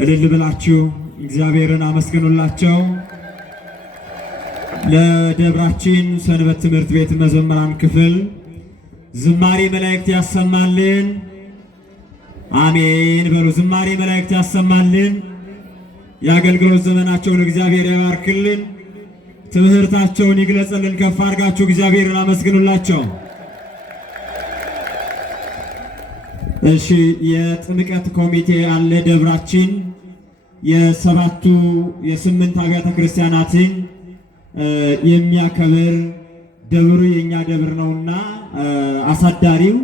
እልል ብላችሁ እግዚአብሔርን አመስግኑላቸው። ለደብራችን ሰንበት ትምህርት ቤት መዘምራን ክፍል ዝማሬ መላእክት ያሰማልን። አሜን በሉ። ዝማሬ መላእክት ያሰማልን። የአገልግሎት ዘመናቸውን እግዚአብሔር ያባርክልን። ትምህርታቸውን ይግለጽልን። ከፍ አድርጋችሁ እግዚአብሔርን አመስግኑላቸው። እሺ፣ የጥምቀት ኮሚቴ አለ ደብራችን የስምንት አብያተ ክርስቲያናትን የሚያከብር ደብሩ የኛ ደብር ነውና አሳዳሪው።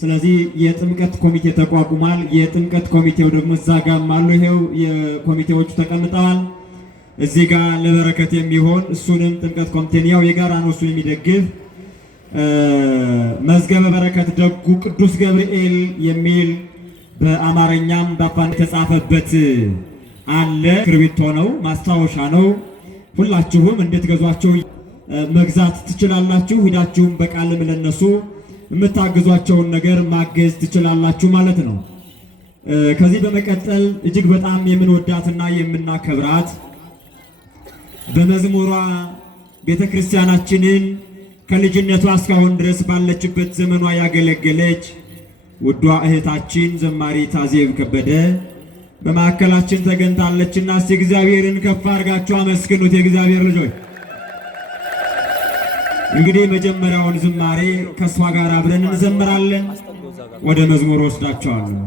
ስለዚህ የጥምቀት ኮሚቴ ተቋቁሟል። የጥምቀት ኮሚቴው ደግሞ እዛ ጋም አሉ። ይሄው የኮሚቴዎቹ ተቀምጠዋል። እዚህ ጋር ለበረከት የሚሆን እሱንም ጥምቀት ኮሚቴን ያው የጋራ ነው እሱን የሚደግፍ መዝገበ በረከት ደጉ ቅዱስ ገብርኤል የሚል በአማርኛም በአፋን የተጻፈበት አለ። ክርቢቶ ነው፣ ማስታወሻ ነው። ሁላችሁም እንድትገዟቸው መግዛት ትችላላችሁ። ሂዳችሁም በቃልም ለነሱ የምታግዟቸውን ነገር ማገዝ ትችላላችሁ ማለት ነው። ከዚህ በመቀጠል እጅግ በጣም የምንወዳትና የምናከብራት በመዝሙሯ ቤተክርስቲያናችንን ከልጅነቷ እስካሁን ድረስ ባለችበት ዘመኗ ያገለገለች ውዷ እህታችን ዘማሪት አዜብ ከበደ በማዕከላችን ተገኝታለችና እስቲ እግዚአብሔርን ከፍ አድርጋችሁ አመስግኑት። የእግዚአብሔር ልጆች እንግዲህ መጀመሪያውን ዝማሬ ከሷ ጋር አብረን እንዘምራለን። ወደ መዝሙር ወስዳቸዋለሁ።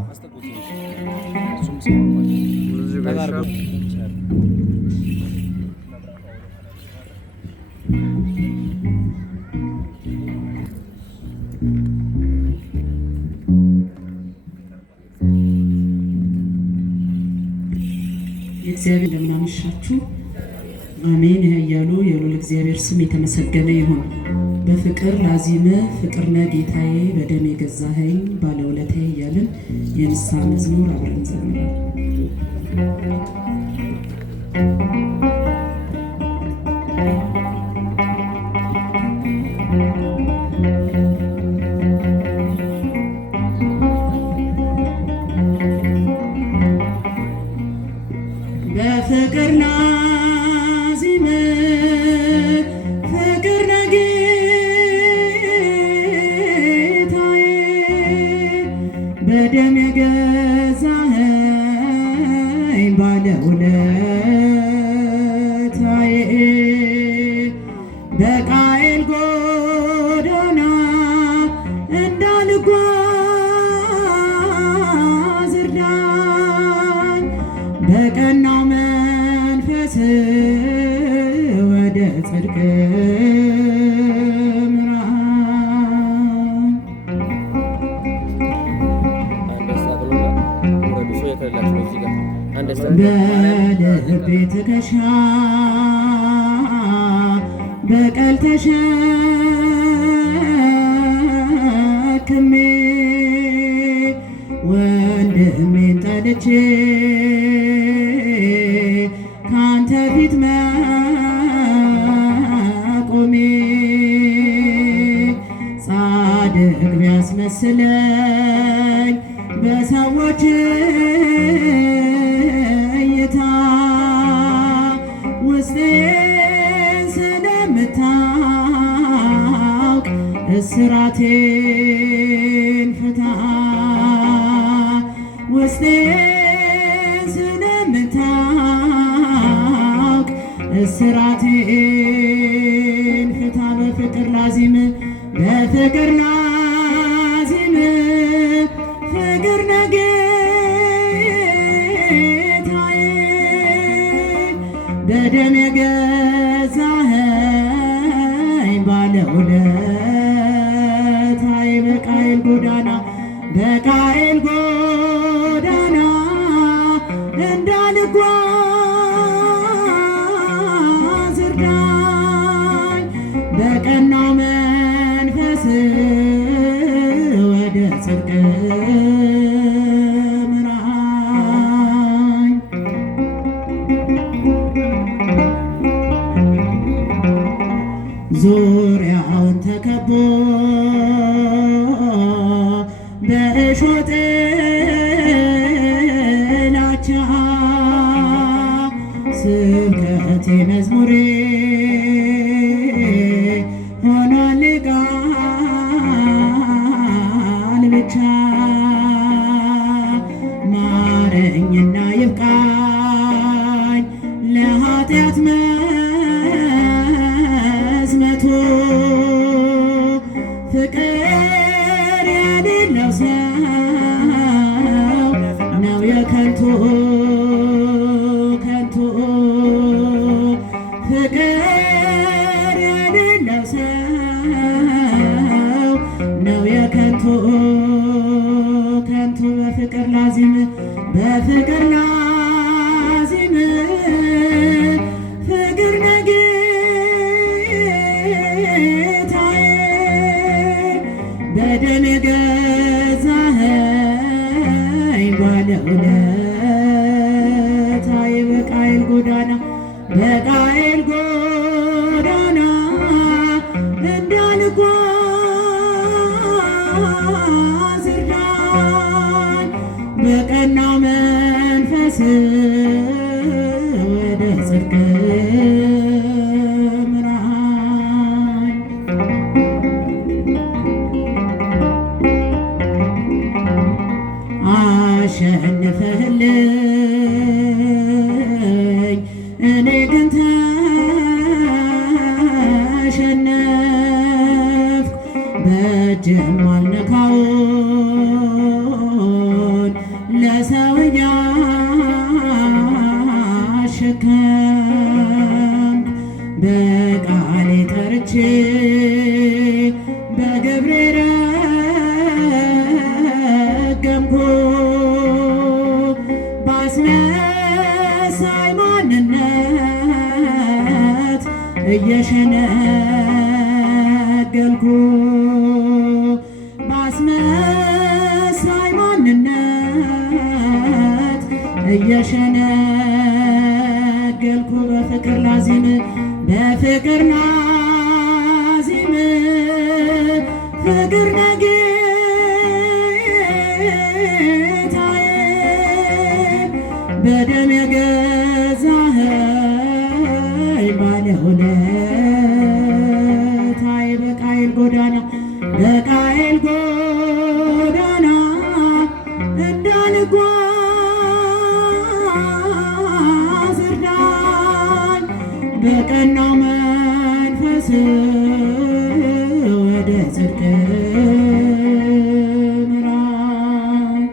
እግዚአብሔር እንደምን አመሻችሁ። አሜን ያያሉ የሉል እግዚአብሔር ስም የተመሰገነ ይሁን። በፍቅር ላዚም ፍቅርነ ጌታዬ በደም የገዛኸኝ ባለውለታዬ እያልን የንስሐ መዝሙር አብረን እንዘምራለን። በፍቅር ላዚም ፍቅርነ ጌታዬ በደም የገዛኸኝ ባለውለታዬ በቃኤል ጎዳና እንዳልጓዝ እርዳኝ። በቀናው መንፈስ ወደ ጽድቅ ምራን። በልቤ ትከሻ በቀል ተሸክሜ ወንድሜን ጠልቼ ካንተ ፊት መቆሜ ጻድቅ ቢያስመስለኝ በሰዎች እይታ ውስጤን ስለምታውቅ እስራቴን ፍታ። ውስጤን ስለምታውቅ እስራቴን ፍታ። በፍቅር ላዚም በፍቅር ላዚም ፍቅርነ ጌታዬ በደም የገዛኸኝ ባለውለታዬ በቃኤል ጎዳና እንዳልጓዝ እርዳኝ። በቀናው መንፈስ ወደ ጽድቅ ምራኝ። ዙሪያውን ተከቦ ስብከቴ መዝሙሬ ሆኗል ቃል ብቻ ማረኝና ይብቃኝ ለኃጢአት መዝመቱ ፍቅር የሌለው ሰው ነው የከንቱ ከንቱ ፍቅር የሌለው ሰው ነው የከንቱ ከንቱ በፍቅር ላዚም በፍቅር ላዚም ፍቅር ነጌታዬ በደም የገዛኸኝ ባለውለታዬ በቃየል ጎዳና በቃየል ጎዳና እንዳልጓዝ እርዳኝ በቀናው መንፈስ ወደ ጽድቅ ምራኝ። አሸንፈህልኝ እኔ ግን ተሸነፍኩ በእጅም አልነካውን ለሰው እያሸከምኩ በቃሌ ጠርቼ በግብሬ ረገምኩ ባስመሳይ ማንነት እየሸነገልኩ ባስመሳይ ማንነት እየሸነገልኩ በፍቅር ላዚም በፍቅር ላዚም ፍቅር ነጌታዬ በደም የገዛኸኝ ባለውለታዬ በቃየል ጎዳና በቃየል ጎዳና እንዳልጓዝ እርዳኝ በቀናው መንፈስ ወደ ጽድቅ ምራኝ።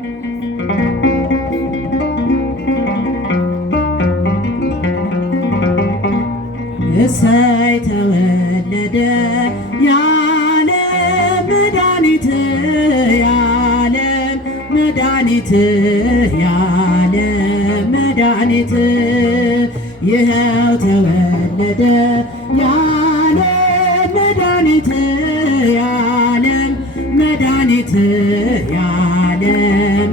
እሰይ ተወለደ የዓለም መድኃኒት የዓለም መድኃኒት የዓለም መድኃኒት ይኸው ተወለደ የዓለም መድኃኒት የዓለም መድኃኒት የዓለም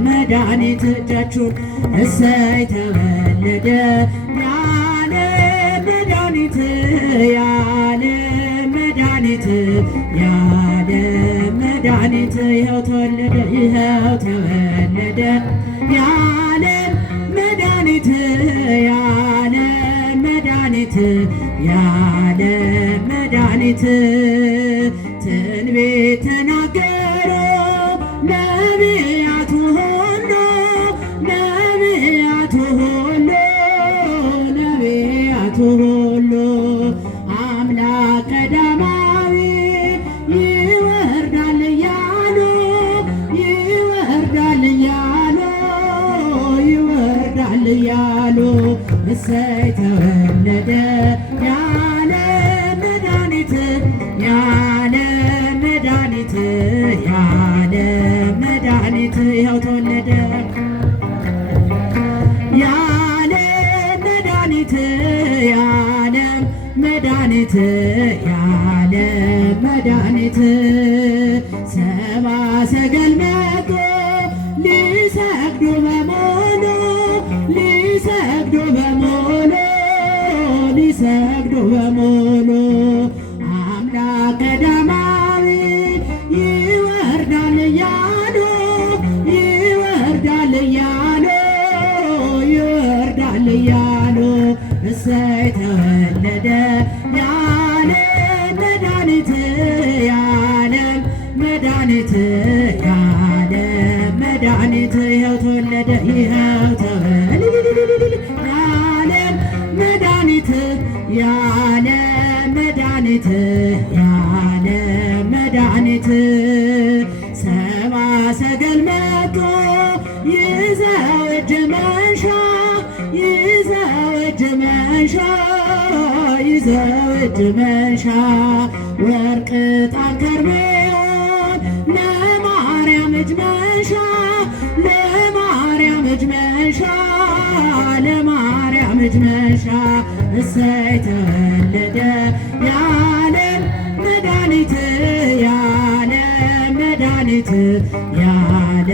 መድኃኒት እጃችሁን እሰይ ተወለደ የዓለም መድኃኒት የዓለም መድኃኒት የዓለም መድኃኒት ይኸው ተወለደ ይኸው ተወለደ የዓለም መድኃኒት የዓለም መድኃኒት የዓለም መድኃኒት ትንቢት ተናገሩ ነቢያቱ ሁሉ ነቢያቱ ሁሉ ነቢያቱ ሁሉ አምላክ ቀዳማዊ ይወርዳል እያሉ ይወርዳል እያሉ ይወርዳል እያሉ እሰይ ተወለደ የዓለም መድኃኒት የዓለም መድኃኒት የዓለም መድኃኒት ይኸው ተወለደ የዓለም መድኃኒት የዓለም መድኃኒት የዓለም መድኃኒት ሰብአ ሰገል መጡ ሊሰግዱ በሙሉ ሊሰግዱ በሙሉ ሊሰግዱ በሙሉ አምላክ ቀዳማዊ ይወርዳል እያሉ ይወርዳል እያሉ ይወርዳል እያሉ እሰይ ተወለደ የዓለም መድኃኒት የዓለም መድኃኒት የዓለም መድኃኒት ይኸው ተወለደ ይኸው የዓለም መድኃኒት የዓለም መድኃኒት የዓለም መድኃኒት ሰብአ ሰገል መጡ ይዘው እጅ መንሻ ይዘው እጅ መንሻ ይዘው እጅ መንሻ ወርቅ ዕጣን ከርቤውን ለማርያም እጅ መንሻ ለማርያም እጅ መንሻ ለማርያም እጅ መንሻ እሰይ ተወለደ የዓለም መድኃኒት የዓለም መድኃኒት የዓለም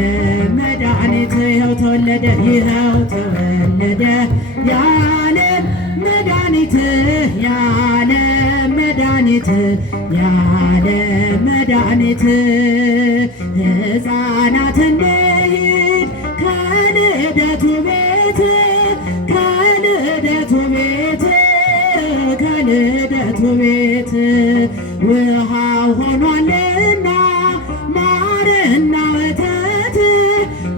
መድኃኒት ይኸው ተወለደ ይኸው ተወለደ የዓለም መድኃኒት የዓለም መድኃኒት የዓለም መድኃኒት ሕፃናት እንሂድ ከልደቱ ቤት ከልደቱ ቤት ከልደቱ ቤት ውሃው ሆኗልና ማርና ወተት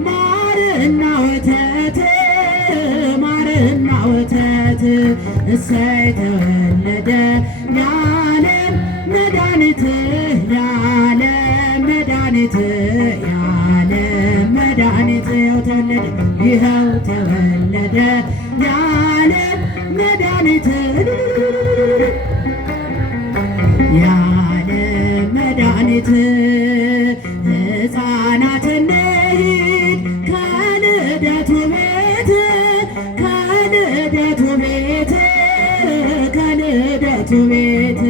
ማርና ወተት ማርና ወተት እሰይ ተወለደ የዓለም መድኃኒት የዓለም መድኃኒት የዓለም መድኃኒት ይኸው ተወለደ ይኸው ተወለደ የዓለም መድኃኒት የዓለም መድኃኒት ሕፃናት እንሂድ ከልደቱ ቤት ከልደቱ ቤት ከልደቱ ቤት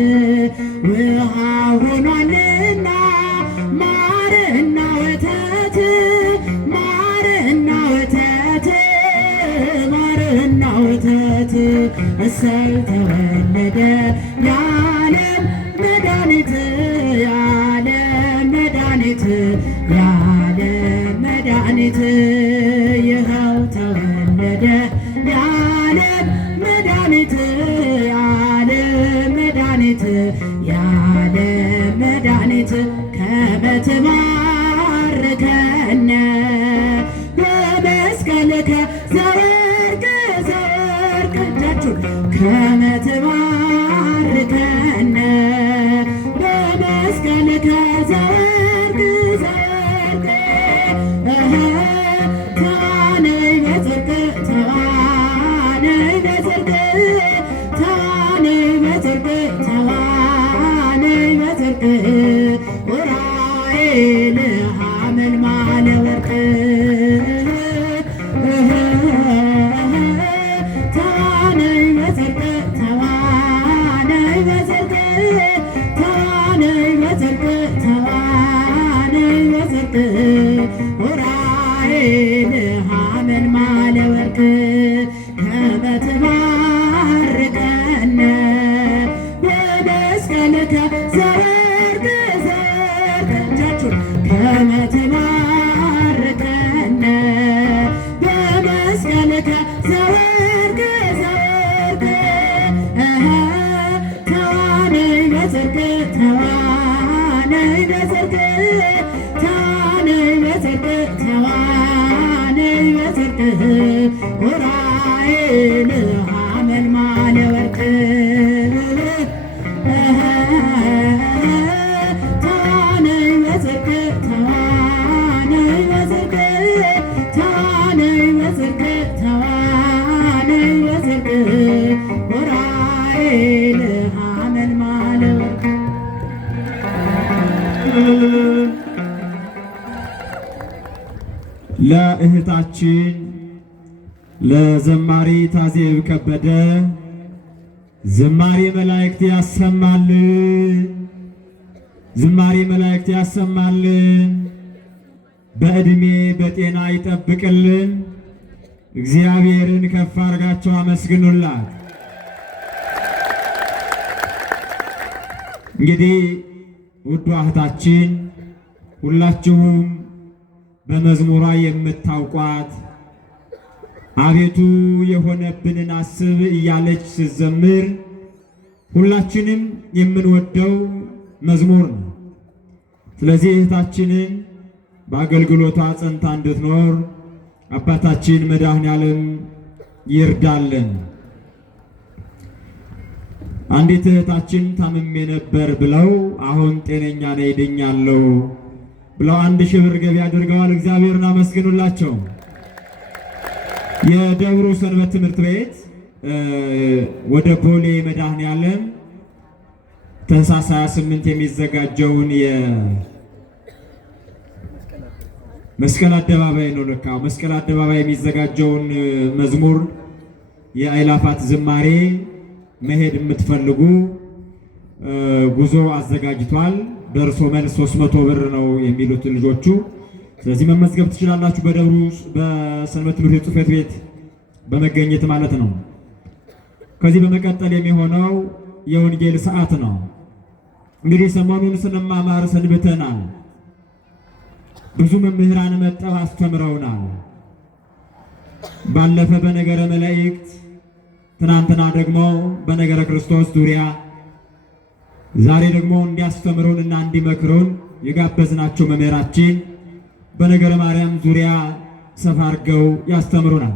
ውሃ ሆኗልና ማርና ወተት ማርና ወተት ማርና ወተት እሰይ ተወለደ የዓለም መድኃኒት የዓለም መድኃኒት የዓለም መድኃኒት ይኸው ተወለደ የዓለም መድኃኒት የዓለም መድኃኒት የዓለም መድኃኒት ከመ ትባርከነ በመስቀልከ ዘወርቅ ዘወርቅ እጃችሁን ከመ ትባርከነ በመስቀልከ ዘወርቅ ዘወርቅ ተዋነይ በጽድቅ ተዋነይ በጽድቅ ተዋነይ በጽድቅ ተዋነይ በጽድቅ ዑራኤል ሐመልማለ ወርቅ ተዋነይ በጽድቅ ተዋነይ በጽድቅ ተዋነይ በጽድቅ ተዋነይ በጽድቅ ዑራኤል ሐመልማለ ወርቅ ከመ ትባርከነ በመስቀልከ ዘወርቅ ዘወርቅ እጃችሁን ከመ ትባርከነ በመስቀልከ ዘወርቅ ዘወርቅ ተዋነይ በጽድቅ ተዋነይ በጽድቅ ተዋነይ በጽድቅ ተዋነይ በጽድቅ ዑራኤል ሐመልማለ ወርቅ ተዋነይ በጽድቅ ተዋነይ በጽድቅ ተዋነይ በጽድቅ ተዋነይ በጽድቅ ዑራኤል ሐመልማለ ወርቅ ለእህታችን ለዘማሪ ታዜብ ከበደ ዝማሬ መላእክት ያሰማልን፣ ዝማሬ መላእክት ያሰማልን፣ በዕድሜ በጤና ይጠብቅልን። እግዚአብሔርን ከፍ አድርጋቸው አመስግኑላት። እንግዲህ ውዷ እህታችን ሁላችሁም በመዝሙሯ የምታውቋት አቤቱ የሆነብንን አስብ እያለች ስትዘምር ሁላችንም የምንወደው መዝሙር ነው። ስለዚህ እህታችንን በአገልግሎቷ ጸንታ እንድትኖር አባታችን መድኃኔዓለም ይርዳልን። አንዲት እህታችን ታምሜ ነበር ብለው አሁን ጤነኛ ነኝ ድኛለሁ ብለው 1000 ብር ገቢ አድርገዋል። እግዚአብሔርን አመስግኑላቸው። የደብሩ ሰንበት ትምህርት ቤት ወደ ቦሌ መድኃኔዓለም ታኅሳስ 28 የሚዘጋጀውን የመስቀል አደባባይ ነው ለካ መስቀል አደባባይ የሚዘጋጀውን መዝሙር የአእላፋት ዝማሬ መሄድ የምትፈልጉ ጉዞ አዘጋጅቷል። ደርሶ መልስ 300 ብር ነው የሚሉት ልጆቹ። ስለዚህ መመዝገብ ትችላላችሁ፣ በደብሩ በሰንበት ትምህርት ቤት ጽሕፈት ቤት በመገኘት ማለት ነው። ከዚህ በመቀጠል የሚሆነው የወንጌል ሰዓት ነው። እንግዲህ ሰሞኑን ስንማማር ሰንብተናል። ብዙ መምህራን መጥተው አስተምረውናል። ባለፈ በነገረ መላእክት፣ ትናንትና ደግሞ በነገረ ክርስቶስ ዙሪያ፣ ዛሬ ደግሞ እንዲያስተምሩንና እንዲመክሩን የጋበዝናቸው መምህራችን በነገረ ማርያም ዙሪያ ሰፋ አድርገው ያስተምሩናል።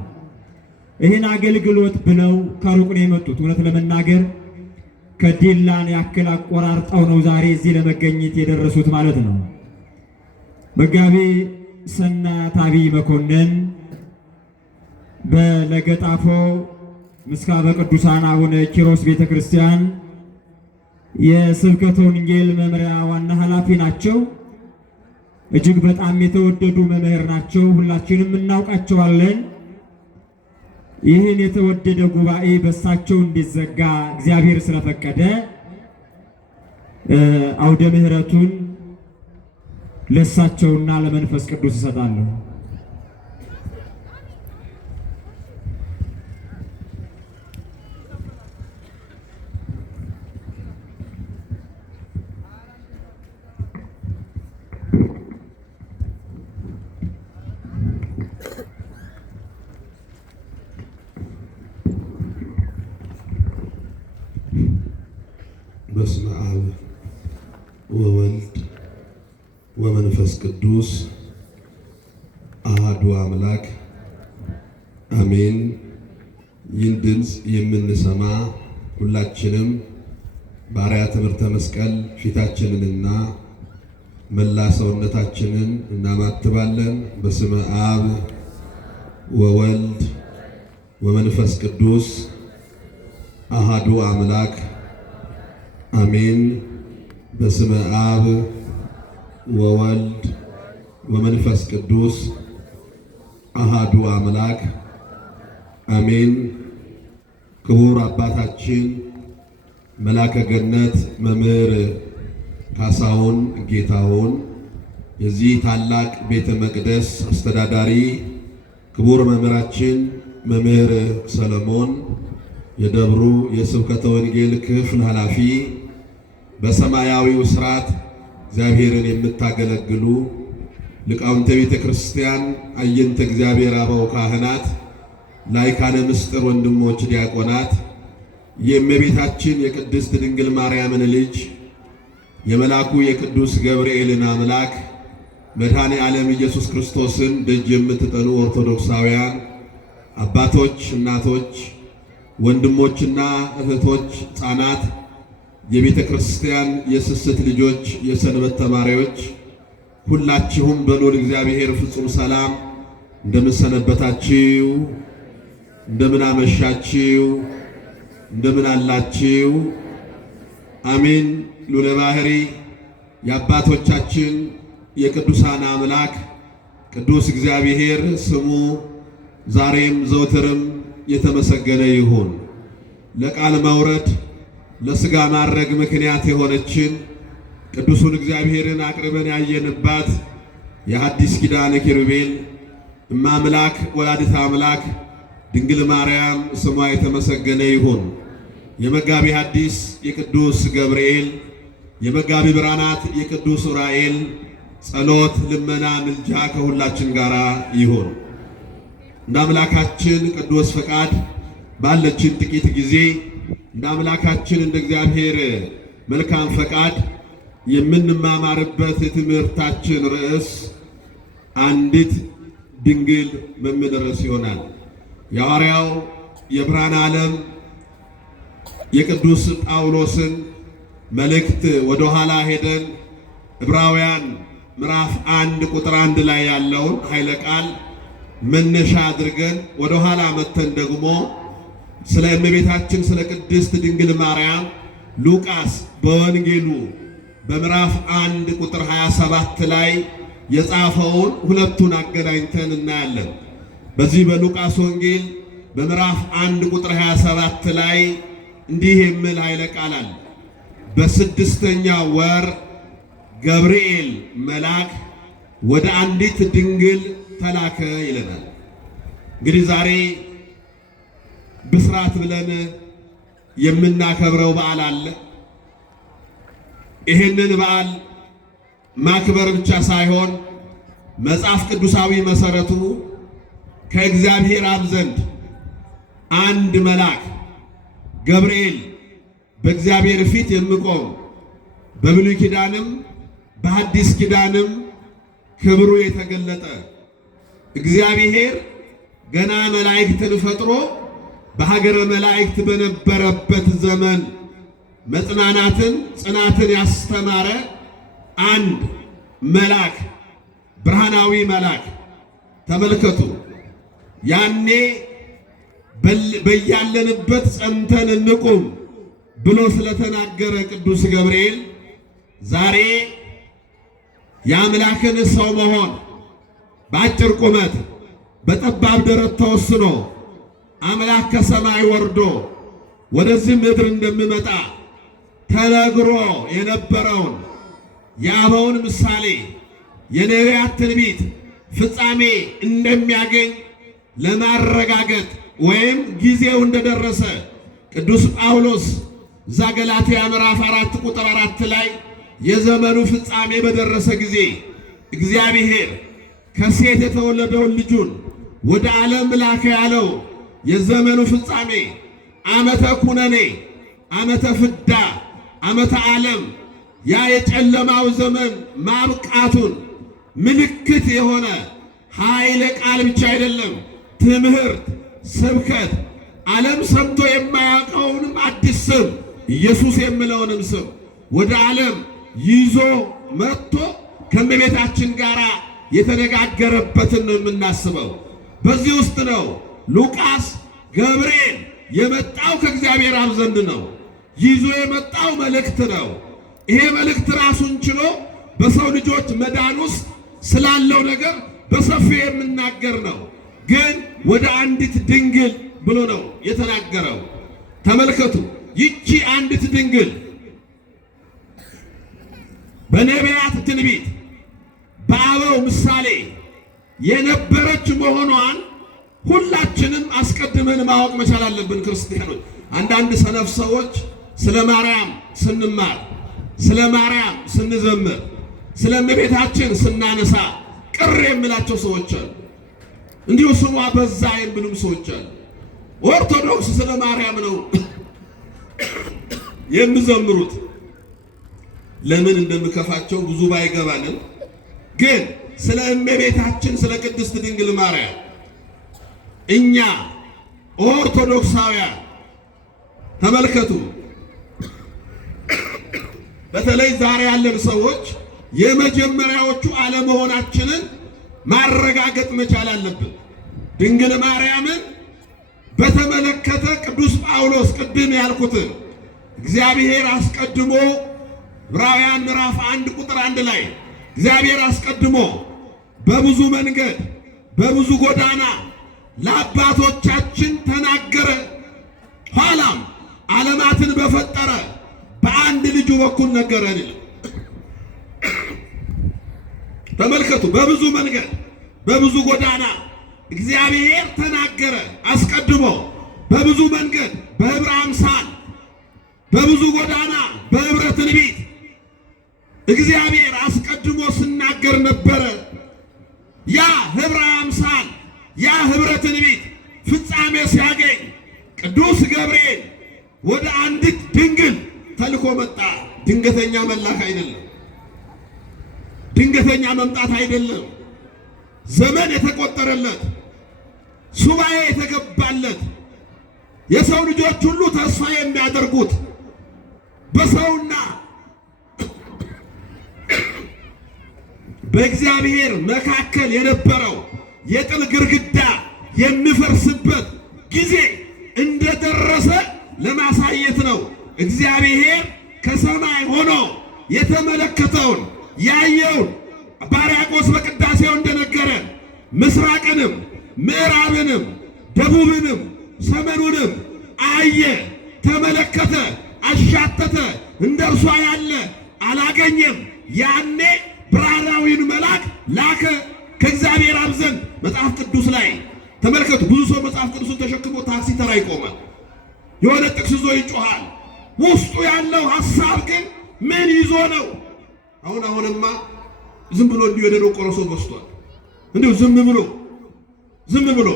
ይህን አገልግሎት ብለው ከሩቅ ነው የመጡት። እውነት ለመናገር ከዲላን ያክል አቆራርጠው ነው ዛሬ እዚህ ለመገኘት የደረሱት ማለት ነው። መጋቤ ሰናታቢ መኮንን በለገጣፎ ምስካበ ቅዱሳን አቡነ ኪሮስ ቤተክርስቲያን የስብከተ ወንጌል መምሪያ ዋና ኃላፊ ናቸው። እጅግ በጣም የተወደዱ መምህር ናቸው። ሁላችንም እናውቃቸዋለን። ይህን የተወደደ ጉባኤ በእሳቸው እንዲዘጋ እግዚአብሔር ስለፈቀደ አውደ ምሕረቱን ለእሳቸውና ለመንፈስ ቅዱስ እሰጣለሁ። በስመ አብ ወወልድ ወመንፈስ ቅዱስ አሐዱ አምላክ አሜን። ይህን ድምፅ የምንሰማ ሁላችንም በአርያ ትምህርተ መስቀል ፊታችንንና መላ ሰውነታችንን እናማትባለን። በስመ አብ ወወልድ ወመንፈስ ቅዱስ አሐዱ አምላክ አሜን። በስመ አብ ወወልድ ወመንፈስ ቅዱስ አሐዱ አምላክ አሜን። ክቡር አባታችን መላከ ገነት መምህር ካሳሁን ጌታሁን፣ የዚህ ታላቅ ቤተ መቅደስ አስተዳዳሪ፣ ክቡር መምህራችን መምህር ሰለሞን፣ የደብሩ የስብከተ ወንጌል ክፍል ኃላፊ፣ በሰማያዊው ሥርዓት እግዚአብሔርን የምታገለግሉ ሊቃውንተ ቤተ ክርስቲያን፣ አየንተ እግዚአብሔር አበው ካህናት፣ ላይካነ ምስጢር ወንድሞች ዲያቆናት፣ የእመቤታችን የቅድስት ድንግል ማርያምን ልጅ የመልአኩ የቅዱስ ገብርኤልን አምላክ መድኃኔ ዓለም ኢየሱስ ክርስቶስን ደጅ የምትጠኑ ኦርቶዶክሳውያን አባቶች፣ እናቶች፣ ወንድሞችና እህቶች፣ ሕፃናት፣ የቤተ ክርስቲያን የስስት ልጆች፣ የሰንበት ተማሪዎች ሁላችሁም በልዑል እግዚአብሔር ፍጹም ሰላም እንደምን ሰነበታችሁ? እንደምን አመሻችሁ? እንደምን አላችሁ? አሜን። ልዑለ ባሕሪ የአባቶቻችን የቅዱሳን አምላክ ቅዱስ እግዚአብሔር ስሙ ዛሬም ዘውትርም የተመሰገነ ይሁን። ለቃል መውረድ ለሥጋ ማድረግ ምክንያት የሆነችን ቅዱሱን እግዚአብሔርን አቅርበን ያየንባት የሐዲስ ኪዳን ኪሩቤል እማምላክ ወላዲተ አምላክ ድንግል ማርያም ስሟ የተመሰገነ ይሁን። የመጋቢ ሐዲስ የቅዱስ ገብርኤል፣ የመጋቢ ብርሃናት የቅዱስ ዑራኤል ጸሎት፣ ልመና፣ ምልጃ ከሁላችን ጋር ይሁን። እንደ አምላካችን ቅዱስ ፈቃድ ባለችን ጥቂት ጊዜ እንደ አምላካችን እንደ እግዚአብሔር መልካም ፈቃድ የምንማማርበት የትምህርታችን ርዕስ አንዲት ድንግል በሚል ርዕስ ይሆናል። የሐዋርያው የብርሃነ ዓለም የቅዱስ ጳውሎስን መልእክት ወደ ኋላ ሄደን ዕብራውያን ምዕራፍ 1 ቁጥር 1 ላይ ያለውን ኃይለ ቃል መነሻ አድርገን ወደ ኋላ መተን ደግሞ ስለ እመቤታችን ስለ ቅድስት ድንግል ማርያም ሉቃስ በወንጌሉ በምዕራፍ 1 ቁጥር 27 ላይ የጻፈውን ሁለቱን አገናኝተን እናያለን። በዚህ በሉቃስ ወንጌል በምዕራፍ 1 ቁጥር 27 ላይ እንዲህ የሚል ኃይለ ቃል አለ። በስድስተኛ ወር ገብርኤል መልአክ ወደ አንዲት ድንግል ተላከ ይለናል። እንግዲህ ዛሬ ብስራት ብለን የምናከብረው በዓል አለ። ይህንን በዓል ማክበር ብቻ ሳይሆን መጽሐፍ ቅዱሳዊ መሰረቱ ከእግዚአብሔር አብ ዘንድ አንድ መልአክ ገብርኤል በእግዚአብሔር ፊት የሚቆም በብሉይ ኪዳንም በሐዲስ ኪዳንም ክብሩ የተገለጠ እግዚአብሔር ገና መላእክትን ፈጥሮ በሀገረ መላእክት በነበረበት ዘመን መጽናናትን ጽናትን ያስተማረ አንድ መልአክ ብርሃናዊ መልአክ ተመልከቱ። ያኔ በያለንበት ጸንተን እንቁም ብሎ ስለተናገረ ቅዱስ ገብርኤል ዛሬ የአምላክን ሰው መሆን በአጭር ቁመት በጠባብ ደረት ተወስኖ አምላክ ከሰማይ ወርዶ ወደዚህ ምድር እንደሚመጣ ተነግሮ የነበረውን የአበውን ምሳሌ የነቢያት ትንቢት ፍጻሜ እንደሚያገኝ ለማረጋገጥ ወይም ጊዜው እንደደረሰ ቅዱስ ጳውሎስ ገላትያ ምዕራፍ 4 ቁጥር 4 ላይ የዘመኑ ፍጻሜ በደረሰ ጊዜ እግዚአብሔር ከሴት የተወለደውን ልጁን ወደ ዓለም ላከ ያለው የዘመኑ ፍጻሜ ዓመተ ኩነኔ፣ ዓመተ ፍዳ፣ ዓመተ ዓለም ያ የጨለማው ዘመን ማብቃቱን ምልክት የሆነ ኃይለ ቃል ብቻ አይደለም፣ ትምህርት፣ ስብከት፣ ዓለም ሰምቶ የማያውቀውንም አዲስ ስም ኢየሱስ የሚለውንም ስም ወደ ዓለም ይዞ መጥቶ ከእመቤታችን ጋር የተነጋገረበትን ነው የምናስበው። በዚህ ውስጥ ነው ሉቃስ ገብርኤል የመጣው ከእግዚአብሔር አብ ዘንድ ነው። ይዞ የመጣው መልእክት ነው። ይሄ መልእክት ራሱን ችሎ በሰው ልጆች መዳን ውስጥ ስላለው ነገር በሰፊው የምናገር ነው። ግን ወደ አንዲት ድንግል ብሎ ነው የተናገረው። ተመልከቱ፣ ይቺ አንዲት ድንግል በነቢያት ትንቢት በአበው ምሳሌ የነበረች መሆኗን ሁላችንም አስቀድመን ማወቅ መቻል አለብን። ክርስቲያኖች፣ አንዳንድ ሰነፍ ሰዎች ስለ ማርያም ስንማር፣ ስለ ማርያም ስንዘምር፣ ስለ እመቤታችን ስናነሳ ቅር የሚላቸው ሰዎች አሉ። እንዲሁ ስሟ በዛ የሚሉም ሰዎች አሉ። ኦርቶዶክስ ስለ ማርያም ነው የሚዘምሩት። ለምን እንደምከፋቸው ብዙ ባይገባንም ግን ስለ እመቤታችን ስለ ቅድስት ድንግል ማርያም እኛ ኦርቶዶክሳውያን ተመልከቱ፣ በተለይ ዛሬ ያለን ሰዎች የመጀመሪያዎቹ አለመሆናችንን ማረጋገጥ መቻል አለብን። ድንግል ማርያምን በተመለከተ ቅዱስ ጳውሎስ ቅድም ያልኩትን እግዚአብሔር አስቀድሞ ዕብራውያን ምዕራፍ 1 ቁጥር 1 ላይ እግዚአብሔር አስቀድሞ በብዙ መንገድ በብዙ ጎዳና ለአባቶቻችን ተናገረ፣ ኋላም ዓለማትን በፈጠረ በአንድ ልጁ በኩል ነገረን። ተመልከቱ፣ በብዙ መንገድ በብዙ ጎዳና እግዚአብሔር ተናገረ። አስቀድሞ በብዙ መንገድ በኅብረ አምሳል በብዙ ጎዳና በኅብረ ትንቢት እግዚአብሔር አስቀድሞ ሲናገር ነበረ። ያ ኅብረ አምሳል ያ ኅብረ ትንቢት ፍጻሜ ሲያገኝ ቅዱስ ገብርኤል ወደ አንዲት ድንግል ተልኮ መጣ። ድንገተኛ መላክ አይደለም፣ ድንገተኛ መምጣት አይደለም። ዘመን የተቆጠረለት ሱባኤ የተገባለት የሰው ልጆች ሁሉ ተስፋ የሚያደርጉት በሰውና በእግዚአብሔር መካከል የነበረው የጥል ግርግዳ የሚፈርስበት ጊዜ እንደደረሰ ለማሳየት ነው። እግዚአብሔር ከሰማይ ሆኖ የተመለከተውን ያየውን ባርያቆስ በቅዳሴው እንደነገረን ምስራቅንም ምዕራብንም ደቡብንም ሰሜኑንም አየ፣ ተመለከተ፣ አሻተተ፣ እንደ እርሷ ያለ አላገኘም። ያኔ ብርሃናዊን መልአክ ላከ ከእግዚአብሔር አብ ዘንድ። መጽሐፍ ቅዱስ ላይ ተመልከቱ። ብዙ ሰው መጽሐፍ ቅዱስን ተሸክሞ ታክሲ ተራ ይቆማል፣ የሆነ ጥቅስ ይዞ ይጮሃል። ውስጡ ያለው ሐሳብ ግን ምን ይዞ ነው? አሁንማ ዝም ብሎ እንዲሁ የደነቆረ ሰው በዝቷል። እንዲሁ ዝም ብሎ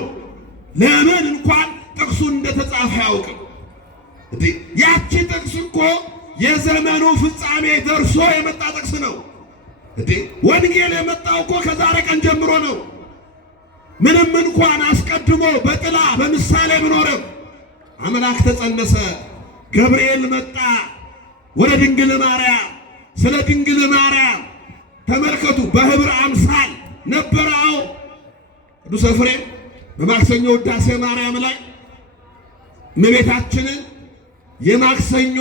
ለምን እንኳን ጥቅሱን እንደተጻፈ አያውቅም። ያቺ ጥቅስ እኮ የዘመኑ ፍጻሜ ደርሶ የመጣ ጥቅስ ነው። ወንጌል የመጣው እኮ ከዛሬ ቀን ጀምሮ ነው። ምንም እንኳን አስቀድሞ በጥላ በምሳሌ ብኖርም አምላክ ተጸነሰ፣ ገብርኤል መጣ ወደ ድንግል ማርያም። ስለ ድንግል ማርያም ተመልከቱ፣ በኅብረ አምሳል ነበረው። ቅዱስ ኤፍሬም በማክሰኞ ውዳሴ ማርያም ላይ እመቤታችንን የማክሰኞ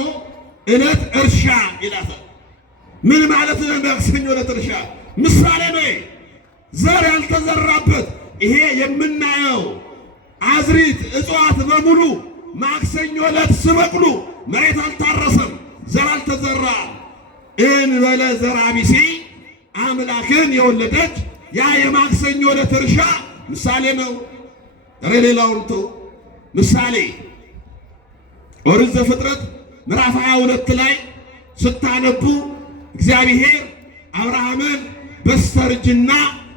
ዕለት እርሻ ይላታል። ምን ማለት ነው? ማክሰኞ ዕለት እርሻ ምሳሌ ነው። ዘር ያልተዘራበት ይሄ የምናየው አዝሪት እጽዋት በሙሉ ማክሰኞ ዕለት ሲበቅሉ መሬት አልታረሰም፣ ዘር አልተዘራ። እንበለ ዘራቢሲ አምላክን የወለደች ያ የማክሰኞ ዕለት እርሻ ምሳሌ ነው። ሌላውን ተው። ምሳሌ ኦሪት ዘፍጥረት ምዕራፍ 22 ላይ ስታነቡ እግዚአብሔር አብርሃምን በስተርጅና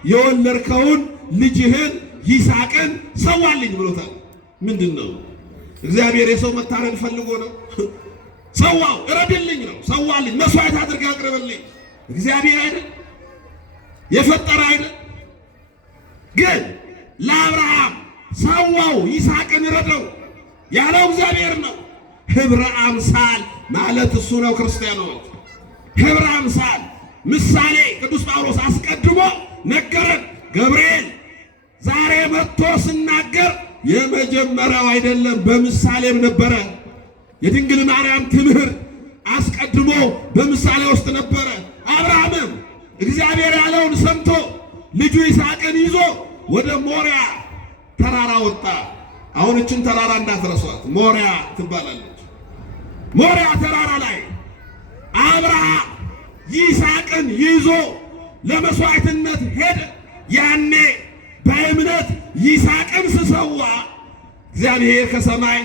የወለድከውን ልጅህን ይስሐቅን ሰዋልኝ ብሎታል። ምንድን ነው? እግዚአብሔር የሰው መታረድ ፈልጎ ነው? ሰዋው እረድልኝ ነው። ሰዋልኝ፣ መስዋዕት አድርገህ አቅርብልኝ። እግዚአብሔር አይደል የፈጠረ አይደል? ግን ለአብርሃም ሰዋው ይስሐቅን ረደው ያለው እግዚአብሔር ነው። ኅብረ አምሳል ማለት እሱ ነው። ክርስቲያኖች ኅብረ አምሳል ምሳሌ ቅዱስ ጳውሎስ አስቀድሞ ነገረን። ገብርኤል ዛሬ መጥቶ ስናገር የመጀመሪያው አይደለም፣ በምሳሌም ነበረ። የድንግል ማርያም ትምህርት አስቀድሞ በምሳሌ ውስጥ ነበረ። አብርሃምም እግዚአብሔር ያለውን ሰምቶ ልጁ ይስሐቅን ይዞ ወደ ሞሪያ ተራራ ወጣ። አሁን እችን ተራራ እንዳትረሷት፣ ሞሪያ ትባላለች። ሞሪያ ተራራ ላይ አብርሃም ይስሐቅን ይዞ ለመስዋዕትነት ሄደ። ያኔ በእምነት ይስሐቅን ስሰዋ እግዚአብሔር ከሰማይ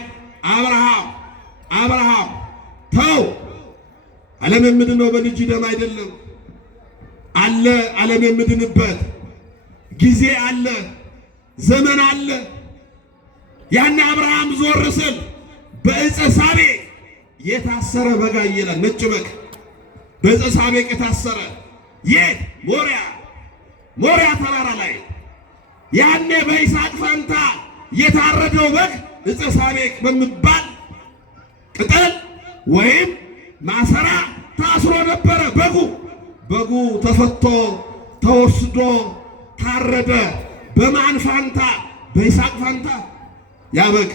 አብርሃም ተው፣ ዓለም የምድነው በልጅ ደም አይደለም አለ። ዓለም የምድንበት ጊዜ አለ፣ ዘመን አለ። ያኔ አብርሃም ዞር ስል በዕፀ ሳቤቅ የታሰረ በግ ይላል። ነጭ በግ በዕፀ ሳቤቅ የታሰረ የት? ሞሪያ ተራራ ላይ። ያኔ በይስሐቅ ፈንታ የታረደው በግ ዕፀ ሳቤቅ በሚባል ቅጠል ወይም ማሰራ ታስሮ ነበረ። በጉ ተፈቶ ተወስዶ ታረደ። በማን ፋንታ? በይስሐቅ ፋንታ። ያ በግ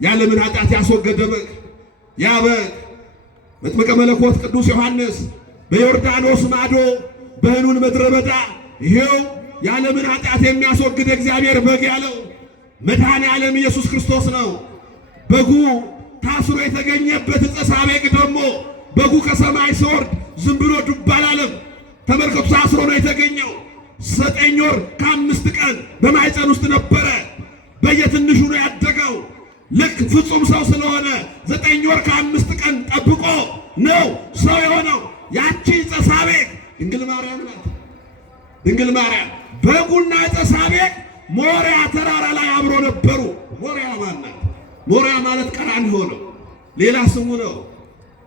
የዓለምን ኃጢአት ያስወገደ በግ፣ ያ በግ መጥምቀ መለኮት ቅዱስ ዮሐንስ በዮርዳኖስ ማዶ በሕኑን ምድረ በዳ ይሄው የዓለምን ኃጢአት የሚያስወግድ እግዚአብሔር በግ ያለው መድኃኔ ዓለም ኢየሱስ ክርስቶስ ነው። በጉ ታስሮ የተገኘበት ዕፀ ሳቤቅ ደግሞ በጉ ከሰማይ ሲወርድ ዝም ብሎ ዱብ አላለም። ተመልከቱ፣ ታስሮ ነው የተገኘው። 9 ወር ከ5 ቀን በማኅፀን ውስጥ ነበረ። በየትንሹ ነው ያደገው። ልክ ፍጹም ሰው ስለሆነ 9 ወር ከ5 ቀን ጠብቆ ነው ሰው የሆነው። ያቺ ዕፀ ሳቤቅ ድንግል ማርያም ናት። ድንግል ማርያም በጉና ዕፀ ሳቤቅ ሞሪያ ተራራ ላይ አብሮ ነበሩ። ሞሪያ ማለት ሞሪያ ማለት ቀራንዮ ነው፣ ሌላ ስሙ ነው።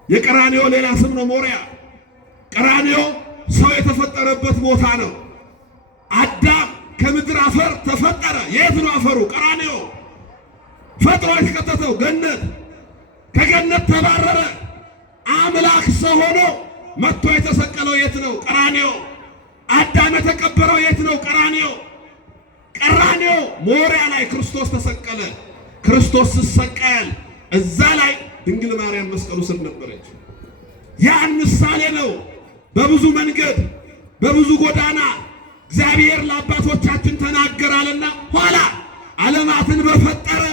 የቀራንዮ ሌላ ስም ነው ሞሪያ። ቀራንዮ ሰው የተፈጠረበት ቦታ ነው። አዳም ከምድር አፈር ተፈጠረ። የት ነው አፈሩ? ቀራንዮ። ፈጥሮ የተከተተው ገነት፣ ከገነት ተባረረ። አምላክ ሰው ሆኖ መጥቶ የተሰቀለው የት ነው? ቀራንዮ። አዳም የተቀበረው የት ነው? ቀራንዮ። ቀራንዮ ሞሪያ ላይ ክርስቶስ ተሰቀለ። ክርስቶስ ሲሰቀል እዛ ላይ ድንግል ማርያም መስቀሉ ስር ነበረች። ያን ምሳሌ ነው። በብዙ መንገድ በብዙ ጎዳና እግዚአብሔር ለአባቶቻችን ተናገራልና ኋላ ዓለማትን በፈጠረ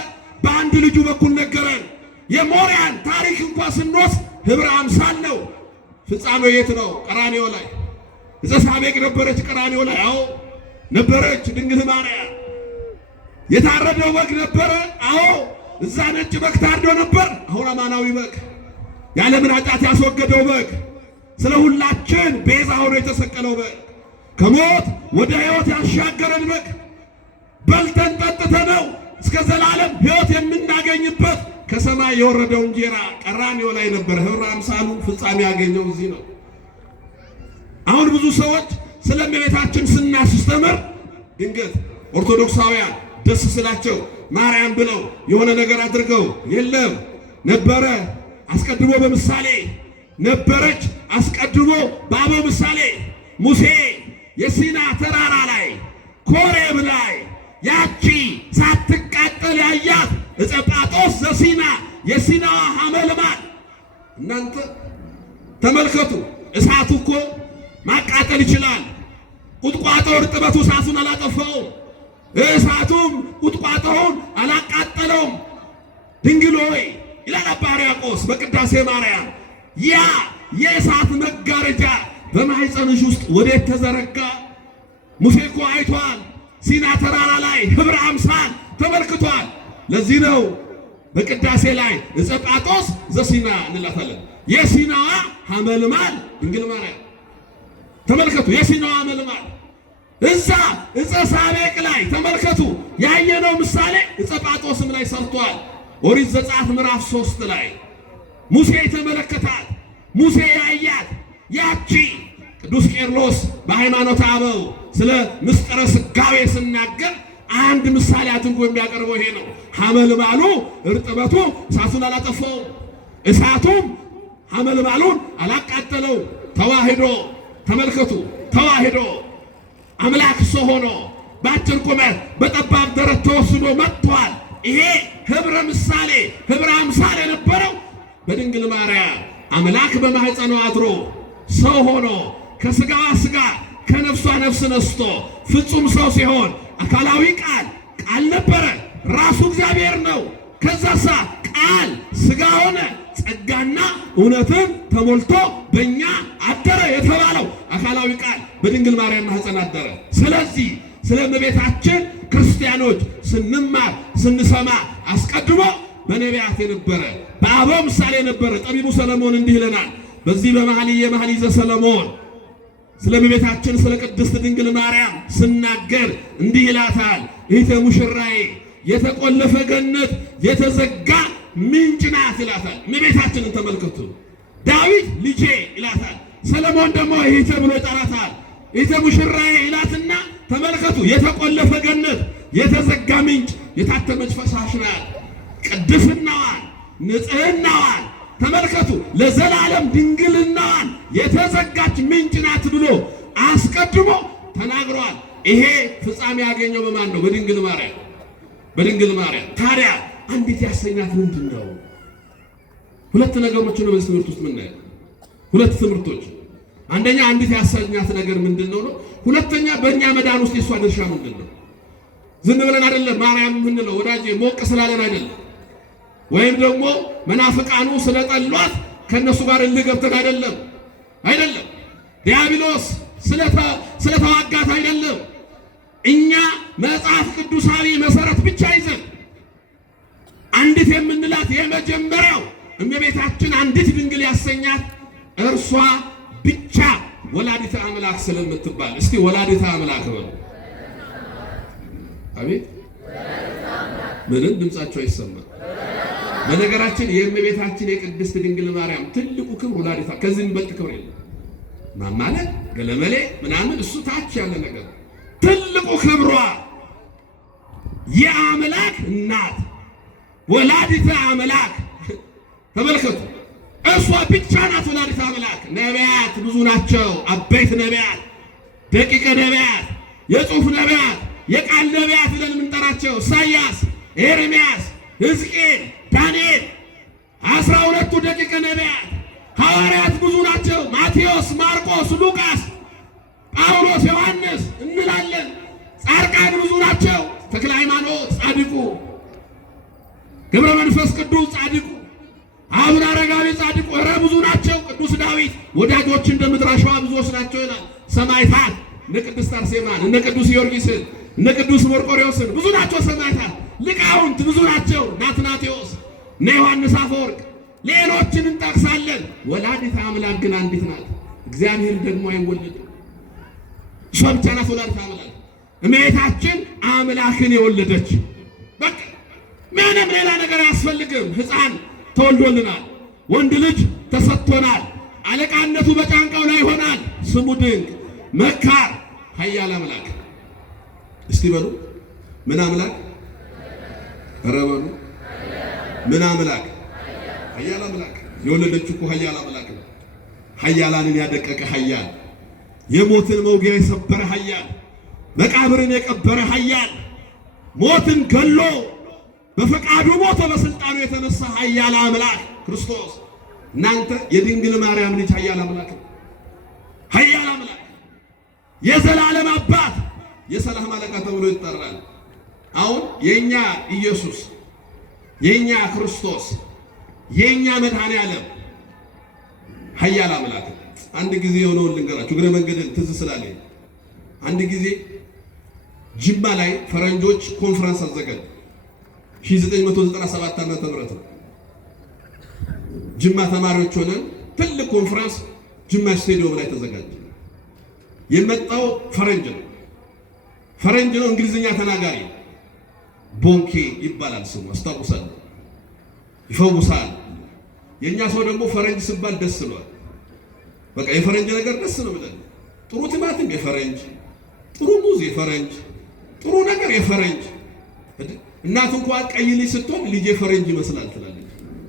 በአንድ ልጁ በኩል ነገረን። የሞሪያን ታሪክ እንኳን ስንወስድ ህብረ አምሳል ነው። ፍጻሜው የት ነው? ቀራንዮ ላይ። ዕፀ ሳቤቅ ነበረች ቀራንዮ ላይ። አዎ ነበረች ድንግል ማርያም። የታረደው በግ ነበረ። አዎ እዛ ነጭ በግ ታርዶ ነበር። አሁን አማናዊ በግ፣ የዓለምን ኃጢአት ያስወገደው በግ፣ ስለ ሁላችን ቤዛ ሆኖ የተሰቀለው በግ፣ ከሞት ወደ ሕይወት ያሻገረን በግ፣ በልተን ጠጥተነው እስከ ዘላለም ሕይወት የምናገኝበት ከሰማይ የወረደው እንጀራ ቀራንዮ ላይ ነበረ። ህብረ አምሳሉ ፍጻሜ ያገኘው እዚህ ነው። አሁን ብዙ ሰዎች ስለ እመቤታችን ስናስተምር ድንገት ኦርቶዶክሳውያን ደስ ስላቸው ማርያም ብለው የሆነ ነገር አድርገው የለም ነበረ አስቀድሞ በምሳሌ ነበረች አስቀድሞ በአበው ምሳሌ ሙሴ የሲና ተራራ ላይ ኮሬብ ላይ ያቺ ሳትቃጠል ያያት ዕፀ ጳጦስ ዘሲና የሲናዋ ሐመልማል። እናንተ ተመልከቱ፣ እሳቱ እኮ ማቃጠል ይችላል። ቁጥቋጦ እርጥበቱ እሳቱን አላጠፋውም፣ እሳቱም ቁጥቋጦውን አላቃጠለውም። ድንግል ሆይ ይላል አባ ሕርያቆስ በቅዳሴ ማርያም፣ ያ የእሳት መጋረጃ በማኅፀንሽ ውስጥ ወዴት ተዘረጋ? ሙሴ እኮ አይቷል። ሲና ተራራ ላይ ህብረ አምሳል ተመልክቷል። ለዚህ ነው በቅዳሴ ላይ ዕፀ ጳጦስ ዘሲና እንላታለን። የሲናዋ ሐመልማል ድንግል ማርያም ተመልከቱ። የሲናዋ ሐመልማል እዛ ዕፀ ሳቤቅ ላይ ተመልከቱ። ያየነው ምሳሌ ዕፀ ጳጦስም ላይ ሰርቷል። ኦሪት ዘጸአት ምዕራፍ 3 ላይ ሙሴ የተመለከታት ሙሴ ያያት ያቺ ቅዱስ ቄርሎስ በሃይማኖተ አበው ስለ ምስጢረ ሥጋዌ ስናገር አንድ ምሳሌ አድርጎ የሚያቀርበው ይሄ ነው። ሐመልማሉ እርጥበቱ እሳቱን አላጠፋውም፣ እሳቱም ሐመልማሉን አላቃጠለው። ተዋህዶ ተመልከቱ፣ ተዋህዶ አምላክ ሰው ሆኖ በአጭር ቁመት በጠባብ ደረት ተወስዶ መጥቷል። ይሄ ህብረ ምሳሌ ህብረ አምሳል የነበረው በድንግል ማርያም አምላክ በማኅፀኗ አድሮ ሰው ሆኖ ከሥጋዋ ሥጋ ከነፍሷ ነፍስ ነስቶ ፍጹም ሰው ሲሆን አካላዊ ቃል ነበረ፣ ራሱ እግዚአብሔር ነው። ከዛሳ ቃል ሥጋ ሆነ፣ ጸጋና እውነትን ተሞልቶ በእኛ አደረ የተባለው አካላዊ ቃል በድንግል ማርያም ማኅፀን አደረ። ስለዚህ ስለ እመቤታችን ክርስቲያኖች ስንማር ስንሰማ አስቀድሞ በነቢያት የነበረ በአበው ምሳሌ የነበረ ጠቢቡ ሰለሞን እንዲህ ይለናል። በዚህ በመኃልየ መኃልይ ዘሰሎሞን ስለ እመቤታችን ስለ ቅድስት ድንግል ማርያም ስናገር እንዲህ ይላታል። እህተ ሙሽራዬ የተቆለፈ ገነት የተዘጋ ምንጭ ናት ይላታል። እመቤታችንን ተመልከቱ። ዳዊት ልጄ ይላታል፣ ሰለሞን ደግሞ እህተ ብሎ ይጠራታል። እህተ ሙሽራዬ ይላትና ተመልከቱ፣ የተቆለፈ ገነት የተዘጋ ምንጭ የታተመች ፈሳሽ ናት። ቅድስናዋን ንጽሕናዋን ተመልከቱ፣ ለዘላለም ድንግልናዋን የተዘጋች ምንጭ ናት ብሎ አስቀድሞ ተናግሯል። ይሄ ፍጻሜ ያገኘው በማን ነው? በድንግል ማርያም። በድንግል ማርያም። ታዲያ አንዲት ያሰኛት ምንድን ነው? ሁለት ነገሮች ነው በዚህ ትምህርት ውስጥ የምናየው። ሁለት ትምህርቶች። አንደኛ አንዲት ያሰኛት ነገር ምንድን ነው? ሁለተኛ በእኛ መዳን ውስጥ የሷ ድርሻ ምንድን ነው? ዝም ብለን አይደለም ማርያም የምንለው ወዳጄ፣ ሞቅ ስላለን አይደለም። ወይም ደግሞ መናፍቃኑ ስለጠሏት ከነሱ ጋር እንገብተን አይደለም። ዲያብሎስ ስለተዋጋት አይደለም። እኛ መጽሐፍ ቅዱሳዊ መሰረት ብቻ ይዘን አንዲት የምንላት የመጀመሪያው እመቤታችን አንዲት ድንግል ያሰኛት እርሷ ብቻ ወላዲተ አምላክ ስለምትባል። እስቲ ወላዲተ አምላክ በሉ። አቤት ምንም ድምጻቸው አይሰማም። በነገራችን የእመቤታችን የቅድስት ድንግል ማርያም ትልቁ ክብር ወላዲቷ፣ ከዚህ የሚበልጥ ክብር የለም። ማማለት ገለመሌ ምናምን እሱ ታች ያለ ነገር፣ ትልቁ ክብሯ የአምላክ እናት ወላዲተ አምላክ። ተመልከቱ፣ እሷ ብቻ ናት ወላዲተ አምላክ። ነቢያት ብዙ ናቸው። አበይት ነቢያት፣ ደቂቀ ነቢያት፣ የጽሑፍ ነቢያት፣ የቃል ነቢያት ብለን የምንጠራቸው ኢሳይያስ፣ ኤርምያስ፣ ሕዝቅኤል፣ ዳንኤል 12ቱ ደቂቀ ነቢያት። ሐዋርያት ብዙ ናቸው። ማቴዎስ፣ ማርቆስ፣ ሉቃስ፣ ጳውሎስ፣ ዮሐንስ እንላለን። ጻድቃን ብዙ ናቸው። ተክለ ሃይማኖት ጻድቁ፣ ገብረ መንፈስ ቅዱስ ጻድቁ፣ አቡነ አረጋዊ ጻድቁ፣ ኧረ ብዙ ናቸው። ቅዱስ ዳዊት ወዳጆች እንደ ምድር አሸዋ ብዙዎች ናቸው ይላል። ሰማዕታት እነ ቅድስት አርሴማን፣ እነ ቅዱስ ጊዮርጊስን፣ እነ ቅዱስ መርቆሬዎስን ብዙ ናቸው ሰማዕታት። ሊቃውንት ብዙ ናቸው። ናትናቴዎስ፣ እነ ዮሐንስ አፈወርቅ፣ ሌሎችን እንጠቅሳለን። ወላዲተ አምላክ ግን አንዲት ናት። እግዚአብሔር ደግሞ አይወለድም። እሷ ብቻ ናት ወላዲተ አምላክ። እመቤታችን አምላክን የወለደች። በቃ ምንም ሌላ ነገር አያስፈልግም። ሕፃን ተወልዶልናል፣ ወንድ ልጅ ተሰጥቶናል፣ አለቃነቱ በጫንቃው ላይ ይሆናል። ስሙ ድንቅ መካር ኃያል አምላክ። እስቲ በሉ ምን አምላክ? ኧረ በሉ ምን አምላክ? ኃያል አምላክ። የወለደችው እኮ ኃያል አምላክ ነው። ኃያላንን ያደቀቀ ኃያል፣ የሞትን መውጊያ የሰበረ ኃያል፣ መቃብርን የቀበረ ኃያል፣ ሞትን ገሎ በፈቃዱ ሞተ በስልጣኑ የተነሳ ኃያል አምላክ ክርስቶስ። እናንተ የድንግል ማርያም ልጅ ኃያል አምላክ ነው። ኃያል አምላክ የዘላለም አባት የሰላም አለቃ ተብሎ ይጠራል። አሁን የኛ ኢየሱስ የኛ ክርስቶስ የኛ መድኃኔ ዓለም ኃያል አምላክ። አንድ ጊዜ የሆነውን ልንገራችሁ እግረ መንገድን ትዝ ስላለኝ። አንድ ጊዜ ጅማ ላይ ፈረንጆች ኮንፈረንስ አዘጋጁ። 1997 ዓመተ ምህረት ነው። ጅማ ተማሪዎች ሆነን ትልቅ ኮንፈረንስ ጅማ ስቴዲየም ላይ ተዘጋጀ። የመጣው ፈረንጅ ነው። ፈረንጅ ነው፣ እንግሊዝኛ ተናጋሪ። ቦንኬ ይባላል ስሙ፣ አስታውሳለሁ። ይፈውሳል። የኛ ሰው ደግሞ ፈረንጅ ሲባል ደስ ብሏል። በቃ የፈረንጅ ነገር ደስ ነው ብለን፣ ጥሩ ቲማቲም የፈረንጅ፣ ጥሩ ሙዝ የፈረንጅ፣ ጥሩ ነገር የፈረንጅ። እናት እንኳን ቀይ ልጅ ስትሆን ልጅ ፈረንጅ ይመስላል ትላለች።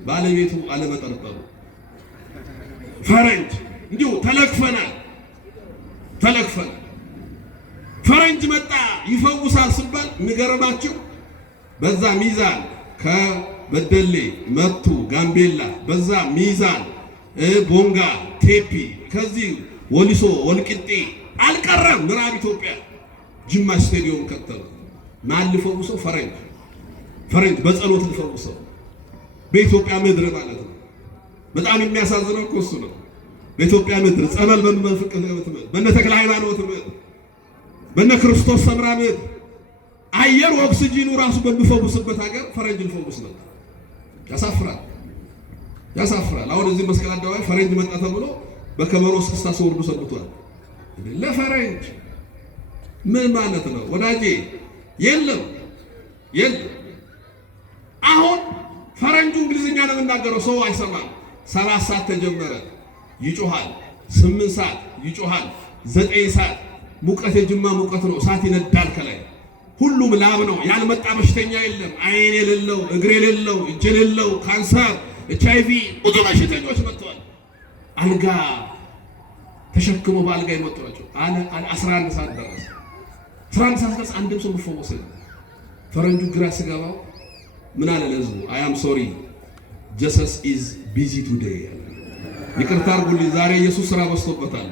ባለቤቱ አለመጠርጠሩ ፈረንጅ። እንዲሁ ተለክፈናል። ፈረንጅ መጣ ይፈውሳል ሲባል የሚገርማችሁ በዛ ሚዛን ከበደሌ መቱ ጋምቤላ፣ በዛ ሚዛን ቦንጋ ቴፒ፣ ከዚህ ወሊሶ ወልቂጤ አልቀረም ምዕራብ ኢትዮጵያ ጅማ ስቴዲየም ከተሉ። ማን ሊፈውሰው? ፈረንጅ በጸሎት ሊፈውሰው በኢትዮጵያ ምድር ማለት ነው። በጣም የሚያሳዝነው እኮ እሱ ነው። በኢትዮጵያ ምድር ጸበል በመፍቀድ በእነ ተክለ ሃይማኖት ምድር፣ በእነ ክርስቶስ ሰምራ ምድር አየር ኦክሲጂኑ ራሱ በሚፈውስበት ሀገር ፈረንጅ ሊፈውስ ነው። ያሳፍራል። አሁን እዚህ መስቀል አደባባይ ፈረንጅ መጣ ተብሎ በከበሮ እስክስታ ሲወርዱ ሰንብቷል። ለፈረንጅ ምን ማለት ነው ወዳጄ? የለም። አሁን ፈረንጁ እንግሊዝኛ ነው የምናገረው፣ ሰው አይሰማም። 7 ሰዓት ተጀመረ፣ ይጮሃል። 8 ሰዓት ይጮሃል። 9 ሰዓት ሙቀት፣ የጅማ ሙቀት ነው። እሳት ይነዳል ከላይ። ሁሉም ላብ ነው። ያልመጣ በሽተኛ የለም። አይን የሌለው፣ እግር የሌለው፣ እጅ የሌለው፣ ካንሰር፣ HIV ብዙ በሽተኞች መጥተዋል። አልጋ ተሸክሞ በአልጋ የመጡ ናቸው። 11 ሰዓት ደረሰ። 11 ሰዓት ድረስ አንድም ሰው መፈወስ የለም። ፈረንጁ ግራ ሲገባው ምን አለ ለህዝቡ? I am sorry Jesus is busy today። ይቅርታ አድርጉልኝ ዛሬ ኢየሱስ ስራ በዝቶበታል።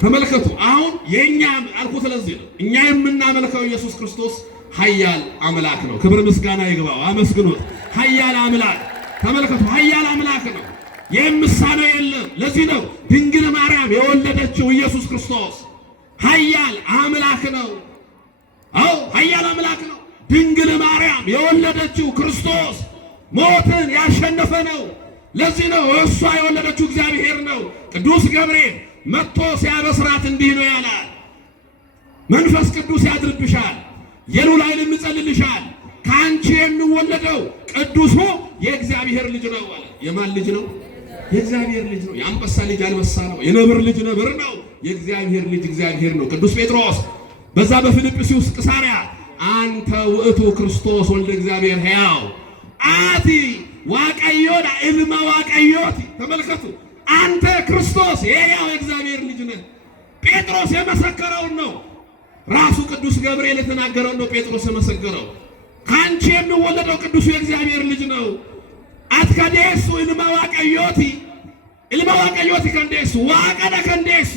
ተመልከቱ። አሁን የኛ አልኩት። ለዚህ ነው እኛ የምናመልከው ኢየሱስ ክርስቶስ ኃያል አምላክ ነው። ክብር ምስጋና ይግባው። አመስግኑት። ኃያል አምላክ ተመልከቱ። ኃያል አምላክ ነው። የምሳሌው የለም። ለዚህ ነው ድንግል ማርያም የወለደችው ኢየሱስ ክርስቶስ ኃያል አምላክ ነው። አዎ ኃያል አምላክ ነው። ድንግል ማርያም የወለደችው ክርስቶስ ሞትን ያሸነፈ ነው። ለዚህ ነው እሷ የወለደችው እግዚአብሔር ነው። ቅዱስ ገብርኤል መጥቶ ሲያበስራት እንዲህ ነው ያላት፣ መንፈስ ቅዱስ ያድርብሻል፣ የልዑል ኃይል ይጸልልሻል። ከአንቺ የሚወለደው ቅዱሱ የእግዚአብሔር ልጅ ነው አለ። የማን ልጅ ነው? የእግዚአብሔር ልጅ ነው። የአንበሳ ልጅ አንበሳ ነው። የነብር ልጅ ነብር ነው። የእግዚአብሔር ልጅ እግዚአብሔር ነው። ቅዱስ ጴጥሮስ በዛ በፊልጵስዩስ ቂሳርያ አንተ ውእቱ ክርስቶስ ወልደ እግዚአብሔር ሕያው አቲ ዋቀዮዳ እልማ ዋቀዮቲ። ተመልከቱ፣ አንተ ክርስቶስ የሕያው የእግዚአብሔር ልጅ ነህ። ጴጥሮስ የመሰከረውን ነው። ራሱ ቅዱስ ገብርኤል የተናገረውን ነው ጴጥሮስ የመሰከረው። ከአንቺ የሚወለደው ቅዱሱ የእግዚአብሔር ልጅ ነው። አትከዴሱ እልማ ዋቀዮቲ እልማ ዋቀዮቲ ከንዴሱ ዋቀደ ከንዴሱ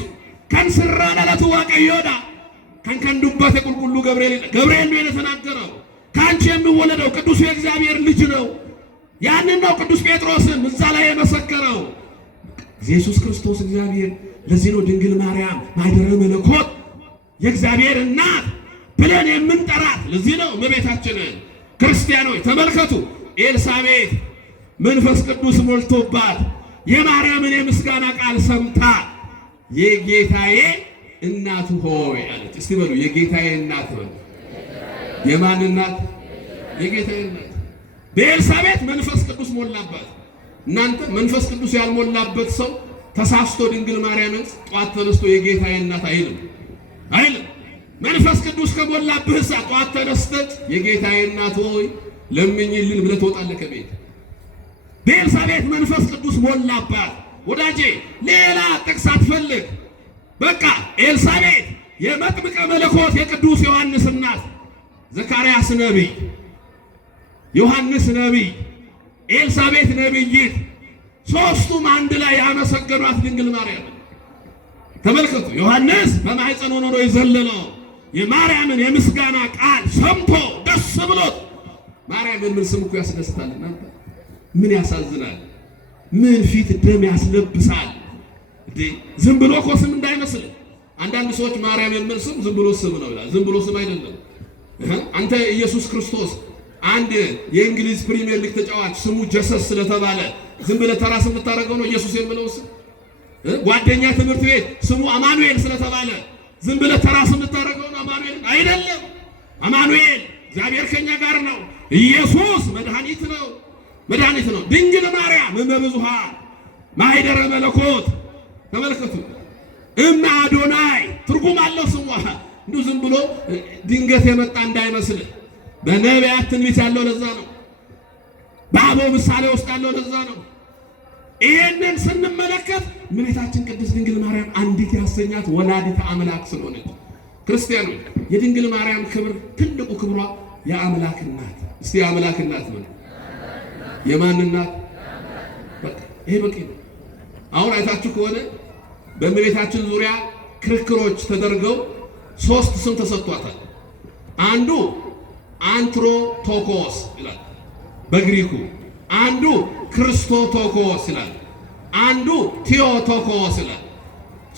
ከንስራዳለቱ ዋቀዮዳ ከንከንዱበት የቁልቁሉ ገብርኤል ነው የተናገረው። ከአንቺ የሚወለደው ቅዱሱ የእግዚአብሔር ልጅ ነው። ያንን ነው ቅዱስ ጴጥሮስም እዛ ላይ የመሰከረው። ኢየሱስ ክርስቶስ እግዚአብሔር። ለዚህ ነው ድንግል ማርያም ማኅደረ መለኮት የእግዚአብሔር እናት ብለን የምንጠራት። ለዚህ ነው እመቤታችንን ክርስቲያኖች ተመልከቱ፣ ኤልሳቤጥ መንፈስ ቅዱስ ሞልቶባት የማርያምን የምስጋና ቃል ሰምታ የጌታዬ እናቱ ሆይ አለች። እስቲ በሉ የጌታዬ እናት በሉ። የማን እናት? የጌታዬ እናት። በኤልሳቤጥ መንፈስ ቅዱስ ሞላባት። እናንተ መንፈስ ቅዱስ ያልሞላበት ሰው ተሳስቶ ድንግል ማርያምን ጧት ተነስቶ የጌታዬ እናት አይልም። መንፈስ ቅዱስ ከሞላብህ ጧት ተነስተህ የጌታዬ እናት ሆይ ለምኝልን ብለህ ትወጣለህ ከቤት። በኤልሳቤጥ መንፈስ ቅዱስ ሞላባት። ወዳጄ ሌላ ጥቅስ አትፈልግ። በቃ ኤልሳቤጥ የመጥምቀ መለኮት የቅዱስ ዮሐንስ እናት፣ ዘካርያስ ነቢይ፣ ዮሐንስ ነቢይ፣ ኤልሳቤጥ ነቢይት፣ ሦስቱም አንድ ላይ ያመሰገኗት ድንግል ማርያም። ተመልከቱ፣ ዮሐንስ በማኅፀን ሆኖ ነው የዘለለው። የማርያምን የምስጋና ቃል ሰምቶ ደስ ብሎት። ማርያምን ምን ስም እኮ ያስደስታል እናንተ! ምን ያሳዝናል! ምን ፊት ደም ያስለብሳል! ዝም ብሎ እኮ ስም እንዳይመስል። አንዳንድ ሰዎች ማርያም የሚል ስም ዝም ብሎ ስም ነው ይላል። ዝም ብሎ ስም አይደለም። አንተ ኢየሱስ ክርስቶስ አንድ የእንግሊዝ ፕሪሚየር ሊግ ተጫዋች ስሙ ጀሰስ ስለተባለ ዝም ብለህ ተራ ስም ልታደርገው ነው ኢየሱስ የሚለው ስም? ጓደኛ ትምህርት ቤት ስሙ አማኑኤል ስለተባለ ዝም ብለህ ተራ ስም ልታደርገው ነው አማኑኤል? አይደለም። አማኑኤል እግዚአብሔር ከኛ ጋር ነው። ኢየሱስ መድኃኒት ነው፣ መድኃኒት ነው። ድንግል ማርያም እመብዙኃን ማኅደረ መለኮት። ተመልከቱ፣ እመ አዶናይ ትርጉም አለው ስሟ። እንዲሁ ዝም ብሎ ድንገት የመጣ እንዳይመስልህ። በነቢያት ትንቢት ያለው ለዛ ነው። በአበው ምሳሌ ውስጥ ያለው ለዛ ነው። ይህንን ስንመለከት እመቤታችን ቅድስት ድንግል ማርያም አንዲት ያሰኛት ወላዲተ አምላክ ስለሆነች ክርስቲያኖች የድንግል ማርያም ክብር ትልቁ ክብሯ የአምላክ እናት። እስቲ የአምላክ እናት ነው። የማን እናት? በቃ ይሄ በቂ ነው። አሁን አይታችሁ ከሆነ በእመቤታችን ዙሪያ ክርክሮች ተደርገው ሶስት ስም ተሰጥቷታል። አንዱ አንትሮቶኮስ ይላል በግሪኩ፣ አንዱ ክርስቶቶኮስ ይላል፣ አንዱ ቴዎቶኮስ ይላል።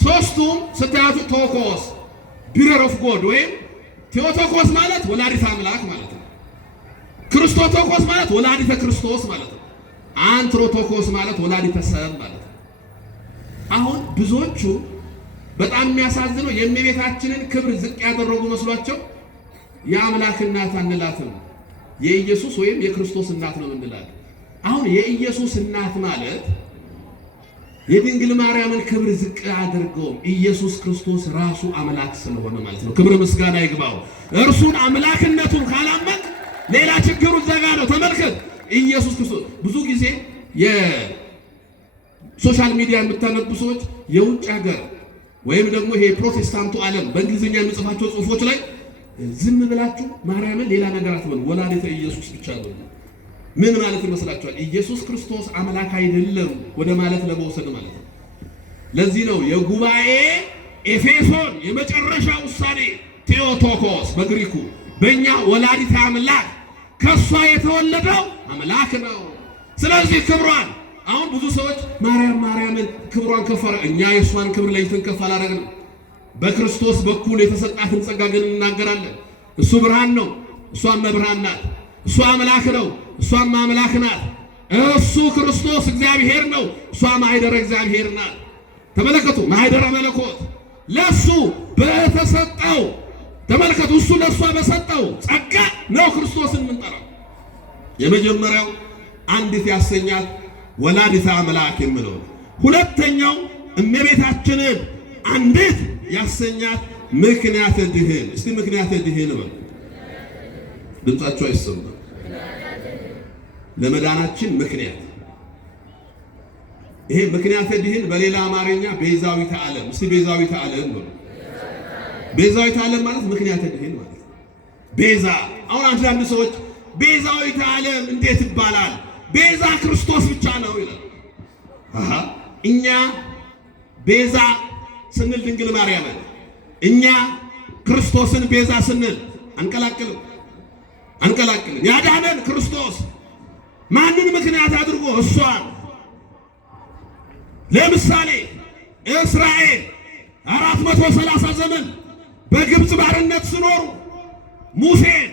ሶስቱም ስታያቱ ቶኮስ ቢረር ኦፍ ጎድ ወይም ቴዎቶኮስ ማለት ወላዲተ አምላክ ማለት ነው። ክርስቶቶኮስ ማለት ወላዲተ ክርስቶስ ማለት ነው። አንትሮቶኮስ ማለት ወላዲተ ሰብ ማለት ነው። አሁን ብዙዎቹ በጣም የሚያሳዝነው የእመቤታችንን ክብር ዝቅ ያደረጉ መስሏቸው የአምላክ እናት አንላትም፣ የኢየሱስ ወይም የክርስቶስ እናት ነው እንላለን። አሁን የኢየሱስ እናት ማለት የድንግል ማርያምን ክብር ዝቅ አድርገው ኢየሱስ ክርስቶስ ራሱ አምላክ ስለሆነ ማለት ነው። ክብር ምስጋና ይግባው። እርሱን አምላክነቱን ካላመን ሌላ ችግሩ ዘጋ ነው። ተመልከት፣ ኢየሱስ ክርስቶስ ብዙ ጊዜ የሶሻል ሚዲያ የምታነቡ ሰዎች የውጭ ሀገር ወይም ደግሞ ይሄ ፕሮቴስታንቱ ዓለም በእንግሊዝኛ የሚጽፋቸው ጽሑፎች ላይ ዝም ብላችሁ ማርያምን ሌላ ነገር አትበሉ፣ ወላዲተ ኢየሱስ ብቻ ነው። ምን ማለት ይመስላችኋል? ኢየሱስ ክርስቶስ አምላክ አይደለም ወደ ማለት ለመውሰድ ማለት ነው። ለዚህ ነው የጉባኤ ኤፌሶን የመጨረሻ ውሳኔ ቴዎቶኮስ በግሪኩ፣ በእኛ ወላዲተ አምላክ ከሷ የተወለደው አምላክ ነው። ስለዚህ ክብሯን አሁን ብዙ ሰዎች ማርያምን ክብሯን ከፈረ። እኛ የእሷን ክብር ለይተን ከፍ አላደረግንም። በክርስቶስ በኩል የተሰጣትን ጸጋ ግን እናገራለን። እሱ ብርሃን ነው፣ እሷም መብርሃን ናት። እሱ አምላክ ነው፣ እሷም አምላክ ናት። እሱ ክርስቶስ እግዚአብሔር ነው፣ እሷ ማኅደረ እግዚአብሔር ናት። ተመለከቱ፣ ማኅደረ መለኮት ለሱ በተሰጠው ተመልከቱ፣ እሱ ለእሷ በሰጠው ጸጋ ነው ክርስቶስን የምንጠራው። የመጀመሪያው አንዲት ያሰኛት ወላዲተ አምላክ የምለው፣ ሁለተኛው እመቤታችንን አንዲት ያሰኛት ምክንያተ ድኅን። እስቲ ምክንያተ ድኅን በሉ። ድምጻችሁ አይሰማም። ለመዳናችን ምክንያት ይሄ ምክንያተ ድኅን በሌላ አማርኛ ቤዛዊተ ዓለም። እስቲ ቤዛዊተ ዓለም በሉ። ቤዛዊተ ዓለም ማለት ምክንያተ ድኅን ማለት ቤዛ። አሁን አንዳንድ ሰዎች ቤዛዊተ ዓለም እንዴት ይባላል? ቤዛ ክርስቶስ ብቻ ነው ይላል። እኛ ቤዛ ስንል ድንግል ማርያምን፣ እኛ ክርስቶስን ቤዛ ስንል አንቀላቅልም። ያዳነን ክርስቶስ ማንን ምክንያት አድርጎ? እሷን። ለምሳሌ እስራኤል 430 ዘመን በግብፅ ባርነት ሲኖሩ ሙሴን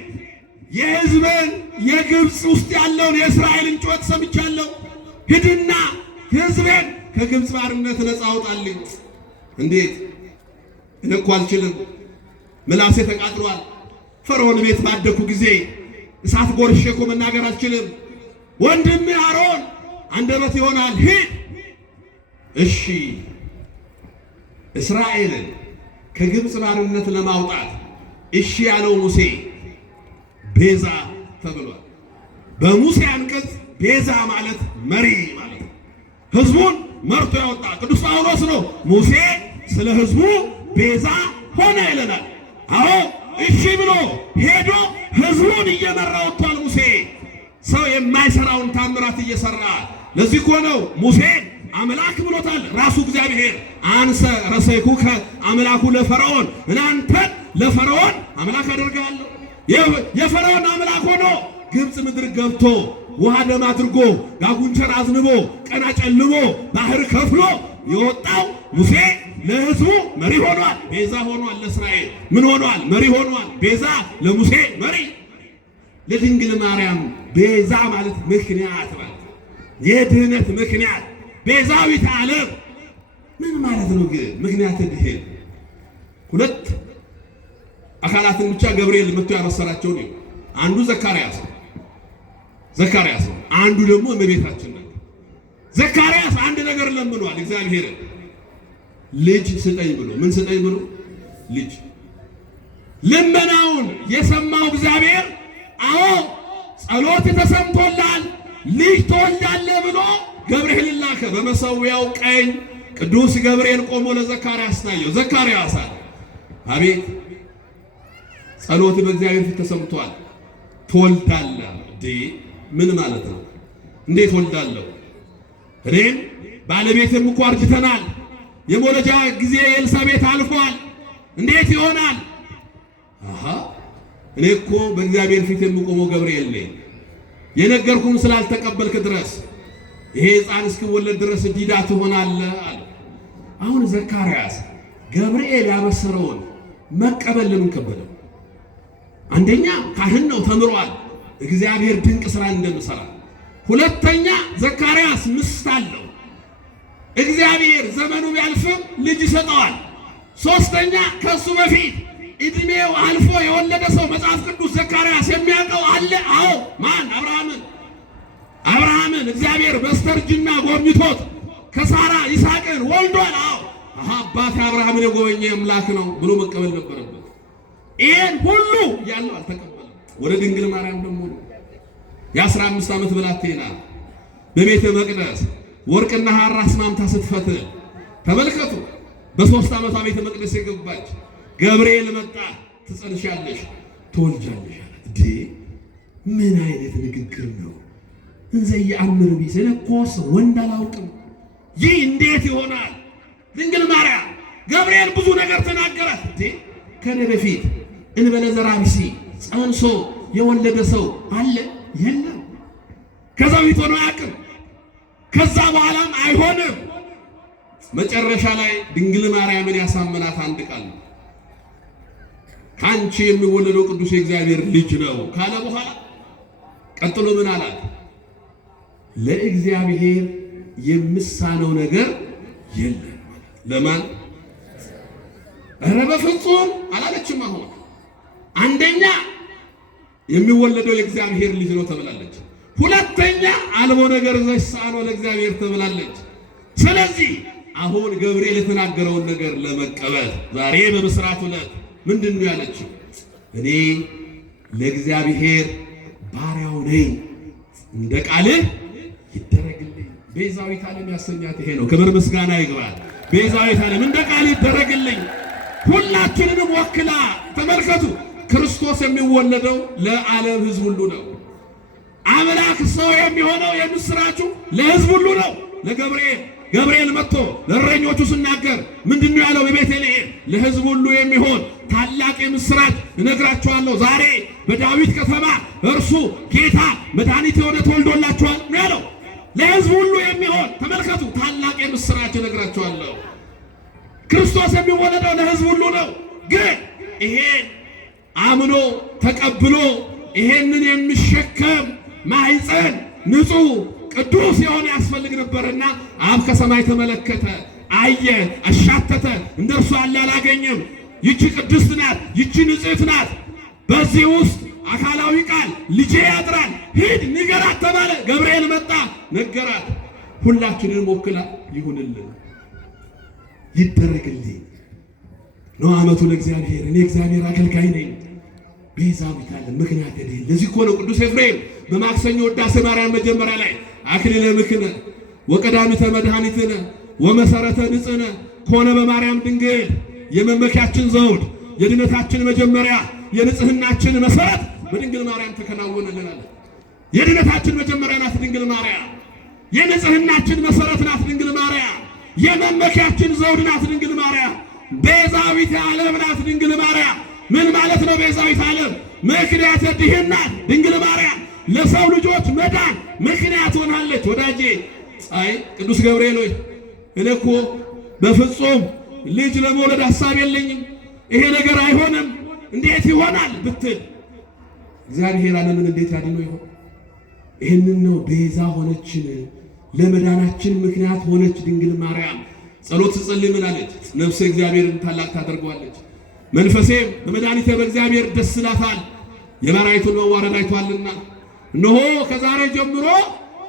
የሕዝብን የግብፅ ውስጥ ያለውን የእስራኤልን ጩኸት ሰምቻለሁ፣ ሂድና ሕዝቤን ከግብፅ ባርነት ነፃ አውጣልኝ። እንዴት? እኔ እኮ አልችልም፣ ምላሴ ተቃጥሏል። ፈርዖን ቤት ባደኩ ጊዜ እሳት ጎርሼ እኮ መናገር አልችልም። ወንድሜ አሮን አንደበት ይሆናል፣ ሂድ። እሺ፣ እስራኤልን ከግብፅ ባርነት ለማውጣት እሺ ያለው ሙሴ ቤዛ ተብሏል። በሙሴ አንቀጽ ቤዛ ማለት መሪ ማለት ነው። ሕዝቡን መርቶ ያወጣ ቅዱስ ጳውሎስ ነው። ሙሴ ስለ ሕዝቡ ቤዛ ሆነ ይለናል። አዎ እሺ ብሎ ሄዶ ሕዝቡን እየመራ ወጥቷል። ሙሴ ሰው የማይሰራውን ታምራት እየሰራ ለዚህ እኮ ነው ሙሴን አምላክ ብሎታል ራሱ እግዚአብሔር። አንሰ ረሰይኩከ አምላኩ ለፈርዖን፣ እናንተን ለፈርዖን አምላክ አደርጋለሁ። የፈርዖን አምላክ ሆኖ ግብፅ ምድር ገብቶ ውሃ ደም አድርጎ ጋጉንቸር አዝንቦ ቀና ጨልሞ ባህር ከፍሎ የወጣው ሙሴ ለሕዝቡ መሪ ሆኗል፣ ቤዛ ሆኗል። ለእስራኤል ምን ሆኗል? መሪ ሆኗል። ቤዛ ለሙሴ መሪ። ለድንግል ማርያም ቤዛ ማለት ምክንያት ማለት የድኅነት ምክንያት ቤዛዊተ ዓለም ምን ማለት ነው? ግን ምክንያተ ድኅን ሁለት አካላትን ብቻ ገብርኤል መጥቶ ያበሰራቸው ነው። አንዱ ዘካርያስ ነው፣ አንዱ ደግሞ እመቤታችን ናት። ዘካርያስ አንድ ነገር ለምኗል እግዚአብሔር ልጅ ስጠኝ ብሎ። ምን ስጠኝ ብሎ? ልጅ። ልመናውን የሰማው እግዚአብሔር አዎ ጸሎት ተሰምቶላል፣ ልጅ ትወልዳለህ ብሎ ገብርኤል ላከ። በመሰዊያው ቀኝ ቅዱስ ገብርኤል ቆሞ ለዘካርያስ ታየው። ዘካርያስ አለ አቤት ጸሎት በእግዚአብሔር ፊት ተሰምቷል፣ ትወልዳለህ። ምን ማለት ነው? እንዴት ወልዳለሁ? እኔም ባለቤቴም እኮ አርጅተናል፣ የመውለጃ ጊዜ የኤልሳቤጥ አልፏል፣ እንዴት ይሆናል? እኔ እኮ በእግዚአብሔር ፊት የምቆመው ገብርኤል ነኝ፣ የነገርኩህን ስላልተቀበልክ ድረስ ይሄ ሕፃን እስኪወለድ ድረስ ዲዳ ትሆናለህ አለ። አሁን ዘካርያስ ገብርኤል ያበሰረውን መቀበል ለምን ከበደው? አንደኛ ካህን ነው፣ ተምሯል እግዚአብሔር ድንቅ ስራ እንደምሰራ። ሁለተኛ ዘካርያስ ምስት አለው፣ እግዚአብሔር ዘመኑ ቢያልፍም ልጅ ይሰጠዋል። ሶስተኛ ከሱ በፊት እድሜው አልፎ የወለደ ሰው መጽሐፍ ቅዱስ ዘካርያስ የሚያውቀው አለ። አዎ ማን? አብርሃምን እግዚአብሔር በስተርጅና ጎብኝቶት ከሳራ ይስሐቅን ወልዷል። አዎ አባቴ አብርሃምን የጎበኘ አምላክ ነው ብሎ መቀበል ነበረበት። ይሄን ሁሉ ያለው አልተቀበለም። ወደ ድንግል ማርያም ደግሞ የ15 ዓመት ብላቴና በቤተ መቅደስ ወርቅና ሐር አስማምታ ስትፈትል ተመልከቱ። በ3 ዓመቷ ቤተ መቅደስ የገባች ገብርኤል መጣ። ትጸንሻለሽ፣ ትወልጃለሽ። ምን አይነት ንግግር ነው? እንዘ የአምር ቢስ ለኮስ ወንድ አላውቅም። ይህ እንዴት ይሆናል? ድንግል ማርያም ገብርኤል ብዙ ነገር ተናገራት። ከኔ በፊት እንበለ ዘራ ቢሲ ጸንሶ የወለደ ሰው አለ የለም? ከዛ በፊት ሆኖ አያውቅም። ከዛ በኋላም አይሆንም። መጨረሻ ላይ ድንግል ማርያምን ያሳመናት አንድ ቃል ነው። ካንቺ የሚወለደው ቅዱስ የእግዚአብሔር ልጅ ነው ካለ በኋላ ቀጥሎ ምን አላት? ለእግዚአብሔር የምሳነው ነገር የለም። ለማን? ኧረ በፍጹም አላለችም። አሁን አንደኛ የሚወለደው የእግዚአብሔር ልጅ ነው ተብላለች። ሁለተኛ አልቦ ነገር ዘሳኖ ለእግዚአብሔር ተብላለች። ስለዚህ አሁን ገብርኤል የተናገረውን ነገር ለመቀበል ዛሬ በምስራቱ ዕለት ምንድን ነው ያለችው? እኔ ለእግዚአብሔር ባሪያው ነኝ፣ እንደ ቃልህ ይደረግልኝ። ቤዛዊት ዓለም ያሰኛት ይሄ ነው። ክብር ምስጋና ይግባል። ቤዛዊት ዓለም እንደ ቃልህ ይደረግልኝ። ሁላችንንም ወክላ ተመልከቱ። ክርስቶስ የሚወለደው ለዓለም ሕዝብ ሁሉ ነው። አምላክ ሰው የሚሆነው የምስራቹ ለሕዝብ ሁሉ ነው። ገብርኤል መጥቶ ለእረኞቹ ሲናገር ምንድነው ያለው? በቤተልሔም ለሕዝብ ሁሉ የሚሆን ታላቅ የምስራች እነግራችኋለሁ፣ ዛሬ በዳዊት ከተማ እርሱ ጌታ መድኃኒት የሆነ ተወልዶላችኋል ነው ያለው። ለሕዝብ ሁሉ የሚሆን ተመልከቱ፣ ታላቅ የምስራች እነግራችኋለሁ። ክርስቶስ የሚወለደው ለሕዝብ ሁሉ ነው። ግን ይሄን አምኖ ተቀብሎ ይሄንን የሚሸከም ማኅፀን ንጹሕ ቅዱስ የሆነ ያስፈልግ ነበርና አብ ከሰማይ ተመለከተ፣ አየ፣ አሻተተ፣ እንደርሱ ያለ አላገኘም። ይቺ ቅድስት ናት፣ ይቺ ንጽሕት ናት። በዚህ ውስጥ አካላዊ ቃል ልጄ ያድራል፣ ሂድ ንገራት ተባለ። ገብርኤል መጣ፣ ነገራት። ሁላችንን ወክላ ይሁንልን፣ ይደረግልኝ ነው ዓመቱ ለእግዚአብሔር። እኔ እግዚአብሔር አገልጋይ ነኝ፣ ቤዛዊት ዓለም ምክንያት የለኝ። ለዚህ እኮ ነው ቅዱስ ኤፍሬም በማክሰኞ ውዳሴ ማርያም መጀመሪያ ላይ አክሊለ ምክነ ወቀዳሚተ መድኃኒትነ ወመሰረተ ንጽሕነ ኮነ በማርያም ድንግል፣ የመመኪያችን ዘውድ፣ የድነታችን መጀመሪያ፣ የንጽህናችን መሰረት በድንግል ማርያም ተከናወነልናል። የድነታችን መጀመሪያ ናት ድንግል ማርያም። የንጽህናችን መሰረት ናት ድንግል ማርያም። የመመኪያችን ዘውድ ናት ድንግል ማርያም። ቤዛዊት ዓለም ናት ድንግል ማርያም። ምን ማለት ነው ቤዛዊት ዓለም? ምክንያት ድህናት ድንግል ማርያም ለሰው ልጆች መዳን ምክንያት ሆናለች። ወዳጄ አይ ቅዱስ ገብርኤል ሆይ እኔ እኮ በፍጹም ልጅ ለመውለድ ሐሳብ የለኝም፣ ይሄ ነገር አይሆንም፣ እንዴት ይሆናል ብትል እግዚአብሔር ዓለምን እንዴት ያድነው ይሆን? ይህንን ነው ቤዛ ሆነችን፣ ለመዳናችን ምክንያት ሆነች ድንግል ማርያም። ጸሎት ስትጸልይ ምን አለች? ነፍሴ እግዚአብሔርን ታላቅ ታደርገዋለች፣ መንፈሴም በመድኃኒቴ በእግዚአብሔር ደስ ይላታል፣ የባሪያይቱን መዋረድ አይቷልና እነሆ ከዛሬ ጀምሮ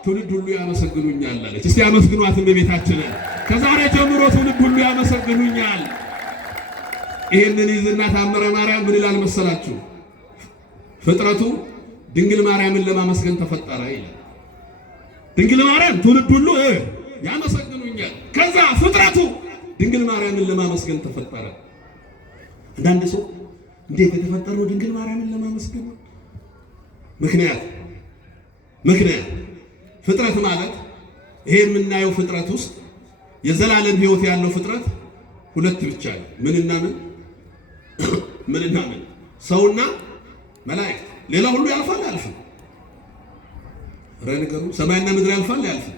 ትውልድ ሁሉ ያመሰግኑኛል አለች። እስቲ አመስግኗት በቤታችንን። ከዛሬ ጀምሮ ትውልድ ሁሉ ያመሰግኑኛል። ይህንን ይዝና ታምረ ማርያም ምን ይላል መሰላችሁ? ፍጥረቱ ድንግል ማርያምን ለማመስገን ተፈጠረ ይላል። ድንግል ማርያም ትውልድ ሁሉ ያመሰግኑኛል። ከዛ ፍጥረቱ ድንግል ማርያምን ለማመስገን ተፈጠረ። አንዳንድ ሰው እንዴት የተፈጠረው ድንግል ማርያምን ለማመስገን ነው? ምክንያት ፍጥረት ማለት ይሄ የምናየው ፍጥረት ውስጥ የዘላለም ሕይወት ያለው ፍጥረት ሁለት ብቻ ነው። ምንና ምን? ሰውና መላእክት። ሌላ ሁሉ ያልፋል አያልፍም? ረንገሩ ሰማይና ምድር ያልፋል አያልፍም?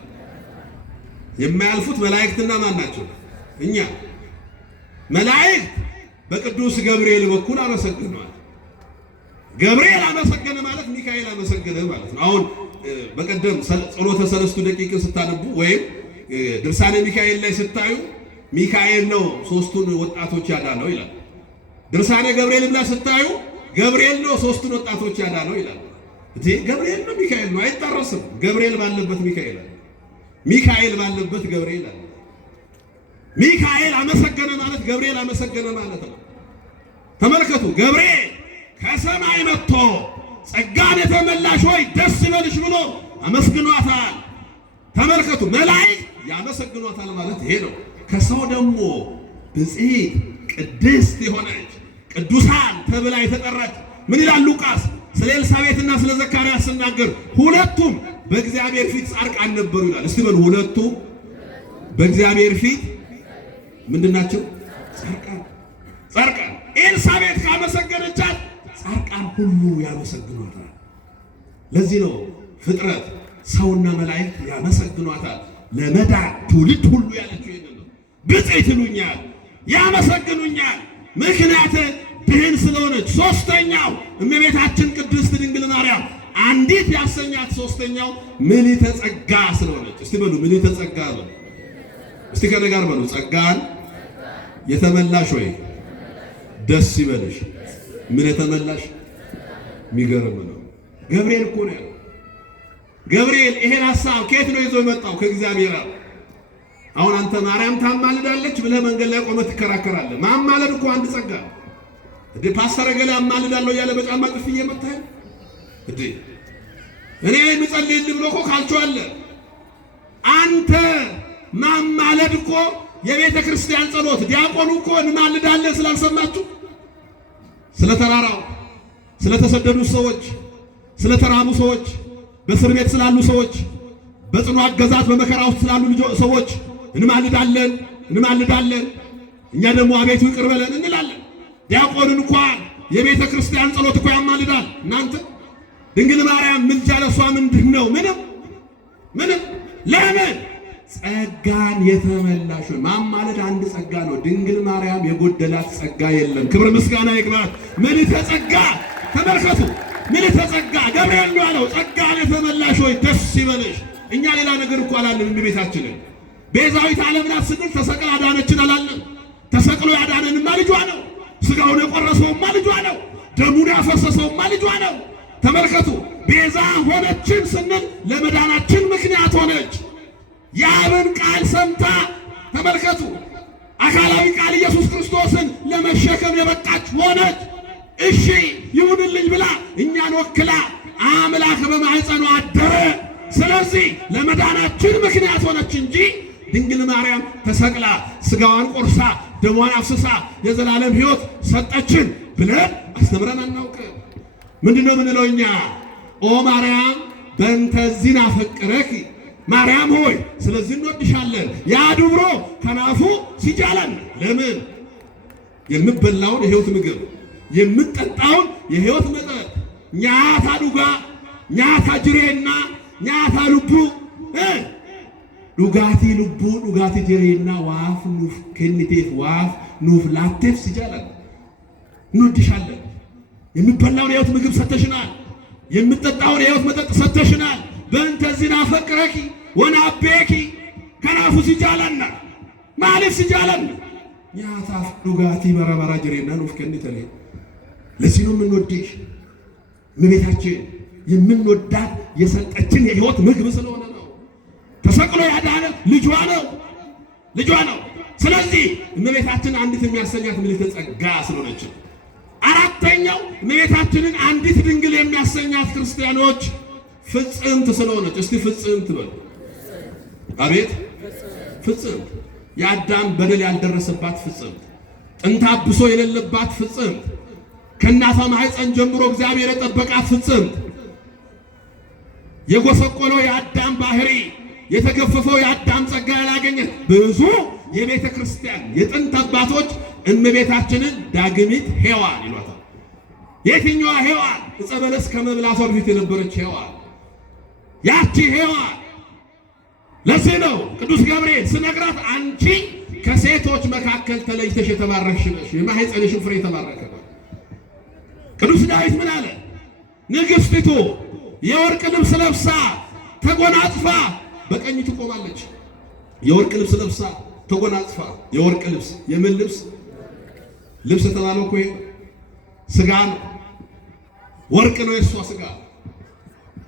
የማያልፉት መላእክትና ማን ናቸው? እኛ። መላእክት በቅዱስ ገብርኤል በኩል አመሰግነዋል። ገብርኤል አመሰገነ ማለት ሚካኤል አመሰገነ ማለት ነው። አሁን በቀደም ጸሎተ ሰለስቱ ደቂቅ ስታነቡ ወይም ድርሳነ ሚካኤል ላይ ስታዩ ሚካኤል ነው ሶስቱን ወጣቶች ያዳነው ይላል። ድርሳነ ገብርኤል ላይ ስታዩ ገብርኤል ነው ሶስቱን ወጣቶች ያዳነው ይላል። ገብርኤል ነው ሚካኤል ነው አይጣረስም። ገብርኤል ባለበት ሚካኤል አለ፣ ሚካኤል ባለበት ገብርኤል አለ። ሚካኤል አመሰገነ ማለት ገብርኤል አመሰገነ ማለት ነው። ተመልከቱ፣ ገብርኤል ከሰማይ መጥቶ ጸጋን የተመላሽ ሆይ ደስ ይበልሽ ብሎ አመስግኗታል። ተመልከቱ፣ መላእክት ያመሰግኗታል ማለት ይሄ ነው። ከሰው ደግሞ ብፅዕት ቅድስት የሆነች ቅዱሳን ተብላ የተጠራች ምን ይላል ሉቃስ ስለ ኤልሳቤጥና ስለ ዘካርያስ ሲናገር ሁለቱም በእግዚአብሔር ፊት ጻድቃን ነበሩ ይላል። እስቲ በሉ ሁለቱም በእግዚአብሔር ፊት ምንድናቸው? ጻድቃን። ኤልሳቤጥ ካመሰገነቻት ጻድቃን ሁሉ ያመሰግኗታል። ለዚህ ነው ፍጥረት ሰውና መላእክት ያመሰግኗታል። ለመዳን ትውልድ ሁሉ ያለችው ይሄን ነው። ብፅዕት ይሉኛል፣ ያመሰግኑኛል፣ ምክንያት ድህን ስለሆነች። ሶስተኛው እመቤታችን ቅድስት ድንግል ማርያም አንዲት ያሰኛት ሶስተኛው ምልዕተ ጸጋ ስለሆነች። እስቲ በሉ ምልዕተ ጸጋ በሉ። እስቲ ከኔ ጋር በሉ ጸጋን የተመላሽ ሆይ ደስ ይበልሽ። ምን የተመላሽ የሚገርም ነው። ገብርኤል እኮ ነው። ገብርኤል ይሄን ሐሳብ ከየት ነው ይዞ የመጣው? ከእግዚአብሔር። አሁን አንተ ማርያም ታማልዳለች ብለህ መንገድ ላይ ቆመህ ትከራከራለህ። ማማለድ እኮ አንድ ጸጋ እንዴ! ፓስተር ገሌ አማልዳለሁ እያለ በጫማ ጥፊ እየመታህ እንዴ! እኔ የምጸልይልህ ብሎ እኮ ካልቾ አለ። አንተ ማማለድ እኮ የቤተ ክርስቲያን ጸሎት። ዲያቆኑ እኮ እንማልዳለን ስላልሰማችሁ፣ ስለ ተራራው፣ ስለ ተሰደዱ ሰዎች፣ ስለ ተራቡ ሰዎች፣ በእስር ቤት ስላሉ ሰዎች፣ በጽኑ አገዛዝ በመከራ ውስጥ ስላሉ ሰዎች እንማልዳለን እንማልዳለን። እኛ ደግሞ አቤቱ ይቅር በለን እንላለን። ዲያቆንን እንኳን የቤተ ክርስቲያን ጸሎት እኮ ያማልዳል። እናንተ ድንግል ማርያም ምልጃ ለሷ ምንድን ነው? ምንም። ለምን? ጸጋን የተመላሽ ማማለድ አንድ ጸጋ ነው። ድንግል ማርያም የጎደላት ጸጋ የለም። ክብር ምስጋና ይግባት። ምልዕተ ጸጋ ተመልከቱ። ምልዕተ ጸጋ ገብርኤል ነው ያለው። ጸጋን የተመላሽ ሆይ ደስ ይበልሽ። እኛ ሌላ ነገር እኮ አላለም። እመቤታችንን ቤዛዊት ዓለም ናት ስንል ተሰቅላ አዳነችን አላለም። ተሰቅሎ ያዳነንማ ልጇ ነው። ስጋውን የቆረሰውማ ልጇ ነው። ደሙን ያፈሰሰውማ ልጇ ነው። ተመልከቱ። ቤዛ ሆነችን ስንል ለመዳናችን ምክንያት ሆነች። የአብን ቃል ሰምታ ተመልከቱ። አካላዊ ቃል ኢየሱስ ክርስቶስን ለመሸከም የበቃች ሆነች። እሺ ይሁንልኝ ብላ እኛን ወክላ አምላክ በማኅፀኗ አደረ። ስለዚህ ለመዳናችን ምክንያት ሆነች እንጂ ድንግል ማርያም ተሰቅላ ስጋዋን ቆርሳ ደሟን አፍስሳ የዘላለም ሕይወት ሰጠችን ብለን አስተምረን አናውቅም። ምንድነው ምንለው እኛ? ኦ ማርያም በእንተ ዚናፈቅረኪ፣ ማርያም ሆይ ስለዚህ እንወድሻለን። ያድብሮ ከናፉ ሲጃለን። ለምን? የምበላውን የሕይወት ምግብ የምጠጣውን የሕይወት መጠጥ ኛታ ዱጋ ኛታ ጅሬና ኛታ ልቡ ዱጋቲ ልቡ ዱጋቲ ጅሬና ዋፍ ኑፍ ከኒቴፍ ዋፍ ኑፍ ላቴፍ ሲጃለን። እንወድሻለን። የምበላውን የሕይወት ምግብ ሰተሽናል። የምጠጣውን የሕይወት መጠጥ ሰተሽናል። በእንተ ዚናፈቅረኪ ወናቤኪ ከናፉ ሲጃለና ማለፍ ሲጃለና ኛታፍ ዱጋቲ በረበራ ጅሬና ኑፍ ከኒተለ። ለዚህ ነው የምንወድሽ እመቤታችን። የምንወዳት የሰጠችን የሕይወት ምግብ ስለሆነ ነው። ተሰቅሎ ያዳነ ልጇ ነው። ስለዚህ እመቤታችን አንዲት የሚያሰኛት ምልዕተ ጸጋ ስለሆነች። አራተኛው እመቤታችንን አንዲት ድንግል የሚያሰኛት ክርስቲያኖች ፍጽምት ስለሆነች። እስቲ ፍጽምት በሉ። አቤት ፍጽምት! የአዳም በደል ያልደረሰባት ፍጽምት፣ ጥንተ አብሶ የሌለባት ፍጽምት፣ ከእናቷ ማኅፀን ጀምሮ እግዚአብሔር የጠበቃት ፍጽምት፣ የጎሰቆለው የአዳም ባህሪ የተገፈፈው የአዳም ጸጋ ያላገኘ ብዙ የቤተ ክርስቲያን የጥንት አባቶች እመቤታችንን ዳግሚት ሔዋን ይሏታል። የትኛዋ ሔዋን? ዕፀ በለስ ከመብላቷ በፊት የነበረች ሔዋን፣ ያቺ ሔዋን። ለዚህ ነው ቅዱስ ገብርኤል ስነግራት አንቺ ከሴቶች መካከል ተለይተሽ የተባረክሽ ነሽ፣ የማኅፀንሽን ፍሬ የተባረከ ነው። ቅዱስ ዳዊት ምን አለ? ንግሥቲቱ የወርቅ ልብስ ለብሳ ተጎናጽፋ በቀኝ ትቆማለች። የወርቅ ልብስ ለብሳ ተጎናጽፋ። የወርቅ ልብስ የምን ልብስ? ልብስ የተባለው እኮ ይሄ ስጋ ነው። ወርቅ ነው የእሷ ስጋ።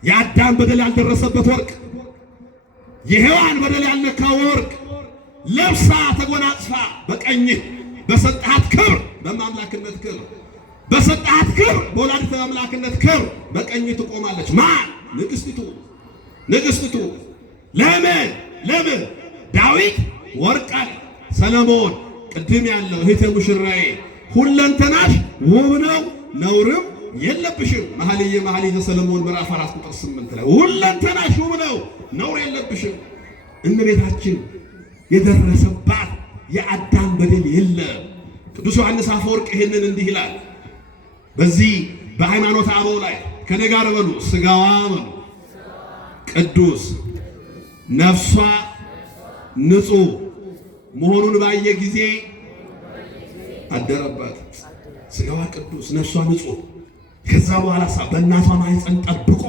የአዳም በደል ያልደረሰበት ወርቅ፣ የሔዋን በደል ያልነካው ወርቅ ለብሳ ተጎናጽፋ በቀኝህ በሰጣት ክብር፣ በማምላክነት ክብር በሰጣት ክብር፣ በወላዲተ አምላክነት ክብር በቀኝ ትቆማለች። ማን? ንግሥቲቱ። ለምን? ዳዊት ወርቅ አለ፣ ሰለሞን ቅድም ያለው እህተ ሙሽራዬ ሁለንተናሽ ውብ ነው ነውርም የለብሽም። መኃልየ ሰለሞን ምዕራፍ 4 ቁጥር 8 ላይ ሁለንተናሽ ውብ ነው ነውር የለብሽም። እመቤታችን የደረሰባት የአዳም በደል የለም። ቅዱስ ዮሐንስ አፈወርቅ ይህንን እንዲህ ይላል። በዚህ በሃይማኖተ አበው ላይ ከኔ ጋር በሉ፣ ስጋዋ በሉ ቅዱስ ነፍሷ ንጹሕ መሆኑን ባየ ጊዜ አደረባት። ስጋዋ ቅዱስ ነፍሷ ንጹሕ። ከዛ በኋላ በእናቷ ማኅፀን ጠብቆ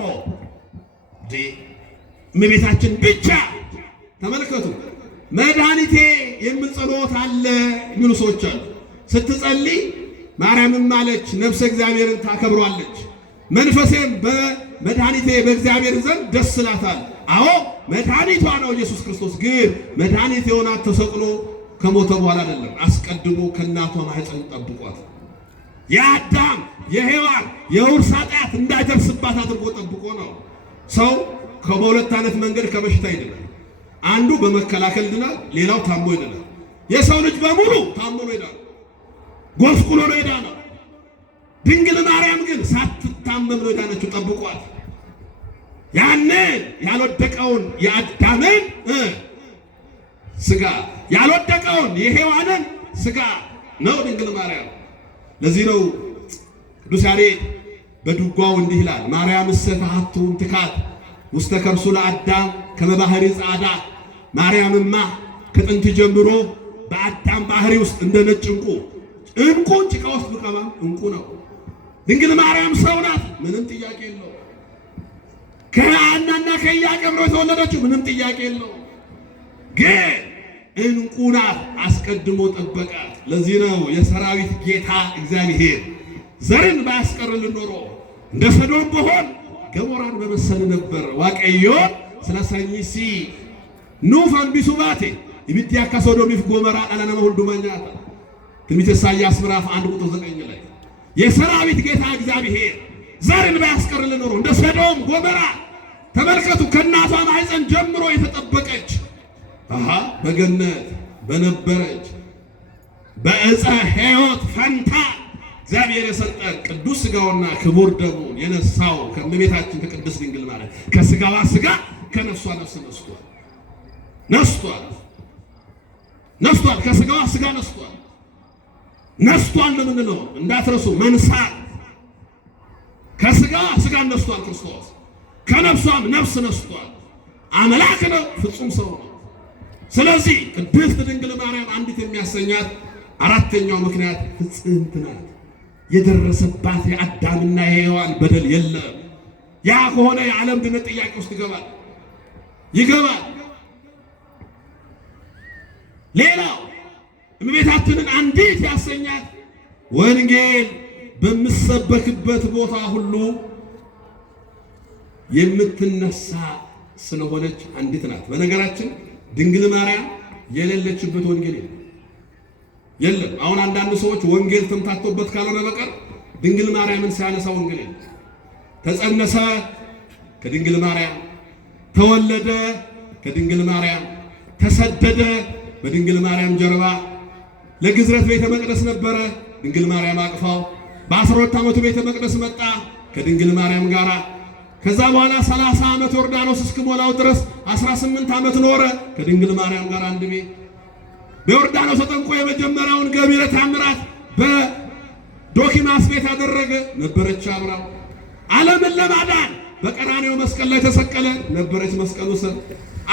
እመቤታችን ብቻ ተመልከቱ። መድኃኒቴ የሚል ጸሎት አለ የሚሉ ሰዎች አሉ። ስትጸልይ ማርያምም አለች ነፍሰ እግዚአብሔርን ታከብሯለች፣ መንፈሴም በመድኃኒቴ በእግዚአብሔር ዘንድ ደስ ይላታል። አዎ መድኃኒቷ ነው ኢየሱስ ክርስቶስ። ግን መድኃኒት የሆናት ተሰቅሎ ከሞተ በኋላ አይደለም፣ አስቀድሞ ከእናቷ ማኅፀን ጠብቋት የአዳም የሔዋን የውርስ ኃጢአት እንዳይደርስባት አድርጎ ጠብቆ ነው። ሰው በሁለት አይነት መንገድ ከበሽታ ይድናል። አንዱ በመከላከል ይድናል፣ ሌላው ታሞ ይድናል። የሰው ልጅ በሙሉ ታሞ ነው ይዳል፣ ጎስቁሎ ነው ይዳነው። ድንግል ማርያም ግን ሳትታመም ነው ይዳነችው፣ ጠብቋት። ያንን ያልወደቀውን የአዳምን ስጋ ያልወደቀውን የሔዋንን ስጋ ነው ድንግል ማርያም። ለዚህ ነው ቅዱስ ያሬድ በድጓው እንዲህ ይላል፣ ማርያም እሰተሃቱ ትካት ውስተ ከርሱ ለአዳም ከመ ባሕሪ ጻዕዳ። ማርያምማ ከጥንት ጀምሮ በአዳም ባህሪ ውስጥ እንደ ነጭ ዕንቁ፣ ዕንቁን ጭቃ ውስጥ ብቀባም ዕንቁ ነው። ድንግል ማርያም ሰው ናት፣ ምንም ጥያቄ የለው። ከሐናና ከኢያቄም ነው የተወለደችው፣ ምንም ጥያቄ የለው። ግን ዕንቁ ናት፣ አስቀድሞ ጠበቃት። ለዚህ ነው የሰራዊት ጌታ እግዚአብሔር ዘርን ባያስቀርልን ኖሮ እንደ ሰዶም በሆን ገሞራን በመሰል ነበር። ዋቀዮን ስለ ሰኝሲ ኑፋን ቢሱባቴ ይብትያካ ሶዶሚፍ ጎመራ አላና ሁሉ ማኛታ ትንቢተ ኢሳይያስ ምዕራፍ 1 ቁጥር 9 ላይ የሰራዊት ጌታ እግዚአብሔር ዘርን ባያስቀርልን ኖሮ እንደ ሰዶም ጎመራ ተመልከቱ፣ ከእናቷ ማኅፀን ጀምሮ የተጠበቀች በገነት በነበረች በዕፀ ሕይወት ፈንታ እግዚአብሔር የሰጠን ቅዱስ ሥጋውና ክቡር ደሙን የነሳው ከእመቤታችን ከቅድስት ድንግል ማርያም ከሥጋዋ ሥጋ ከነፍሷ ነፍስ ነስቷል። ከሥጋዋ ሥጋ ነስቷል ነው የምንለው፣ እንዳትረሱ። መንሳት ከሥጋዋ ሥጋ ነስቷል ክርስቶስ፣ ከነፍሷም ነፍስ ነስቷል። አምላክ ነው፣ ፍጹም ሰው ነው። ስለዚህ ቅድስት ድንግል ማርያም አንዲት የሚያሰኛት አራተኛው ምክንያት ፍጽምት ናት። የደረሰባት የአዳምና የሔዋን በደል የለም። ያ ከሆነ የዓለም ድነት ጥያቄ ውስጥ ይገባል። ሌላው እመቤታችንን አንዲት ያሰኛት ወንጌል በምሰበክበት ቦታ ሁሉ የምትነሳ ስለሆነች አንዲት ናት። በነገራችን ድንግል ማርያም የሌለችበት ወንጌል የለም። አሁን አንዳንድ ሰዎች ወንጌል ተምታቶበት ካልሆነ በቀር ድንግል ማርያምን ሳያነሳ ወንጌል የለም። ተጸነሰ ከድንግል ማርያም፣ ተወለደ ከድንግል ማርያም፣ ተሰደደ በድንግል ማርያም ጀርባ፣ ለግዝረት ቤተ መቅደስ ነበረ ድንግል ማርያም አቅፋው፣ በ12 ዓመቱ ቤተ መቅደስ መጣ ከድንግል ማርያም ጋራ። ከዛ በኋላ 30 ዓመት ዮርዳኖስ እስኪሞላው ድረስ 18 ዓመት ኖረ ከድንግል ማርያም ጋር አንድ ቤት። በዮርዳኖስ ተጠምቆ የመጀመሪያውን ገቢረ ተአምራት በዶኪማስ ቤት ያደረገ ነበረች አብራው። ዓለምን ለማዳን በቀራንዮ መስቀል ላይ ተሰቀለ ነበረች መስቀሉ ስር።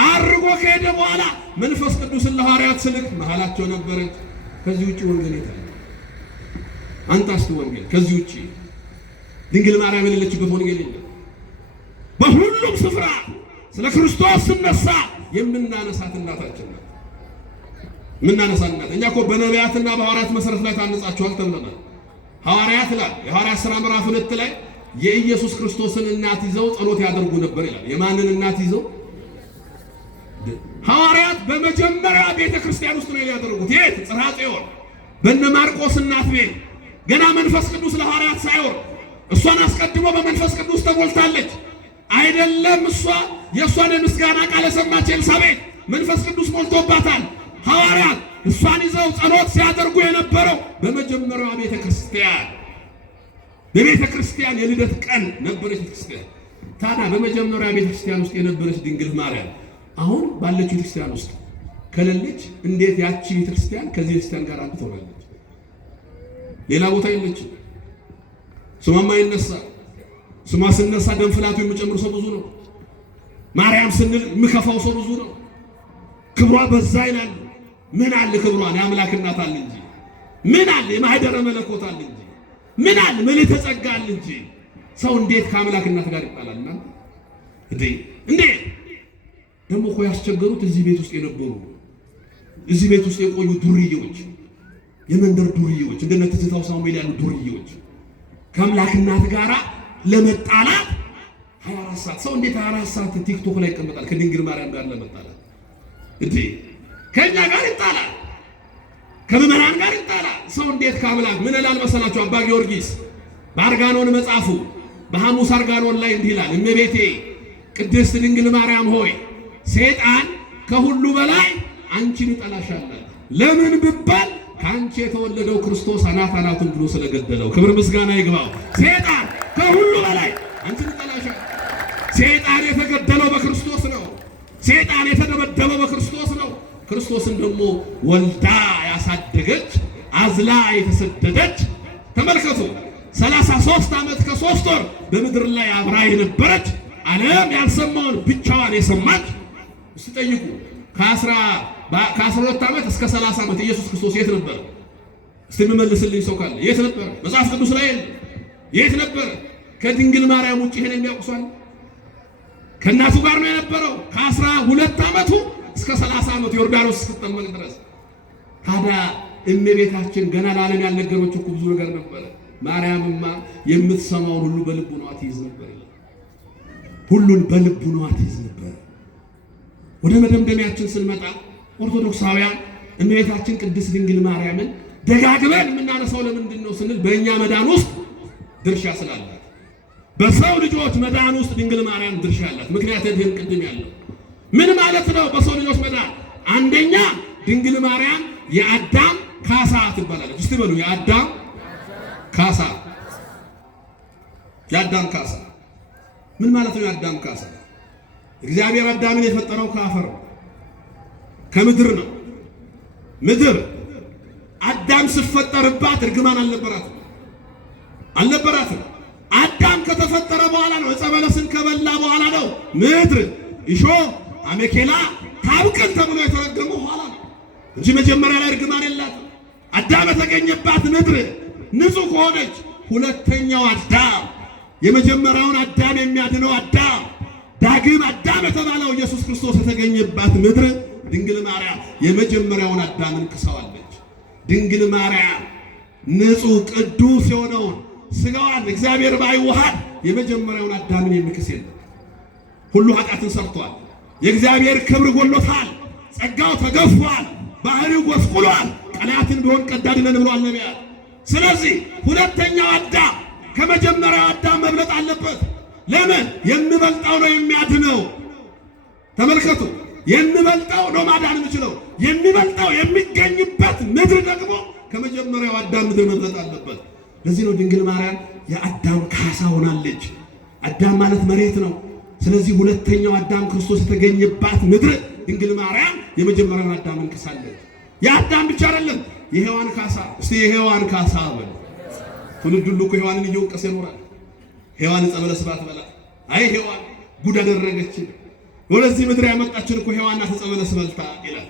አርጎ ከሄደ በኋላ መንፈስ ቅዱስን ለሐዋርያት ስልክ መሃላቸው ነበረች። ከዚህ ውጪ ወንጌል የለም። አንታስቱ ወንጌል ከዚህ ውጪ ድንግል ማርያም የሌለችበት ወንጌል የለም። በሁሉም ስፍራ ስለ ክርስቶስ ስነሳ የምናነሳት እናታችን ናት። የምናነሳት እናት እኛ እኮ በነቢያትና በሐዋርያት መሰረት ላይ ታንጻችኋል ተብለናል። ሐዋርያት ላይ የሐዋርያት ሥራ ምዕራፍ 2 ላይ የኢየሱስ ክርስቶስን እናት ይዘው ጸሎት ያደርጉ ነበር ይላል። የማንን እናት ይዘው? ሐዋርያት በመጀመሪያ ቤተ ክርስቲያን ውስጥ ነው ያደረጉት። የት? ጽርሐ ጽዮን በእነ ማርቆስ እናት ቤት። ገና መንፈስ ቅዱስ ለሐዋርያት ሳይወርድ እሷን አስቀድሞ በመንፈስ ቅዱስ ተሞልታለች። አይደለም እሷ የእሷን የምስጋና ቃል የሰማች ኤልሳቤጥ መንፈስ ቅዱስ ሞልቶባታል። ሐዋርያት እሷን ይዘው ጸሎት ሲያደርጉ የነበረው በመጀመሪያዋ ቤተ ክርስቲያን፣ በቤተ ክርስቲያን የልደት ቀን ነበረች ክርስቲያን። ታዲያ በመጀመሪያ ቤተ ክርስቲያን ውስጥ የነበረች ድንግል ማርያም አሁን ባለችው ቤተ ክርስቲያን ውስጥ ከሌለች እንዴት ያቺ ቤተ ክርስቲያን ከዚህ ቤተ ክርስቲያን ጋር አንድ ትሆናለች? ሌላ ቦታ የለችም። ስሟማ ይነሳ። ስሟ ስነሳ ደም ፍላቱ የሚጨምር ሰው ብዙ ነው። ማርያም ስንል የምከፋው ሰው ብዙ ነው። ክብሯ በዛ ይላል። ምን አለ ክብሯን የአምላክ እናት አለ እንጂ ምን አለ የማህደረ መለኮት አለ እንጂ ምን አለ መልዕልተ ጸጋ አለ እንጂ ሰው እንዴት ከአምላክ እናት ጋር ይጣላል? እንዴ ደግሞ እኮ ያስቸገሩት እዚህ ቤት ውስጥ የነበሩ እዚህ ቤት ውስጥ የቆዩ ዱርዬዎች የመንደር ዱርዬዎች እንደነ ትዝታው ሳሙኤል ያሉ ዱርዬዎች ከአምላክ እናት ጋራ ለመጣላት 24 ሰዓት ሰው እንዴት 24 ሰዓት ቲክቶክ ላይ ይቀመጣል? ከድንግል ማርያም ጋር ለመጣላት እንዴ! ከኛ ጋር ይጣላል፣ ከምዕመናን ጋር ይጣላል። ሰው እንዴት ከአምላክ ምን ይላል መሰላችሁ? አባ ጊዮርጊስ በአርጋኖን መጽሐፉ በሐሙስ አርጋኖን ላይ እንዲህ ይላል፣ እመቤቴ ቅድስት ድንግል ማርያም ሆይ ሰይጣን ከሁሉ በላይ አንቺን ይጠላሻል። ለምን ብባል ከአንቺ የተወለደው ክርስቶስ አናቱን ብሎ ስለገደለው። ክብር ምስጋና ይግባው። ሰይጣን ከሁሉ በላይ አንቺን ይጠላሻል። ሰይጣን የተገደለው በክርስቶስ ነው። ሰይጣን የተደበደበው በክርስቶስ ነው። ክርስቶስን ደግሞ ወልዳ ያሳደገች አዝላ የተሰደደች ተመልከቱ። 33 ዓመት ከ3 ወር በምድር ላይ አብራ የነበረች ዓለም ያልሰማውን ብቻዋን የሰማች እስቲ ጠይቁ። ከ12 ዓመት እስከ 30 ዓመት ኢየሱስ ክርስቶስ የት ነበር? እስቲ የምመልስልኝ ሰው ካለ የት ነበር? መጽሐፍ ቅዱስ ላይ የት ነበር? ከድንግል ማርያም ውጭ ይሄን የሚያውቁሷል? ከእናቱ ጋር ነው የነበረው ከ12 ዓመቱ እስከ 30 ዓመቱ ዮርዳኖስ ስትጠመቅ ድረስ። ታዲያ እመቤታችን ገና ለዓለም ያልነገረች እኮ ብዙ ነገር ነበረ። ማርያምማ የምትሰማውን ሁሉ በልቡኗ ትይዝ ነበር ይላል። ሁሉን በልቡኗ ትይዝ ነበር። ወደ መደምደሚያችን ስንመጣ ኦርቶዶክሳውያን እመቤታችን ቅድስት ድንግል ማርያምን ደጋግመን የምናነሳው ለምንድን ነው ስንል በእኛ መዳን ውስጥ ድርሻ ስላላት፣ በሰው ልጆች መዳን ውስጥ ድንግል ማርያም ድርሻ አላት። ምክንያት ይህን ቅድም ያለው ምን ማለት ነው? በሰው ልጆች መዳን አንደኛ ድንግል ማርያም የአዳም ካሳ ትባላለች። እስቲ በሉ የአዳም ካሳ። የአዳም ካሳ ምን ማለት ነው? የአዳም ካሳ እግዚአብሔር አዳምን የፈጠረው ከአፈር ከምድር ነው። ምድር አዳም ሲፈጠርባት እርግማን አልነበራትም። አዳም ከተፈጠረ በኋላ ነው፣ ዕፀ በለስን ከበላ በኋላ ነው ምድር እሾህ አሜኬላ ታብቅል ተብሎ የተረገመው በኋላ ነው እንጂ መጀመሪያ ላይ እርግማን የላትም። አዳም የተገኘባት ምድር ንጹሕ ከሆነች ሁለተኛው አዳም የመጀመሪያውን አዳም የሚያድነው አዳም ዳግም አዳም የተባለው ኢየሱስ ክርስቶስ የተገኘባት ምድር ድንግል ማርያም የመጀመሪያውን አዳምን ክሰዋለች። ድንግል ማርያም ንጹሕ ቅዱስ የሆነውን ሥጋዋን እግዚአብሔር ባይዋሃድ የመጀመሪያውን አዳምን የሚክስ የለም። ሁሉ ኃጢአትን ሰርቷል። የእግዚአብሔር ክብር ጎሎታል። ጸጋው ተገፏል። ባህሪው ጎስቁሏል። ቀላያትን ቢሆን ቀዳድነን ብሏል ነቢያት። ስለዚህ ሁለተኛው አዳም ከመጀመሪያው አዳም መብለጥ አለበት። ለምን? የሚበልጠው ነው የሚያድነው። ተመልከቱ፣ የሚበልጠው ነው ማዳን የሚችለው። የሚበልጠው የሚገኝበት ምድር ደግሞ ከመጀመሪያው አዳም ምድር መብለጥ አለበት። ለዚህ ነው ድንግል ማርያም የአዳም ካሳ ሆናለች። አዳም ማለት መሬት ነው። ስለዚህ ሁለተኛው አዳም ክርስቶስ የተገኘባት ምድር ድንግል ማርያም የመጀመሪያውን አዳም እንክሳለች። የአዳም ብቻ አይደለም፣ የሔዋን ካሳ። እስቲ የሔዋን ካሳ በሉ። ትውልድ ሁሉ እኮ ሔዋንን እየወቀሰ ይኖራል። ሔዋን ዕፀ በለስ ባትበላ፣ አይ ሔዋን ጉድ አደረገችን፣ ወደዚህ ምድር ያመጣችን እኮ ሔዋን ናት ዕፀ በለስ በልታ ይላል።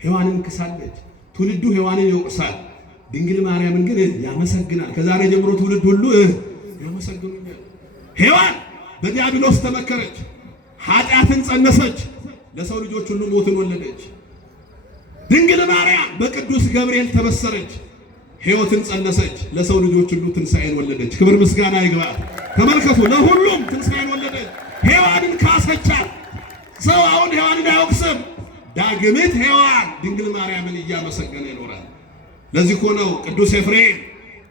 ሔዋንን እንክሳለች። ትውልዱ ሔዋንን ይወቅሳል። ድንግል ማርያምን ግን ያመሰግናል። ከዛሬ ጀምሮ ትውልድ ሁሉ ያመሰግኑኛል። ሔዋን በዲያብሎስ ተመከረች፣ ኃጢአትን ጸነሰች፣ ለሰው ልጆች ሁሉ ሞትን ወለደች። ድንግል ማርያም በቅዱስ ገብርኤል ተበሰረች፣ ሕይወትን ጸነሰች፣ ለሰው ልጆች ሁሉ ትንሣኤን ወለደች። ክብር ምስጋና ይግባት። ተመልከቱ፣ ለሁሉም ትንሣኤን ወለደች። ሔዋንን ካሰቻት። ሰው አሁን ሔዋንን አይወቅስም። ዳግሚት ሔዋን ድንግል ማርያምን እያመሰገነ ይኖራል። ለዚህ እኮ ነው ቅዱስ ኤፍሬም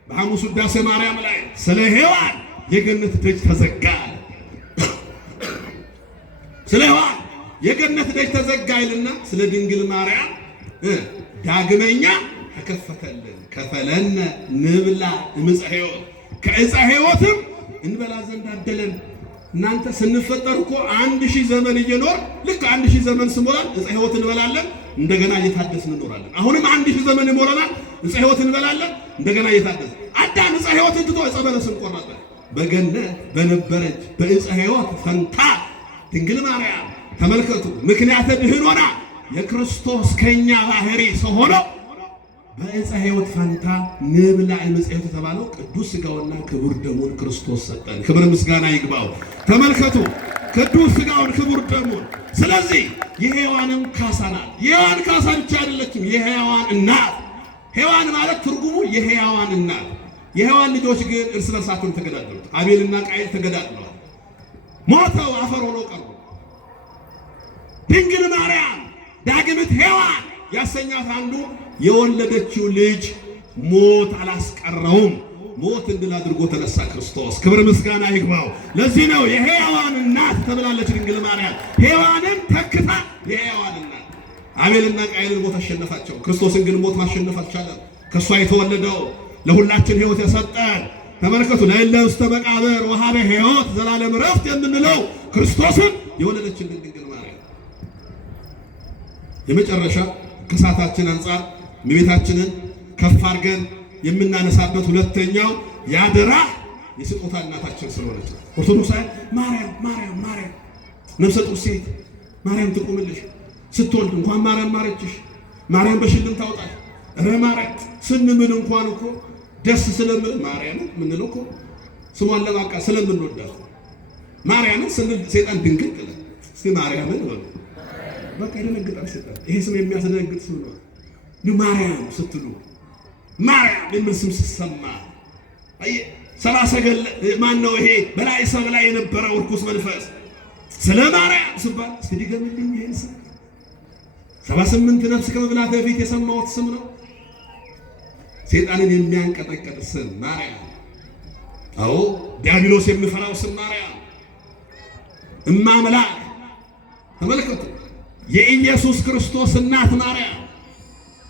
በሐሙስ ውዳሴ ማርያም ላይ ስለ ሔዋን የገነት ደጅ ተዘጋ፣ ስለ ሔዋን የገነት ደጅ ተዘጋ ይልና ስለ ድንግል ማርያም ዳግመኛ ተከፈተልን። ከፈለነ ንብላ እምፀ ሕይወት፣ ከዕፀ ሕይወትም እንበላ ዘንድ አደለን። እናንተ ስንፈጠር እኮ 1000 ዘመን እየኖር ልክ 1000 ዘመን ስሞላን ዕፀ ሕይወት እንበላለን፣ እንደገና እየታደስን እንኖራለን። አሁንም 1000 ዘመን ይሞላናል፣ ዕፀ ሕይወት እንበላለን፣ እንደገና እየታደስን። አዳም ዕፀ ሕይወትን ትቶ ዕፀ በለስን ቆረጠ። በገነት በነበረች በዕፀ ሕይወት ፈንታ ድንግል ማርያም ተመልከቱ፣ ምክንያተ ድኅን ሆና የክርስቶስ ከኛ ባህሪ ሰው ሆኖ በዕፀ ሕይወት ፈንታ ንብላ እምፀ ሕይወት የተባለው ቅዱስ ሥጋውና ክቡር ደሙን ክርስቶስ ሰጠን። ክብር ምስጋና ይግባው። ተመልከቱ ቅዱስ ሥጋውን ክቡር ደሙን። ስለዚህ የሔዋንም ካሳ ናት። የሔዋን ካሳ ብቻ አይደለችም፣ የሔዋን እናት። ሔዋን ማለት ትርጉሙ የሕያዋን እናት። የሔዋን ልጆች ግን እርስ በርሳቸው ተገዳደሉት። አቤልና ቃየል ተገዳድለዋል፣ ሞተው አፈር ሆነው ቀሩ። ድንግል ማርያም ዳግምት ሔዋን ያሰኛት አንዱ የወለደችው ልጅ ሞት አላስቀረውም። ሞት እንድል አድርጎ ተነሳ ክርስቶስ። ክብር ምስጋና ይግባው። ለዚህ ነው የሕያዋን እናት ተብላለች ድንግል ማርያም። ሔዋንን ተክታ የሕያዋን እናት። አቤልና ቃየልን ሞት አሸነፋቸው። ክርስቶስን ግን ሞት ማሸነፍ አልቻለም። ከእሷ የተወለደው ለሁላችን ሕይወት የሰጠን ተመልከቱ። ለእለ ውስተ መቃብር ወሀበ ሕይወት ዘላለም ዕረፍት የምንለው ክርስቶስን የወለደችልን ድንግል ማርያም። የመጨረሻ ከሰዓታችን አንጻር እመቤታችንን ከፍ አድርገን የምናነሳበት ሁለተኛው ያደራ የስጦታ እናታችን ስለሆነች ኦርቶዶክሳውያን ማርያም ማርያም ማርያም ነፍሰ ጡር ሴት ማርያም ትቁምልሽ፣ ስትወልድ እንኳን ማርያም ማረችሽ፣ ማርያም በሽልም ታውጣሽ። እረ ማርያም ስንምል እንኳን እኮ ደስ ስለምን ማርያም ምንለው እኮ ስሟን ለማቃ ስለምንወዳት ማርያምን ስንል ሰይጣን ድንግጥ ይላል። እስኪ ማርያምን ነው በቃ ይደነግጣል ሰይጣን። ይሄ ስም የሚያስደነግጥ ስም ነው። ማርያም ስትሉ ማርያም የሚል ስም ሲሰማ ሰብአ ሰገል ማን ነው ይሄ በላይ ሰብ ላይ የነበረው ርኩስ መንፈስ ስለ ማርያም ሲባል እስኪ ድገምልኝ ይሄን ስም 78 ነፍስ ከመብላት በፊት የሰማሁት ስም ነው። ሰይጣንን የሚያንቀጠቀጥ ስም ማርያም። አዎ ዲያብሎስ የሚፈራው ስም ማርያም። እማ አምላክ ተመልከቱ፣ የኢየሱስ ክርስቶስ እናት ማርያም፣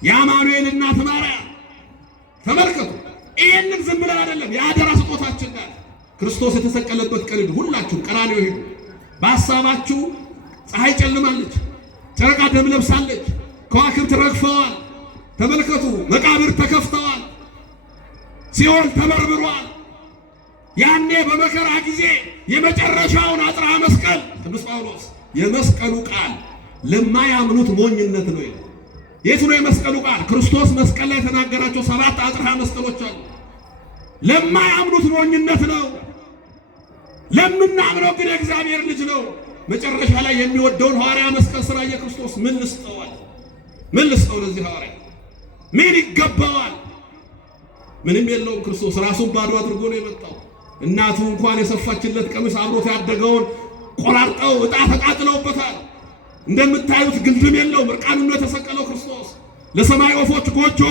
የአማኑኤል እናት ማርያም ተመልከቱ። ይሄንን ዝም ብለን አይደለም፣ የአደራ ስጦታችን ናት። ክርስቶስ የተሰቀለበት ቀን ሁላችሁም ቀራንዮ ሄዱ። በሐሳባችሁ ፀሐይ ጨልማለች፣ ጨረቃ ደም ለብሳለች፣ ከዋክብት ረግፈዋል። ተመልከቱ፣ መቃብር ተከፍተዋል፣ ሲኦል ተበርብሯል። ያኔ በመከራ ጊዜ የመጨረሻውን አጽርሐ መስቀል ቅዱስ ጳውሎስ የመስቀሉ ቃል ለማያምኑት ሞኝነት ነው ይላል። የቱ ነው የመስቀሉ ቃል? ክርስቶስ መስቀል ላይ የተናገራቸው 7 አጽርሐ መስቀሎች አሉ። ለማያምኑት ሞኝነት ነው፣ ለምናምነው ግን የእግዚአብሔር ልጅ ነው። መጨረሻ ላይ የሚወደውን ሐዋርያ መስቀል ስራ የክርስቶስ ምን ልስጠዋል? ምን ልስጠው ለዚህ ሐዋርያ? ምን ይገባዋል? ምንም የለውም። ክርስቶስ ራሱን ባዶ አድርጎ ነው የመጣው። እናቱ እንኳን የሰፋችለት ቀሚስ አብሮት ያደገውን ቆራርጠው ዕጣ ተቃጥለውበታል። እንደምታዩት ግልድም የለውም፣ እርቃኑን ነው የተሰቀለው ክርስቶስ። ለሰማይ ወፎች ጎጆ፣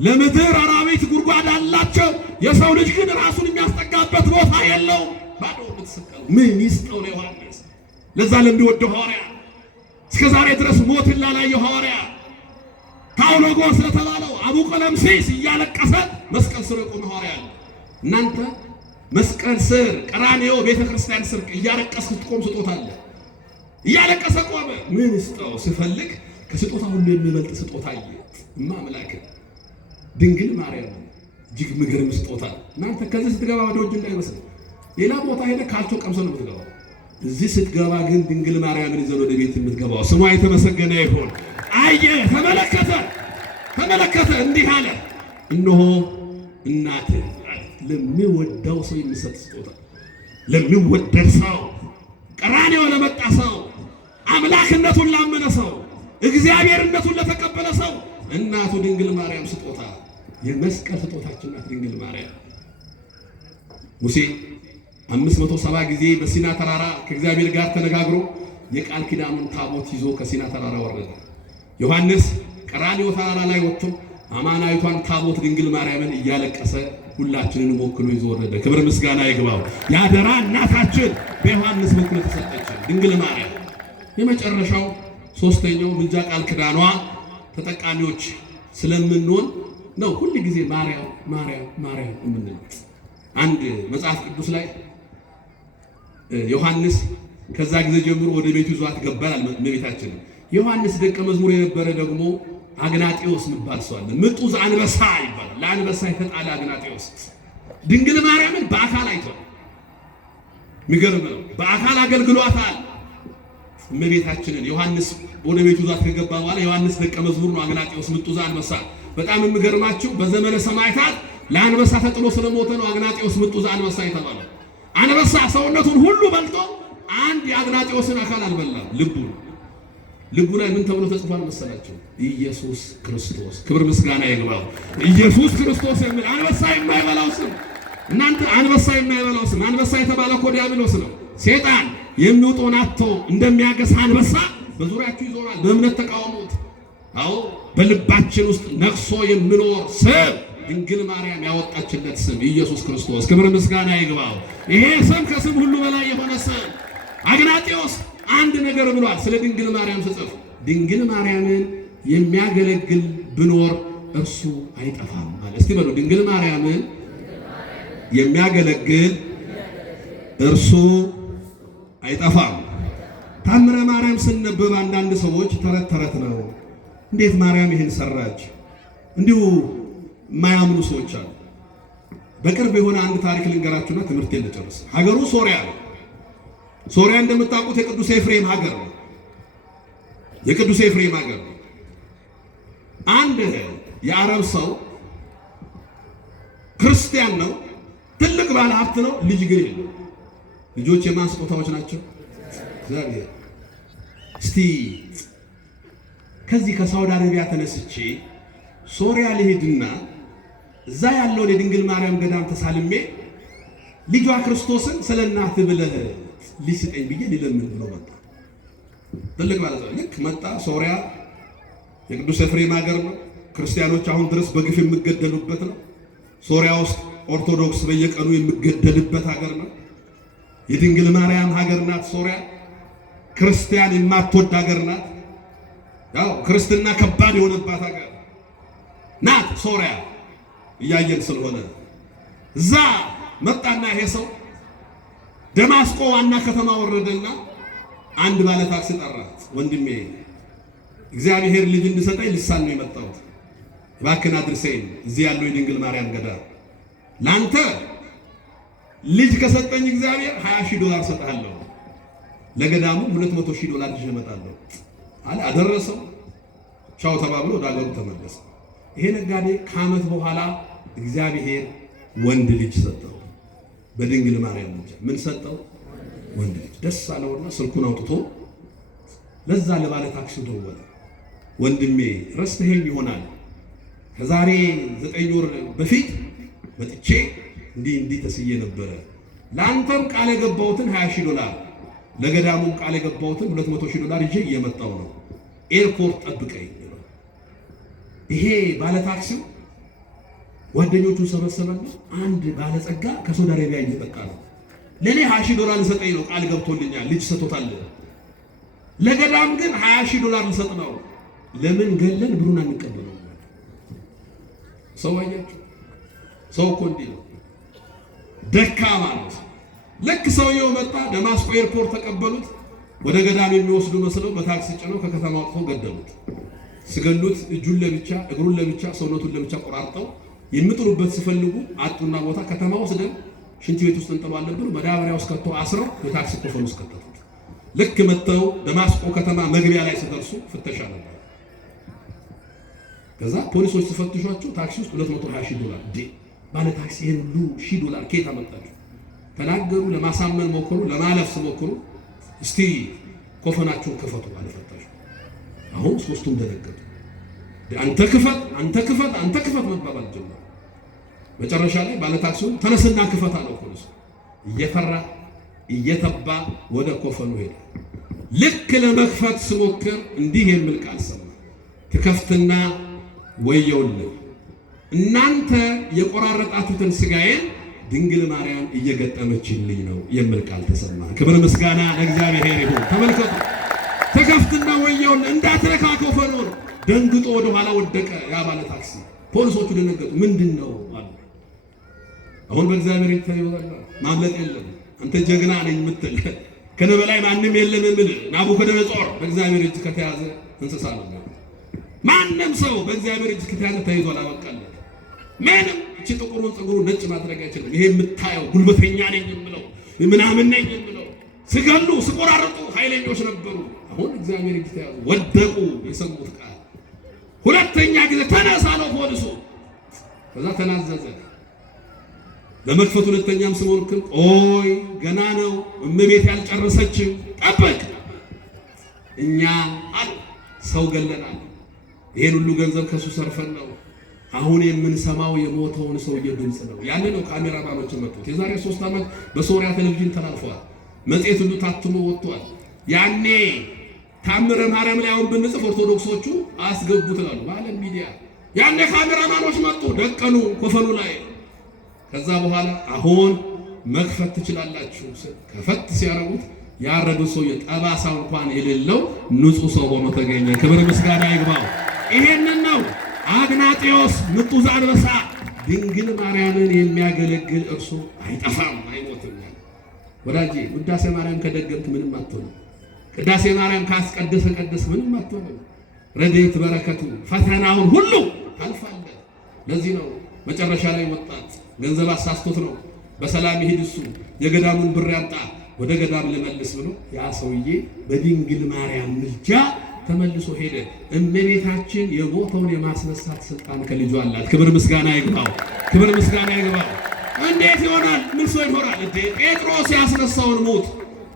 ለምድር አራዊት ጉድጓድ አላቸው። የሰው ልጅ ግን ራሱን የሚያስጠጋበት ቦታ የለውም፣ ባዶ ተሰቀለው። ምን ይስጠው ለዮሐንስ? ለዛ ለሚወደው ሐዋርያ፣ እስከ ዛሬ ድረስ ሞትን ላላየው ሐዋርያ፣ ታውሎጎስ ስለተባለው አቡቀለምሲስ እያለቀሰ መስቀል ስር የቆመ ሐዋርያ ነው። እናንተ መስቀል ስር ቀራንዮ ቤተክርስቲያን ስር እያለቀስክ ትቆም ስጦታ አለ። እያለቀሰ ቆመ። ምን ይስጠው ሲፈልግ ከስጦታ ሁሉ የሚበልጥ ስጦታ አየ። እማ አምላክ ድንግል ማርያም እጅግ ምግርም ስጦታ። እናንተ ከዚህ ስትገባ ወደ ወጅ እንዳይመስል ሌላ ቦታ ሄደ ካልቾ ቀምሰ ነው የምትገባው። እዚህ ስትገባ ግን ድንግል ማርያምን ይዘን ወደ ቤት የምትገባው። ስሟ የተመሰገነ ይሁን። አየ፣ ተመለከተ፣ እንዲህ አለ፣ እነሆ እናትህ። ለሚወደው ሰው የሚሰጥ ስጦታ፣ ለሚወደድ ሰው፣ ቀራንዮ ለመጣ ሰው፣ አምላክነቱን ላመነ ሰው፣ እግዚአብሔርነቱን ለተቀበለ ሰው እናቱ ድንግል ማርያም ስጦታ፣ የመስቀል ስጦታችን ናት ድንግል ማርያም። ሙሴ 570 ጊዜ በሲና ተራራ ከእግዚአብሔር ጋር ተነጋግሮ የቃል ኪዳኑን ታቦት ይዞ ከሲና ተራራ ወረደ። ዮሐንስ ቀራንዮ ተራራ ላይ ወጥቶ አማናዊቷን ታቦት ድንግል ማርያምን እያለቀሰ ሁላችንን ወክሎ ይዞ ወረደ። ክብር ምስጋና ይግባው። ያደራ እናታችን በዮሐንስ በኩል የተሰጠችን ድንግል ማርያም። የመጨረሻው ሶስተኛው ምልጃ ቃል ኪዳኗ ተጠቃሚዎች ስለምንሆን ነው ሁሉ ጊዜ ማርያም ማርያም ማርያም የምንለው። አንድ መጽሐፍ ቅዱስ ላይ ዮሐንስ ከዛ ጊዜ ጀምሮ ወደ ቤቱ ይዟት ገባል እመቤታችን። ዮሐንስ ደቀ መዝሙር የነበረ ደግሞ አግናጤዎስ የሚባል ሰው አለ። ምጡዝ አንበሳ ይባላል። ለአንበሳ የተጣለ አግናጤዎስ ድንግል ማርያምን በአካል አይቷል። የሚገርም ነው። በአካል አገልግሏታል እመቤታችንን። ዮሐንስ ወደ ቤቱ ይዟት ከገባ በኋላ ዮሐንስ ደቀ መዝሙር ነው። አግናጤዎስ ምጡዝ አንበሳ። በጣም የሚገርማችሁ በዘመነ ሰማዕታት ለአንበሳ ተጥሎ ስለሞተ ነው አግናጤዎስ ምጡዝ አንበሳ የተባለው። አንበሳ ሰውነቱን ሁሉ በልቶ አንድ የአግናጤዎስን አካል አልበላም። ልቡ ላይ ምን ተብሎ ተጽፏል መሰላቸው? ኢየሱስ ክርስቶስ። ክብር ምስጋና ይግባው። ኢየሱስ ክርስቶስ የሚል አንበሳ የማይበላው ስም። እናንተ አንበሳ የማይበላው ስም። አንበሳ የተባለ እኮ ዲያብሎስ ነው። ሴጣን የሚውጠውን አጥቶ እንደሚያገሳ አንበሳ በዙሪያችሁ ይዞራል። በእምነት ተቃወሙት። አዎ በልባችን ውስጥ ነግሶ የሚኖር ስም ድንግል ማርያም ያወጣችለት ስም ኢየሱስ ክርስቶስ። ክብር ምስጋና ይግባው። ይሄ ስም ከስም ሁሉ በላይ የሆነ ስም። አግናጤዎስ አንድ ነገር ብሏል ስለ ድንግል ማርያም ሲጽፍ፣ ድንግል ማርያምን የሚያገለግል ብኖር እርሱ አይጠፋም አለ። እስቲ በሉ ድንግል ማርያምን የሚያገለግል እርሱ አይጠፋም። ታምረ ማርያም ስንነበብ አንዳንድ ሰዎች ተረት ነው፣ እንዴት ማርያም ይህን ሰራች እንዲሁ የማያምኑ ሰዎች አሉ። በቅርብ የሆነ አንድ ታሪክ ልንገራችሁና ትምህርቴን ልጨርስ። ሀገሩ ሶሪያ ነው። ሶሪያ እንደምታውቁት የቅዱስ ኤፍሬም ሀገር ነው። የቅዱስ ኤፍሬም ሀገር ነው። አንድ የአረብ ሰው ክርስቲያን ነው፣ ትልቅ ባለ ሀብት ነው፣ ልጅ ግን የለው። ልጆች የማን ስጦታዎች ናቸው? እግዚአብሔር። እስቲ ከዚህ ከሳውዲ አረቢያ ተነስቼ ሶሪያ ልሄድና እዛ ያለውን የድንግል ማርያም ገዳም ተሳልሜ ልጇ ክርስቶስን ስለ እናትህ ብለህ ልጅ ስጠኝ ብዬ ሊለምን ብሎ መጣ። ትልቅ ማለት ነው። ልክ መጣ። ሶሪያ የቅዱስ ኤፍሬም ሀገር ነው። ክርስቲያኖች አሁን ድረስ በግፍ የሚገደሉበት ነው። ሶሪያ ውስጥ ኦርቶዶክስ በየቀኑ የሚገደልበት ሀገር ነው። የድንግል ማርያም ሀገር ናት ሶሪያ። ክርስቲያን የማትወድ ሀገር ናት። ያው ክርስትና ከባድ የሆነባት ሀገር ናት ሶሪያ። እያየን ስለሆነ እዛ መጣና ይሄ ሰው ደማስቆ ዋና ከተማ ወረደና አንድ ባለ ታክሲ ጠራ። ወንድሜ እግዚአብሔር ልጅ እንድሰጠኝ ልሳን ነው የመጣሁት፣ እባክህን አድርሰኝ እዚህ ያለው የድንግል ማርያም ገዳም። ላንተ ልጅ ከሰጠኝ እግዚአብሔር $20,000 ሰጣለሁ፣ ለገዳሙ $200,000 ይዤ እመጣለሁ አለ። አደረሰው። ቻው ተባብሎ ወደ አገሩ ተመለሰ። ይሄ ነጋዴ ከዓመት በኋላ እግዚአብሔር ወንድ ልጅ ሰጠው። በድንግል ማርያም ልጅ ምን ሰጠው? ወንድ ልጅ። ደስ አለውና ስልኩን አውጥቶ ለዛ ለባለ ታክሲው ደወለ። ወንድሜ ረስተኸኝ ይሆናል፣ ከዛሬ 9 ወር በፊት መጥቼ እንዲህ ተስዬ ነበረ። ለአንተም ቃል የገባሁትን $20,000 ለገዳሙም ቃል የገባሁትን $200,000 ይዤ እየመጣሁ ነው፣ ኤርፖርት ጠብቀኝ። ይሄ ባለ ታክሲው ጓደኞቹን ሰበሰበና አንድ ባለጸጋ ከሳውዲ አረቢያ እየመጣ ነው፣ ለኔ $20,000 ልሰጠኝ ነው፣ ቃል ገብቶልኛል፣ ልጅ ሰጥቶታል። ለገዳም ግን $20,000 ልሰጥ ነው። ለምን ገለን ብሩን አንቀበለው? ሰው አያችሁ፣ ሰው እኮ እንዲህ ነው፣ ደካማ ነው። ልክ ሰውየው መጣ፣ ደማስቆ ኤርፖርት ተቀበሉት። ወደ ገዳም የሚወስዱ መስለው በታክሲ ጭነው ከከተማ ወጥተው ገደሉት። ስገሉት እጁን ለብቻ እግሩን ለብቻ ሰውነቱን ለብቻ ቆራርጠው የሚጥሉበት ሲፈልጉ አጡና ቦታ ከተማ ወስደን ሽንት ቤት ውስጥ እንጥለዋለን ብሎ መዳበሪያ ውስጥ ከተው አስረው የታክሲ ኮፈን ውስጥ ከተቱት። ልክ መተው ደማስቆ ከተማ መግቢያ ላይ ሲደርሱ ፍተሻ ነበር። ከዛ ፖሊሶች ሲፈትሿቸው ታክሲ ውስጥ $220,000 ዲ ባለ ታክሲ ይሄን ሁሉ $1,000 ከየት አመጣችሁ? ተናገሩ። ለማሳመን ሞከሩ፣ ለማለፍ ሲሞክሩ እስቲ ኮፈናችሁን ክፈቱ ባለ ፈታሹ። አሁን ሶስቱም ደነገጡ። አንተ ክፈት፣ አንተ ክፈት፣ አንተ ክፈት መባባል ጀመሩ። መጨረሻ ላይ ባለ ታክሲውን ተነስና ክፈት አለው ፖሊሱ። እየፈራ እየተባ ወደ ኮፈኑ ሄደ። ልክ ለመክፈት ሲሞክር እንዲህ የሚል ቃል ሰማ። ትከፍትና ወየውልህ እናንተ የቆራረጣችሁትን ስጋዬን ድንግል ማርያም እየገጠመችልኝ ነው የሚል ቃል ተሰማ። ክብር ምስጋና ለእግዚአብሔር ይሁን። ተመልከቱ። ተከፍትና ወየውልህ እንዳትነካ ኮፈኑን። ደንግጦ ወደ ኋላ ወደቀ ያ ባለ ታክሲ። ፖሊሶቹ ደነገጡ። ምንድነው አሉ። አሁን በእግዚአብሔር ይታየዋል፣ ማምለጥ የለም። አንተ ጀግና ነኝ የምትል ከነ በላይ ማንም የለም የምል ናቡከደነጾር በእግዚአብሔር እጅ ከተያዘ እንስሳ ነው። ማንም ሰው በእግዚአብሔር እጅ ከተያዘ ተይዞ አላበቃለት። ምንም እቺ ጥቁሩን ፀጉሩን ነጭ ማድረግ አይችልም። ይሄ የምታየው ጉልበተኛ ነኝ የምለው ምናምን ነኝ የምለው ስገሉ ስቆራርጡ ኃይለኞች ነበሩ። አሁን እግዚአብሔር እጅ ተያዙ፣ ወደቁ። የሰሙት ቃል ሁለተኛ ጊዜ ተነሳ ነው ፖሊሱ። ከዛ ተናዘዘ። በመክፈት ሁለተኛም ስሞክር ኦይ ገና ነው እመቤት ያልጨረሰችም ጠበቅ። እኛ ሰው ገለናል። ይሄን ሁሉ ገንዘብ ከሱ ሰርፈን ነው። አሁን የምንሰማው የሞተውን ሰውዬ ድምፅ ነው። ያን ነው ካሜራማኖች መጡት። የዛሬ 3 ዓመት በሶሪያ ቴሌቪዥን ተላልፏል። መጽሔት ሁሉ ታትሞ ወጥቷል። ያኔ ታምረ ማርያም ላይ አሁን ብንጽፍ ኦርቶዶክሶቹ አስገቡት ይላሉ በዓለም ሚዲያ። ያኔ ካሜራማኖች መጡ ደቀኑ ኮፈኑ ላይ። ከዛ በኋላ አሁን መክፈት ትችላላችሁ። ከፈት ሲያረጉት ያረዱት ሰውዬ ጠባሳ እንኳን የሌለው ንጹህ ሰው ሆኖ ተገኘ። ክብር ምስጋና ይግባው። ይሄንን ነው አግናጤዎስ ምጡዝ አንበሳ ድንግል ማርያምን የሚያገለግል እርሱ አይጠፋም አይሞትም። ወዳጄ ውዳሴ ማርያም ከደገምክ ምንም አትሆንም። ቅዳሴ ማርያም ካስቀደሰ ቀደስ ምንም አትሆንም። ረድኤት በረከቱ ፈተናውን ሁሉ ታልፋለህ። ለዚህ ነው መጨረሻ ላይ ወጣት ገንዘብ አሳስቶት ነው በሰላም ይሄድ እሱ የገዳሙን ብር ያጣ ወደ ገዳም ልመልስ ብሎ ያ ሰውዬ በድንግል ማርያም ምልጃ ተመልሶ ሄደ። እመቤታችን የሞተውን የማስነሳት ስልጣን ከልጇ አላት። ክብር ምስጋና ይግባው። ክብር ምስጋና ይግባው። እንዴት ይሆናል? ምን ሰው ይኖራል እንዴ? ጴጥሮስ ያስነሳውን ሞት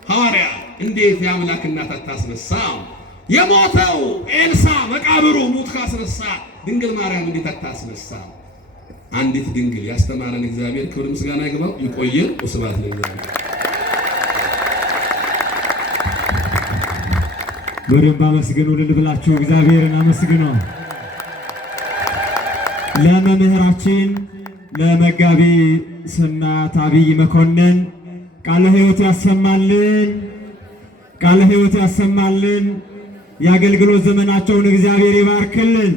ሐዋርያ እንዴት የአምላክ እናት አታስነሳው? የሞተው ኤልሳ መቃብሩ ሙት ካስነሳ ድንግል ማርያም እንዴት አታስነሳ? አንዲት ድንግል ያስተማረን እግዚአብሔር ክብር ምስጋና ይግባው። ይቆየን። ወስብሐት ለእግዚአብሔር። በደንብ አመስግኑ። ልል ብላችሁ እግዚአብሔርን አመስግኑ። ለመምህራችን ለመጋቢ ስብሐት አብይ መኮንን ቃለ ሕይወት ያሰማልን፣ ቃለ ሕይወት ያሰማልን። የአገልግሎት ዘመናቸውን እግዚአብሔር ይባርክልን።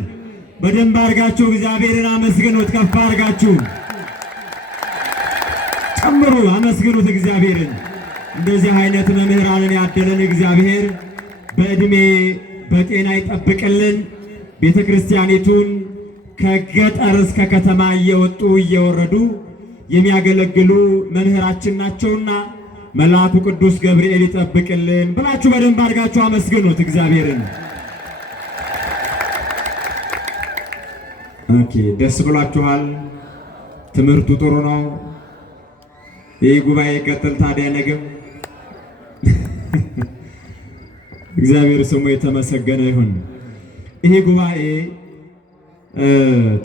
በደንብ አድርጋችሁ እግዚአብሔርን አመስግኑት። ከፍ አድርጋችሁ ጨምሩ፣ አመስግኑት እግዚአብሔርን። እንደዚህ አይነት መምህራንን ያደለን እግዚአብሔር በእድሜ በጤና ይጠብቅልን። ቤተ ክርስቲያኒቱን ከገጠር እስከ ከተማ እየወጡ እየወረዱ የሚያገለግሉ መምህራችን ናቸውና መልአኩ ቅዱስ ገብርኤል ይጠብቅልን ብላችሁ በደንብ አድርጋችሁ አመስግኑት እግዚአብሔርን። ኦኬ፣ ደስ ብሏችኋል? ትምህርቱ ጥሩ ነው። ይህ ጉባኤ ይቀጥል ታዲያ ነገም። እግዚአብሔር ስሙ የተመሰገነ ይሁን። ይሄ ጉባኤ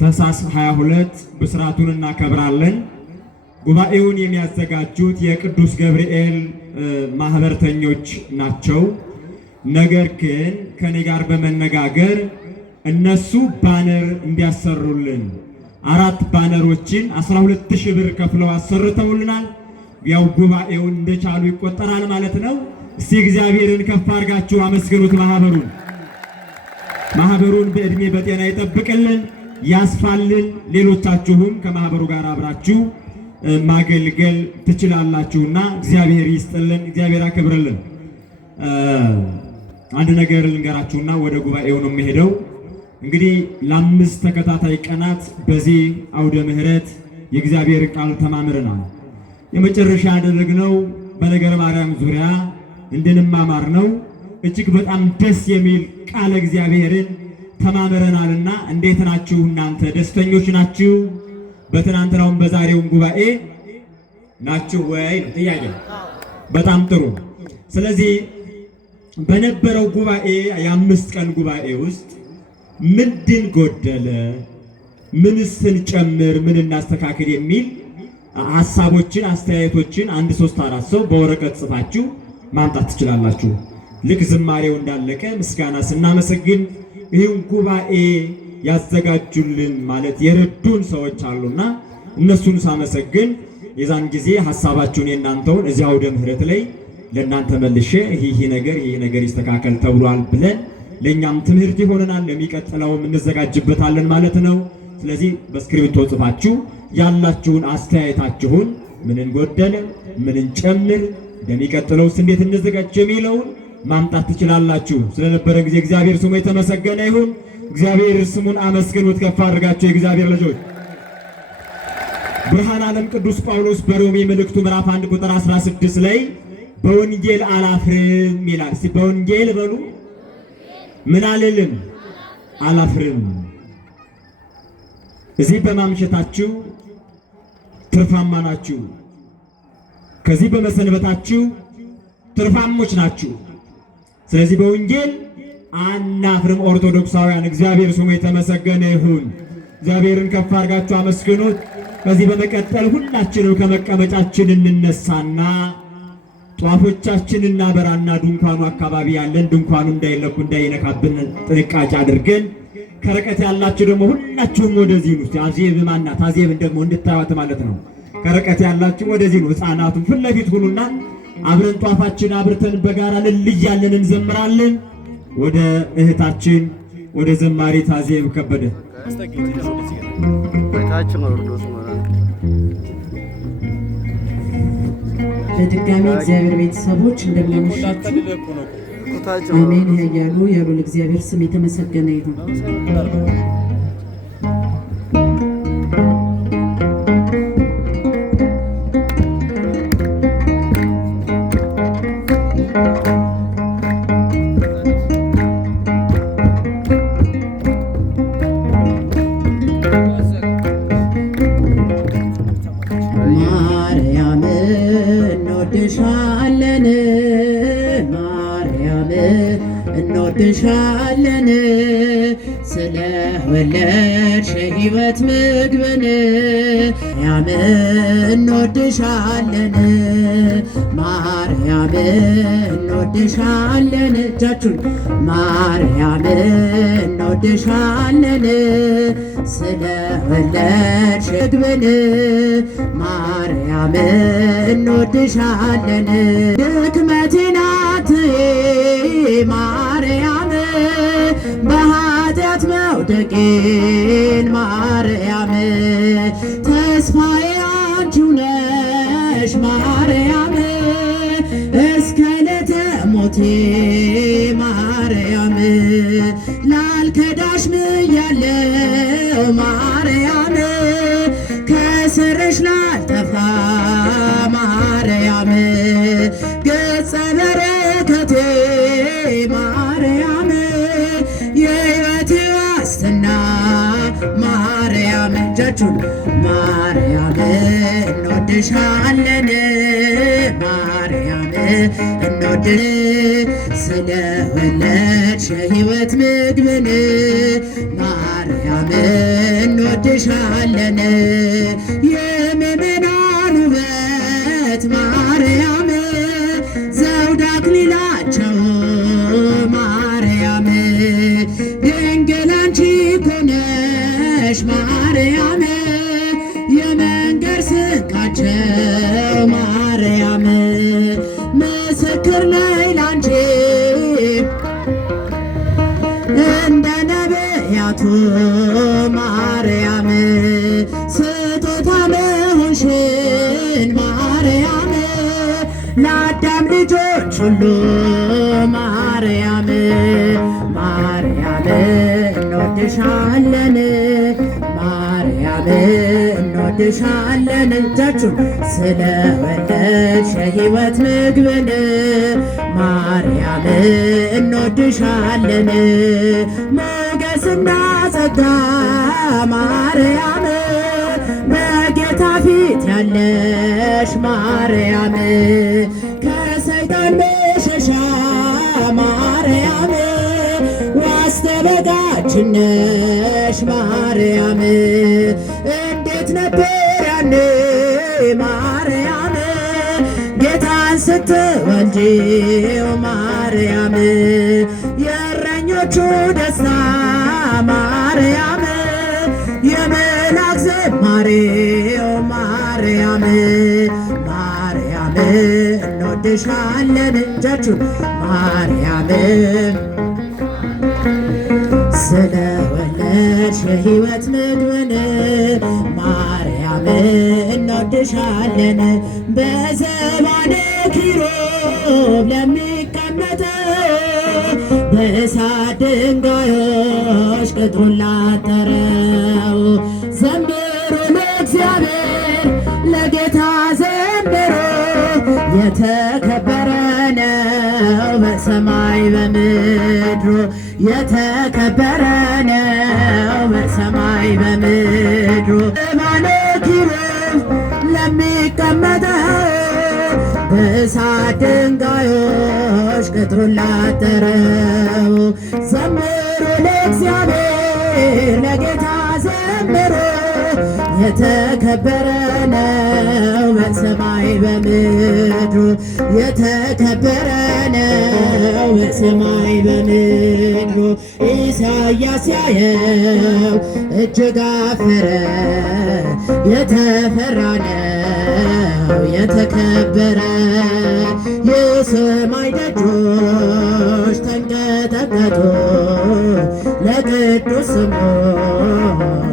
ታኅሳስ 22 ብስራቱን እናከብራለን። ጉባኤውን የሚያዘጋጁት የቅዱስ ገብርኤል ማህበርተኞች ናቸው። ነገር ግን ከኔ ጋር በመነጋገር እነሱ ባነር እንዲያሰሩልን 4 ባነሮችን 12,000 ብር ከፍለው አሰርተውልናል። ያው ጉባኤውን እንደቻሉ ይቆጠራል ማለት ነው። እስቲ እግዚአብሔርን ከፍ አድርጋችሁ አመስግኑት። ማህበሩን በእድሜ በጤና ይጠብቅልን፣ ያስፋልን። ሌሎቻችሁም ከማህበሩ ጋር አብራችሁ ማገልገል ትችላላችሁና እግዚአብሔር ይስጥልን፣ እግዚአብሔር አክብርልን። አንድ ነገር ልንገራችሁና ወደ ጉባኤው ነው የምሄደው። እንግዲህ ለ5 ተከታታይ ቀናት በዚህ አውደ ምሕረት የእግዚአብሔር ቃል ተማምረናል። የመጨረሻ ያደረግነው በነገረ ማርያም ዙሪያ እንድንማማር ነው። እጅግ በጣም ደስ የሚል ቃለ እግዚአብሔርን ተማምረናልና እንዴት ናችሁ እናንተ? ደስተኞች ናችሁ? በትናንትናውም በዛሬውም ጉባኤ ናችሁ ወይ? ጥያቄ። በጣም ጥሩ። ስለዚህ በነበረው ጉባኤ የ5 ቀን ጉባኤ ውስጥ ምንድን ጎደለ፣ ምንስ እንጨምር፣ ምን እናስተካክል የሚል ሐሳቦችን፣ አስተያየቶችን 1 3 4 ሰው በወረቀት ጽፋችሁ ማምጣት ትችላላችሁ። ልክ ዝማሬው እንዳለቀ ምስጋና ስናመሰግን ይህን ጉባኤ ያዘጋጁልን ማለት የረዱን ሰዎች አሉና እነሱን ሳመሰግን የዛን ጊዜ ሐሳባችሁን የእናንተውን እዚያ አውደ ምሕረት ላይ ለእናንተ መልሼ ይህ ነገር ይስተካከል ተብሏል ብለን ለእኛም ትምህርት ይሆነናል፣ ለሚቀጥለውም እንዘጋጅበታለን ማለት ነው። ስለዚህ በስክሪፕቶ ጽፋችሁ ያላችሁን አስተያየታችሁን ምንን ጎደለ፣ ምንን ጨምር፣ ለሚቀጥለውስ እንዴት እንዘጋጅ የሚለውን ማምጣት ትችላላችሁ። ስለነበረ ጊዜ እግዚአብሔር ስሙ የተመሰገነ ይሁን። እግዚአብሔር ስሙን አመስግኑት ከፍ አድርጋችሁ የእግዚአብሔር ልጆች። ብርሃነ ዓለም ቅዱስ ጳውሎስ በሮሜ መልእክቱ ምዕራፍ 1 ቁጥር 16 ላይ በወንጌል አላፍርም ይላል። እስቲ በወንጌል በሉ። ምን አልልም? አላፍርም። እዚህ በማምሸታችሁ ትርፋማ ናችሁ። ከዚህ በመሰንበታችሁ ትርፋሞች ናችሁ። ስለዚህ በወንጌል አናፍርም። ኦርቶዶክሳውያን እግዚአብሔር ስሙ የተመሰገነ ይሁን። እግዚአብሔርን ከፍ አድርጋችሁ አመስግኑት። ከዚህ በመቀጠል ሁላችንም ከመቀመጫችን እንነሳና ጧፎቻችንን እናበራና ድንኳኑ አካባቢ ያለን ድንኳኑ እንዳይለኩ እንዳይነካብን ጥንቃቄ አድርገን ከርቀት ያላችሁ ደግሞ ሁላችሁም ወደዚህ ነው። አዜብ ማናት? አዜብን ደግሞ እንድታዩት ማለት ነው። ከርቀት ያላችሁ ወደዚህ ነው። ሕፃናቱም ፊት ለፊት ሁኑና አብረን ጧፋችን አብርተን በጋራ ልልያለን እንዘምራለን። ወደ እህታችን ወደ ዘማሪት አዜብ ከበደ በድጋሚ እግዚአብሔር ቤተሰቦች እንደምናመሻችሁ አሜን ያያሉ ያሉ ለእግዚአብሔር ስም የተመሰገነ ይሁን። ማርያም እንወድሻለን፣ ማርያም እንወድሻለን፣ ስለወለድሽ የሕይወት ምግብን ማርያም እንወድሻለን፣ ማርያም እንወድሻለን። እጃችሁን ማርያም እንወድሻለን፣ ስለወለድሽ ምግብን ማርያም እንወድሻለን። ድክመቴ ናት ማርያም በኃጢአት መውደቄን ማርያም ተስፋዬ አንቺው ነሽ ማርያም እስከ ዕለተ ሞቴ ማርያም ላልከዳሽ ምያለው ማርያም ከስርሽ ላልጠፋ ማርያም ገጸ በረከቴ ማርያም የሕይወቴ ዋስትና ማርያም እጃችሁን ማርያም እንወድሻለን፣ ማርያም እንወድ ስለወለድሽ የሕይወት ምግብን ማርያም እንወድሻለን። የምእመናን ውበት ማርያም ዘውድ አክሊላቸው ማርያም ድንግል አንቺ እኮ ነሽ ማርያም የመንገድ ስንቃቸው ማርያም ምስክር ነይ ላንቺ እንደ ነቢያቱ ማርያም ስጦታ መሆንሽን ማርያም ለአዳም ልጆች ሁሉ ማርያም ማርያም እንወድሻለን፣ ማርያም እንወድሻለን። እጃችሁን ስለወለድሽ የሕይወት ምግብን ማርያም እንወድሻለን። ሞገስና ጸጋ ማርያም በጌታ ፊት ያለሽ ማርያም ከሰይጣን መሸሻ ማርያም ዋስተበቃችን ነሽ ማርያም እንዴት ነበር ያኔ ማርያም ጌታን ስትወልጂው ማርያም የእረኞቹ ደስታ ማርያም የመላክ ዝማሬው ማርያም ማርያም እንወድሻለን። እጃችሁን ማርያም ስለወለድሽ የሕይወት ምግብን ማርያም እንወድሻለን። በዘባነ ኪሩብ ለሚቀመጠው በእሳት ድንጋዮች ቅጥሩን ላጠረው ዘምሩ ለእግዚአብሔር ለጌታ ዘምሩ የተከበረ ነው በሰማይ በምድሩ የተከበረ ነው በሰማይ በምድሩ ዘባነ ኪሩብ በእሳት ድንጋዮች ቅጥሩን ላጠረው ዘምሩ ለእግዚአብሔር ለጌታ ዘምሩ የተከበረ ነው በሰማይ በምድሩ የተከበረ ነው በሰማይ በምድሩ ኢሳያስ ያየው እጅግ አፈረ የተፈራ ነው የተከበረ የሰማይ ደጆች ተንቀጠቀጡ ለቅዱስ ስሙ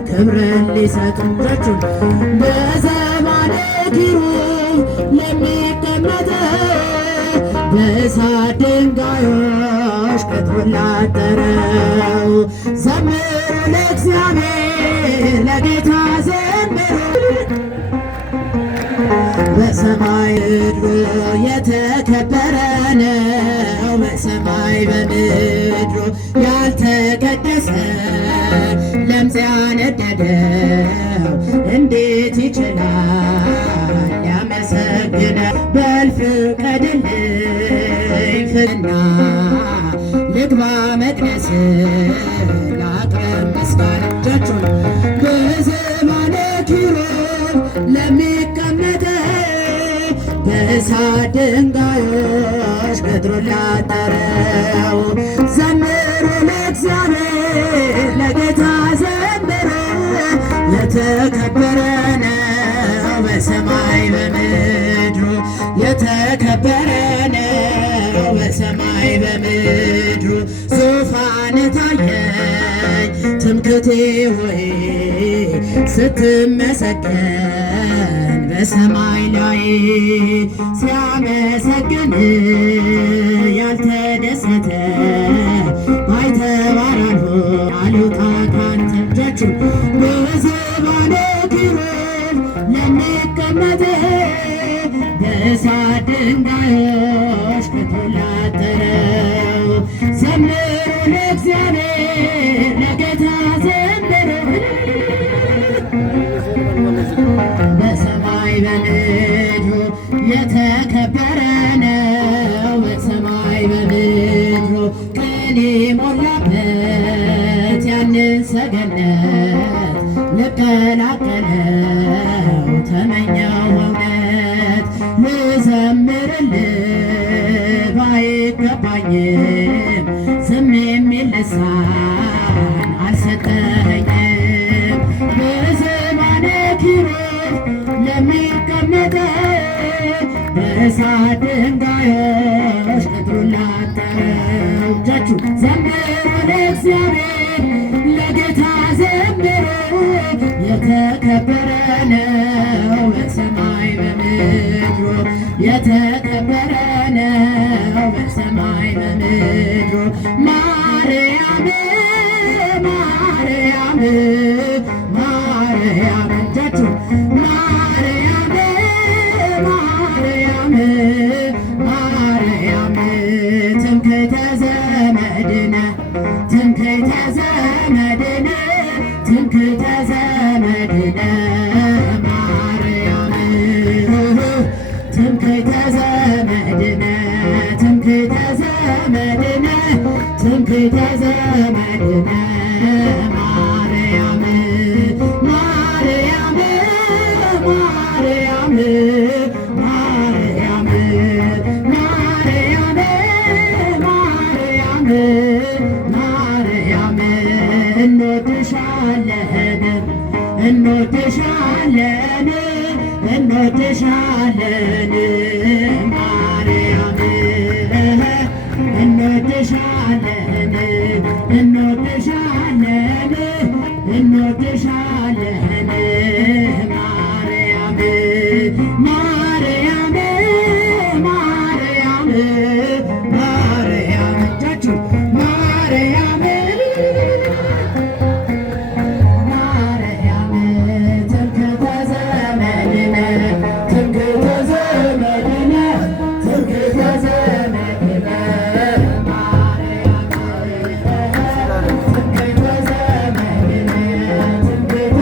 ክብርን ሊሰጡ በዘማነ ኪሩብ ለሚቀመጠው በእሳት ድንጋዮች ቅጥሩን ላጠረው ዘምሩ ለእግዚአብሔር ለጌታ ዘምሩ በሰማይ ምድሩ የተከበረ ነው በሰማይ በምድሩ ያልተቀደሰ ለምጽ ያነደደው እንዴት ይችላል ያመሰግነ በል ፍቀድልኝ ፍና ልግባ መቅደስ ላቅርብ ምስጋና እጃችሁን በዘማነ ኪሩብ ለሚቀመጠው በእሳት ድንጋዮች ቅጥሩን ላጠረው ዘምሩ ለእግዚአብሔር ለጌታ ዘምሩ የተከበረ ነው በሰማይ በምድሩ የተከበረ ነው በሰማይ በምድሩ ዙፋን ታየኝ ትምክህቴ ሆይ ስትመሰገን በሰማይ ላይ ሲያመሰግን ያልተደሰተ ባይተባራል አልውጣ ካንተ እጃችሁ በዘማነ ኪሩብ ለሚቀመጠው በእሳት ድንጋዮች ቅጥሩን ላጠረው ዘምሩ ለእግዚአብሔር ለጌታ ዘምሩ በሰማይ በምድሩ የተከበረ ነው በሰማይ በምድሩ ቅኔ ሞላበት ያንን ሰገነት ልቀላቀለው ተመኘው እውነት ልዘምርልህ ባይገባኝም ዝም የሚል ልሳን አልሰጠኸኝም በዘማነ ኪሩብ ለሚቀመጠው በእሳት ድንጋዮች ቅጥሩን ላጠረው እጃችሁ ዘምሩ ለእግዚአብሔር ለጌታ ዘምሩ የተከበረ ነው በሰማይ በምድሩ የተከበረ ነው በሰማይ በምድሩ ማርያም ማርያም ማርያም እጃችሁ ማርያም ማርያም ማርያም ትምክህተ ዘመድነ ትምክህተ ዘመድነ ትምክህተ ዘመድነ ማርያም ትምክህተ ዘመድነ ትምክህተ ዘመድነ ትምክህተ ዘመድነ ማርያም ማርያም ማርያም ማርያም ማርያም ማርያም ማርያም እንወድሻለን እንወድሻለን እንወድሻለን ማርያም እንወድሻለን እንወድሻለን እንወድሻለን ማርያም ማርያም ማርያም ማርያም እጃችሁ ማርያም ማርያም ትምክህተ ዘመድነ ትምክህተ ዘመድነ ትምክህተ ዘመድነ ማርያም ትምክህተ ዘመድነ ትምክህተ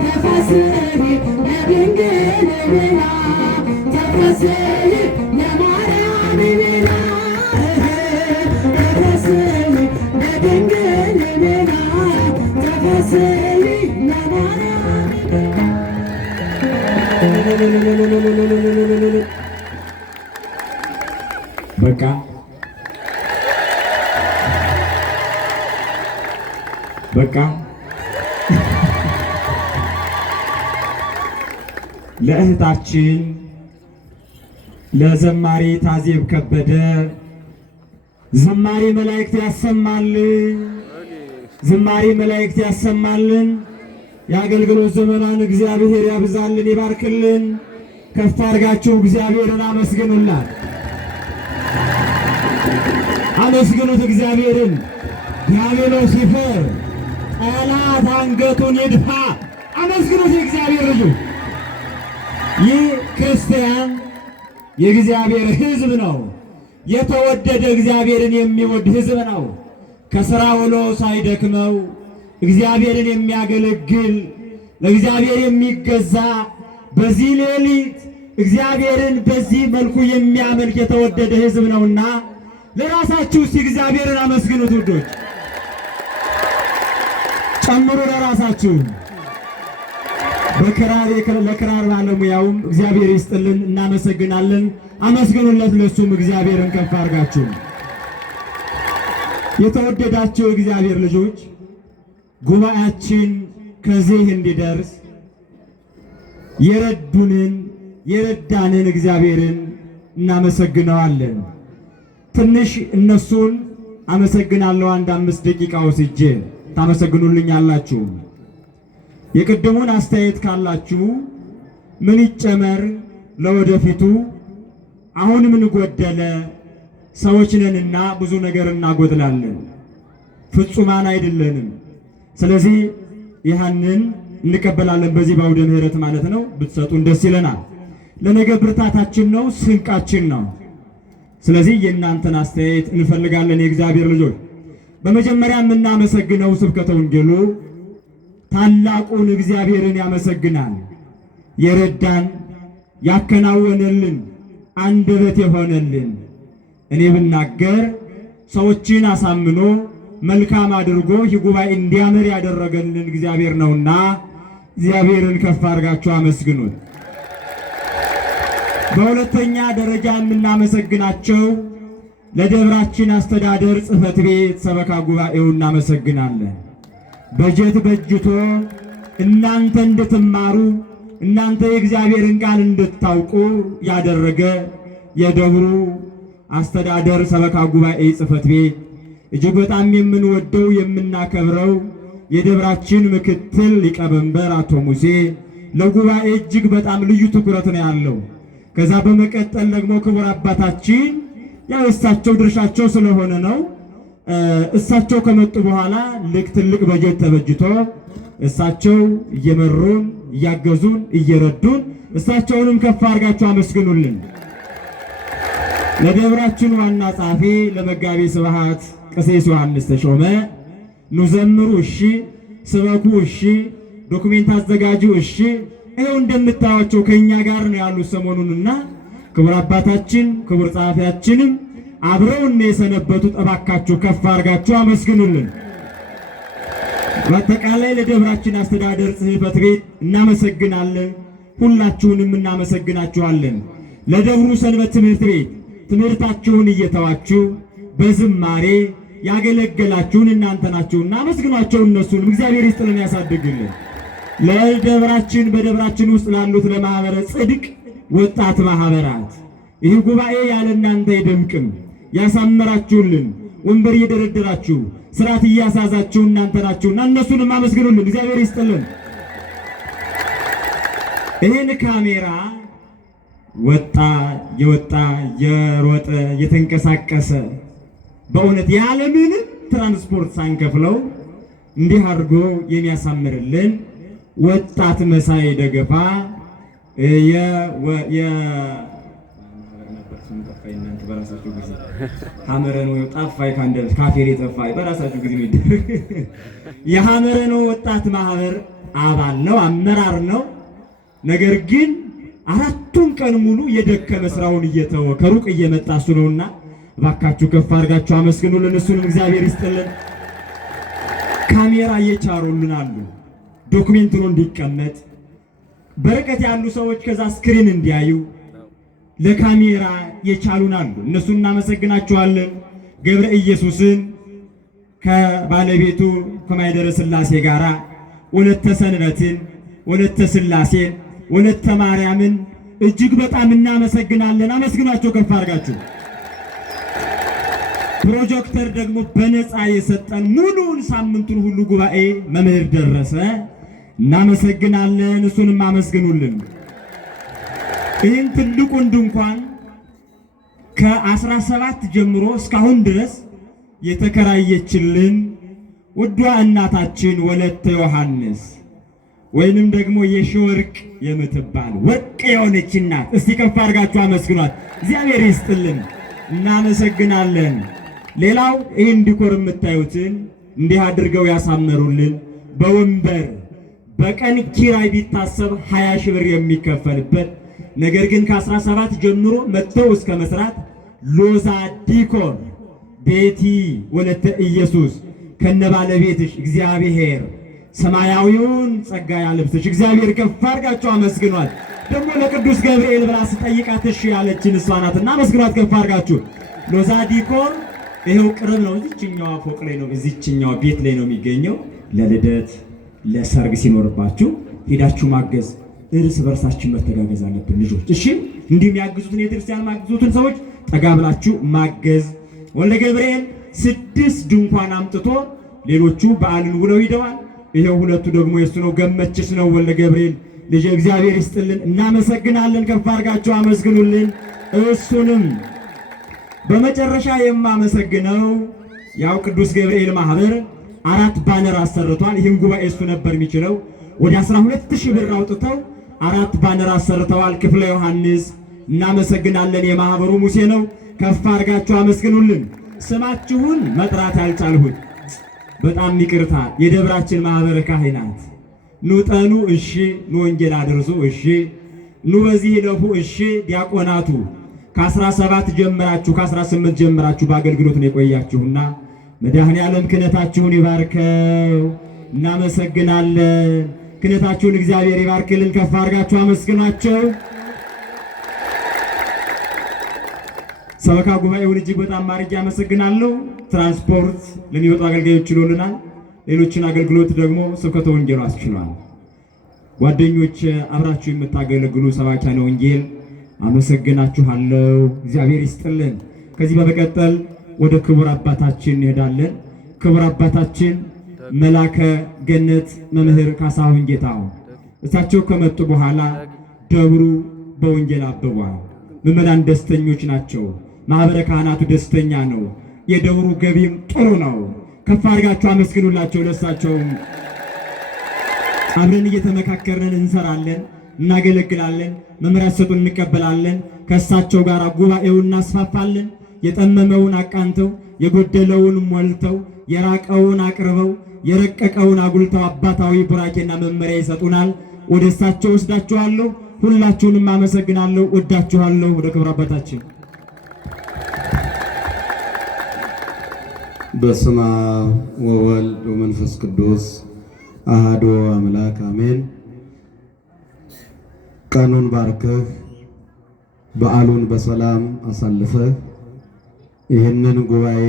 ተፈሥሒ ለድንግል ብላ ተፈሥሒ ለማርያም ብላ ተፈሥሒ ለድንግል ብላ ተፈሥሒ ለማርያም በቃ በቃ ለእህታችን ለዘማሪ ታዜብ ከበደ ዝማሬ መላእክት ያሰማልን፣ ዝማሬ መላእክት ያሰማልን። የአገልግሎት ዘመኗን እግዚአብሔር ያብዛልን፣ ይባርክልን። ከፍ አድርጋችሁ እግዚአብሔርን አመስግኑላት። አመስግኑት እግዚአብሔርን። ዲያብሎስ ይፈር፣ ጠላት አንገቱን ይድፋ። አመስግኑት የእግዚአብሔር ልጆች። ይህ ክርስቲያን የእግዚአብሔር ሕዝብ ነው። የተወደደ እግዚአብሔርን የሚወድ ሕዝብ ነው። ከሥራ ውሎ ሳይደክመው እግዚአብሔርን የሚያገለግል ለእግዚአብሔር የሚገዛ በዚህ ሌሊት እግዚአብሔርን በዚህ መልኩ የሚያመልክ የተወደደ ሕዝብ ነውና ለራሳችሁ እስቲ እግዚአብሔርን አመስግኑት ውዶች፣ ጨምሩ ለራሳችሁ። በክራር ለክራር ባለሙያውም እግዚአብሔር ይስጥልን፣ እናመሰግናለን። አመስግኑለት ለሱም እግዚአብሔርን ከፍ አድርጋችሁ። የተወደዳችሁ እግዚአብሔር ልጆች ጉባኤያችን ከዚህ እንዲደርስ የረዳንን እግዚአብሔርን እናመሰግነዋለን። ትንሽ እነሱን አመሰግናለሁ። 5 ደቂቃ ወስጄ ታመሰግኑልኝ አላችሁ። የቅድሙን አስተያየት ካላችሁ ምን ይጨመር ለወደፊቱ፣ አሁን ምን ጎደለ፣ ሰዎች ነንና ብዙ ነገር እናጎድላለን፣ ፍጹማን አይደለንም። ስለዚህ ይህንን እንቀበላለን። በዚህ በአውደ ምሕረት ማለት ነው። ብትሰጡን ደስ ይለናል። ለነገ ብርታታችን ነው፣ ስንቃችን ነው። ስለዚህ የእናንተን አስተያየት እንፈልጋለን። የእግዚአብሔር ልጆች በመጀመሪያ የምናመሰግነው ስብከተ ወንጌሉ ታላቁን እግዚአብሔርን ያመሰግናል። የረዳን ያከናወነልን አንደበት የሆነልን እኔ ብናገር ሰዎችን አሳምኖ መልካም አድርጎ ይህ ጉባኤ እንዲያምር ያደረገልን እግዚአብሔር ነውና እግዚአብሔርን ከፍ አድርጋችሁ አመስግኑት። በሁለተኛ ደረጃ የምናመሰግናቸው ለደብራችን አስተዳደር ጽሕፈት ቤት ሰበካ ጉባኤው እናመሰግናለን። በጀት በጅቶ እናንተ እንድትማሩ እናንተ የእግዚአብሔርን ቃል እንድታውቁ ያደረገ የደብሩ አስተዳደር ሰበካ ጉባኤ ጽሕፈት ቤት እጅግ በጣም የምንወደው የምናከብረው የደብራችን ምክትል ሊቀመንበር አቶ ሙሴ ለጉባኤ እጅግ በጣም ልዩ ትኩረት ነው ያለው። ከዛ በመቀጠል ደግሞ ክቡር አባታችን ያው እሳቸው ድርሻቸው ስለሆነ ነው። እሳቸው ከመጡ በኋላ ልክ ትልቅ በጀት ተበጅቶ እሳቸው እየመሩን እያገዙን እየረዱን እሳቸውንም ከፍ አድርጋችሁ አመስግኑልን። ለደብራችን ዋና ጸሐፊ ለመጋቤ ስብሐት ቀሲስ ዮሐንስ ተሾመ ኑዘምሩ እሺ፣ ስበኩ እሺ፣ ዶክሜንት አዘጋጁ እሺ። ይኸው እንደምታዩቸው ከኛ ጋር ነው ያሉት ሰሞኑንና ክቡር አባታችን ክቡር ጸሐፊያችንም አብረውን የሰነበቱት። እባካችሁ ከፍ አድርጋችሁ አመስግኑልን። በአጠቃላይ ለደብራችን አስተዳደር ጽሕፈት ቤት እናመሰግናለን። ሁላችሁንም እናመሰግናችኋለን። ለደብሩ ሰንበት ትምህርት ቤት ትምህርታችሁን እየተዋችሁ በዝማሬ ያገለገላችሁን እናንተ ናችሁና አመስግኗቸው። እነሱንም እግዚአብሔር ይስጥልን ያሳድግልን። ለደብራችን በደብራችን ውስጥ ላሉት ለማህበረ ጽድቅ ወጣት ማህበራት ይህ ጉባኤ ያለ እናንተ አይደምቅም። ያሳመራችሁልን ወንበር እየደረደራችሁ ስርዓት እያሳዛችሁ እናንተ ናችሁና እነሱንም አመስግኑልን። እግዚአብሔር ይስጥልን። ይህን ካሜራ የወጣ የሮጠ የተንቀሳቀሰ በእውነት ያለምንም ትራንስፖርት ሳንከፍለው እንዲህ አድርጎ የሚያሳምርልን ወጣት መሳይ ደገፋ በራሳችሁ ጊዜ ሐመረ ነው ጠፋይ ካንደል ካፌሬ ጠፋይ በራሳችሁ ጊዜ የሚደረግ የሐመረ ነው ወጣት ማህበር አባል ነው፣ አመራር ነው። ነገር ግን አራቱን ቀን ሙሉ የደከመ ስራውን እየተወ ከሩቅ እየመጣ እሱ ነውና እባካችሁ ከፍ አድርጋችሁ አመስግኑልን። እሱንም እግዚአብሔር ይስጥልን። ካሜራ እየቻሩልን አሉ፣ ዶክሜንት ነው እንዲቀመጥ በርቀት ያሉ ሰዎች ከዛ ስክሪን እንዲያዩ ለካሜራ የቻሉን አሉ። እነሱን እናመሰግናቸዋለን። ገብረ ኢየሱስን ከባለቤቱ ከማይደረ ሥላሴ ጋራ ወለተ ሰንበትን፣ ወለተ ሥላሴን፣ ወለተ ማርያምን እጅግ በጣም እናመሰግናለን። አመስግናቸው ከፍ አድርጋችሁ። ፕሮጀክተር ደግሞ በነፃ የሰጠን ሙሉውን ሳምንቱን ሁሉ ጉባኤ መምህር ደረሰ እናመሰግናለን። እሱንም አመስግኑልን። ይህን ትልቁን ድንኳን ከ17 ጀምሮ እስካሁን ድረስ የተከራየችልን ውዷ እናታችን ወለተ ዮሐንስ ወይንም ደግሞ የሺወርቅ የምትባል ወርቅ የሆነች እናት እስቲ ከፍ አድርጋችሁ አመስግኗት። እግዚአብሔር ይስጥልን፣ እናመሰግናለን። ሌላው ይህን ዲኮር የምታዩትን እንዲህ አድርገው ያሳመሩልን በወንበር በቀን ኪራይ ቢታሰብ 20 ሺህ ብር የሚከፈልበት ነገር ግን ከ17 ጀምሮ መጥተው እስከ መስራት ሎዛ ዲኮር ቤቲ ወለተ ኢየሱስ ከነባለቤትሽ እግዚአብሔር ሰማያዊውን ጸጋ ያለብስሽ። እግዚአብሔር ከፍ አድርጋችሁ አመስግኗት። ደግሞ ለቅዱስ ገብርኤል ብላ ስጠይቃት እሺ ያለችን እሷ ናትና አመስግኗት ከፍ አድርጋችሁ። ሎዛ ዲኮር ይሄው ቅርብ ነው፣ እዚህኛው ፎቅ ላይ ነው፣ እዚህኛው ቤት ላይ ነው የሚገኘው። ለልደት ለሰርግ ሲኖርባችሁ ሄዳችሁ ማገዝ፣ እርስ በርሳችን መተጋገዝ አለብን ልጆች። እሺ እንዲህ የሚያግዙትን የክርስቲያን ማግዙትን ሰዎች ጠጋ ብላችሁ ማገዝ። ወልደ ገብርኤል 6 ድንኳን አምጥቶ ሌሎቹ በዓልን ውለው ሂደዋል። ይሄው ሁለቱ ደግሞ የሱ ነው፣ ገመችስ ነው። ወልደ ገብርኤል ልጅ እግዚአብሔር ይስጥልን፣ እናመሰግናለን። ከፍ አድርጋችሁ አመስግኑልን እሱንም። በመጨረሻ የማመሰግነው ያው ቅዱስ ገብርኤል ማህበር 4 ባነር አሰርቷል። ይህን ጉባኤ እሱ ነበር የሚችለው። ወደ 12000 ብር አውጥተው 4 ባነር አሰርተዋል። ክፍለ ዮሐንስ እናመሰግናለን። የማህበሩ ሙሴ ነው። ከፍ አድርጋችሁ አመስግኑልን። ስማችሁን መጥራት ያልቻልሁት በጣም ይቅርታ። የደብራችን ማህበረ ካህናት ኑ ጠኑ፣ እሺ፣ ኑ ወንጌል አድርሱ፣ እሺ፣ ኑ በዚህ ለፉ፣ እሺ። ዲያቆናቱ ከ17 ጀምራችሁ ከ18 ጀምራችሁ በአገልግሎት ነው የቆያችሁና መድኃኔ ዓለም ክህነታችሁን ይባርከው። እናመሰግናለን። ክህነታችሁን እግዚአብሔር ይባርክልን። ከፍ አድርጋችሁ አመስግኗቸው። ሰበካ ጉባኤውን እጅግ በጣም ማርጌ አመሰግናለሁ። ትራንስፖርት ለሚወጡ አገልጋዮች ችሎልናል። ሌሎችን አገልግሎት ደግሞ ስብከተ ወንጌሉ አስችሏል። ጓደኞች አብራችሁ የምታገለግሉ ሰባኪያነ ወንጌል አመሰግናችኋለሁ። እግዚአብሔር ይስጥልን። ከዚህ በመቀጠል ወደ ክቡር አባታችን እንሄዳለን። ክቡር አባታችን መላከ ገነት መምህር ካሳሁን ጌታሁን እሳቸው ከመጡ በኋላ ደብሩ በወንጌል አብቧል። ምዕመናን ደስተኞች ናቸው። ማህበረ ካህናቱ ደስተኛ ነው። የደብሩ ገቢም ጥሩ ነው። ከፍ አድርጋችሁ አመስግኑላቸው። ለእሳቸውም አብረን እየተመካከርን እንሰራለን፣ እናገለግላለን። መመሪያ ሰጡን፣ እንቀበላለን። ከእሳቸው ጋር ጉባኤውን እናስፋፋለን። የጠመመውን አቃንተው የጎደለውን ሞልተው የራቀውን አቅርበው የረቀቀውን አጉልተው አባታዊ ቡራኬና መመሪያ ይሰጡናል። ወደ እሳቸው ወስዳችኋለሁ። ሁላችሁንም አመሰግናለሁ፣ ወዳችኋለሁ። ወደ ክብር አባታችን። በስመ አብ ወወልድ ወመንፈስ ቅዱስ አሐዱ አምላክ አሜን። ቀኑን ባርከህ በዓሉን በሰላም አሳልፈህ ይህንን ጉባኤ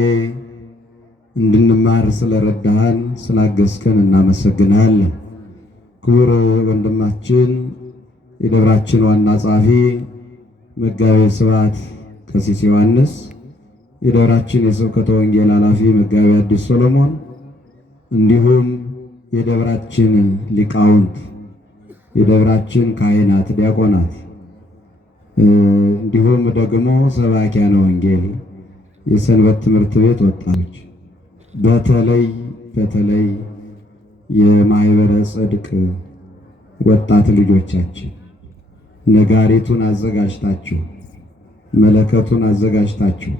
እንድንማር ስለረዳሃን ስላገዝከን እናመሰግናለን። ክቡር ወንድማችን የደብራችን ዋና ጸሐፊ መጋቤ ስብሐት ቀሲስ ዮሐንስ፣ የደብራችን የስብከተ ወንጌል ኃላፊ መጋቤ አዲስ ሰሎሞን፣ እንዲሁም የደብራችን ሊቃውንት፣ የደብራችን ካህናት፣ ዲያቆናት፣ እንዲሁም ደግሞ ሰባኪያነ ወንጌል፣ የሰንበት ትምህርት ቤት ወጣቶች፣ በተለይ የማኅበረ ጽድቅ ወጣት ልጆቻችን ነጋሪቱን አዘጋጅታችሁ መለከቱን አዘጋጅታችሁ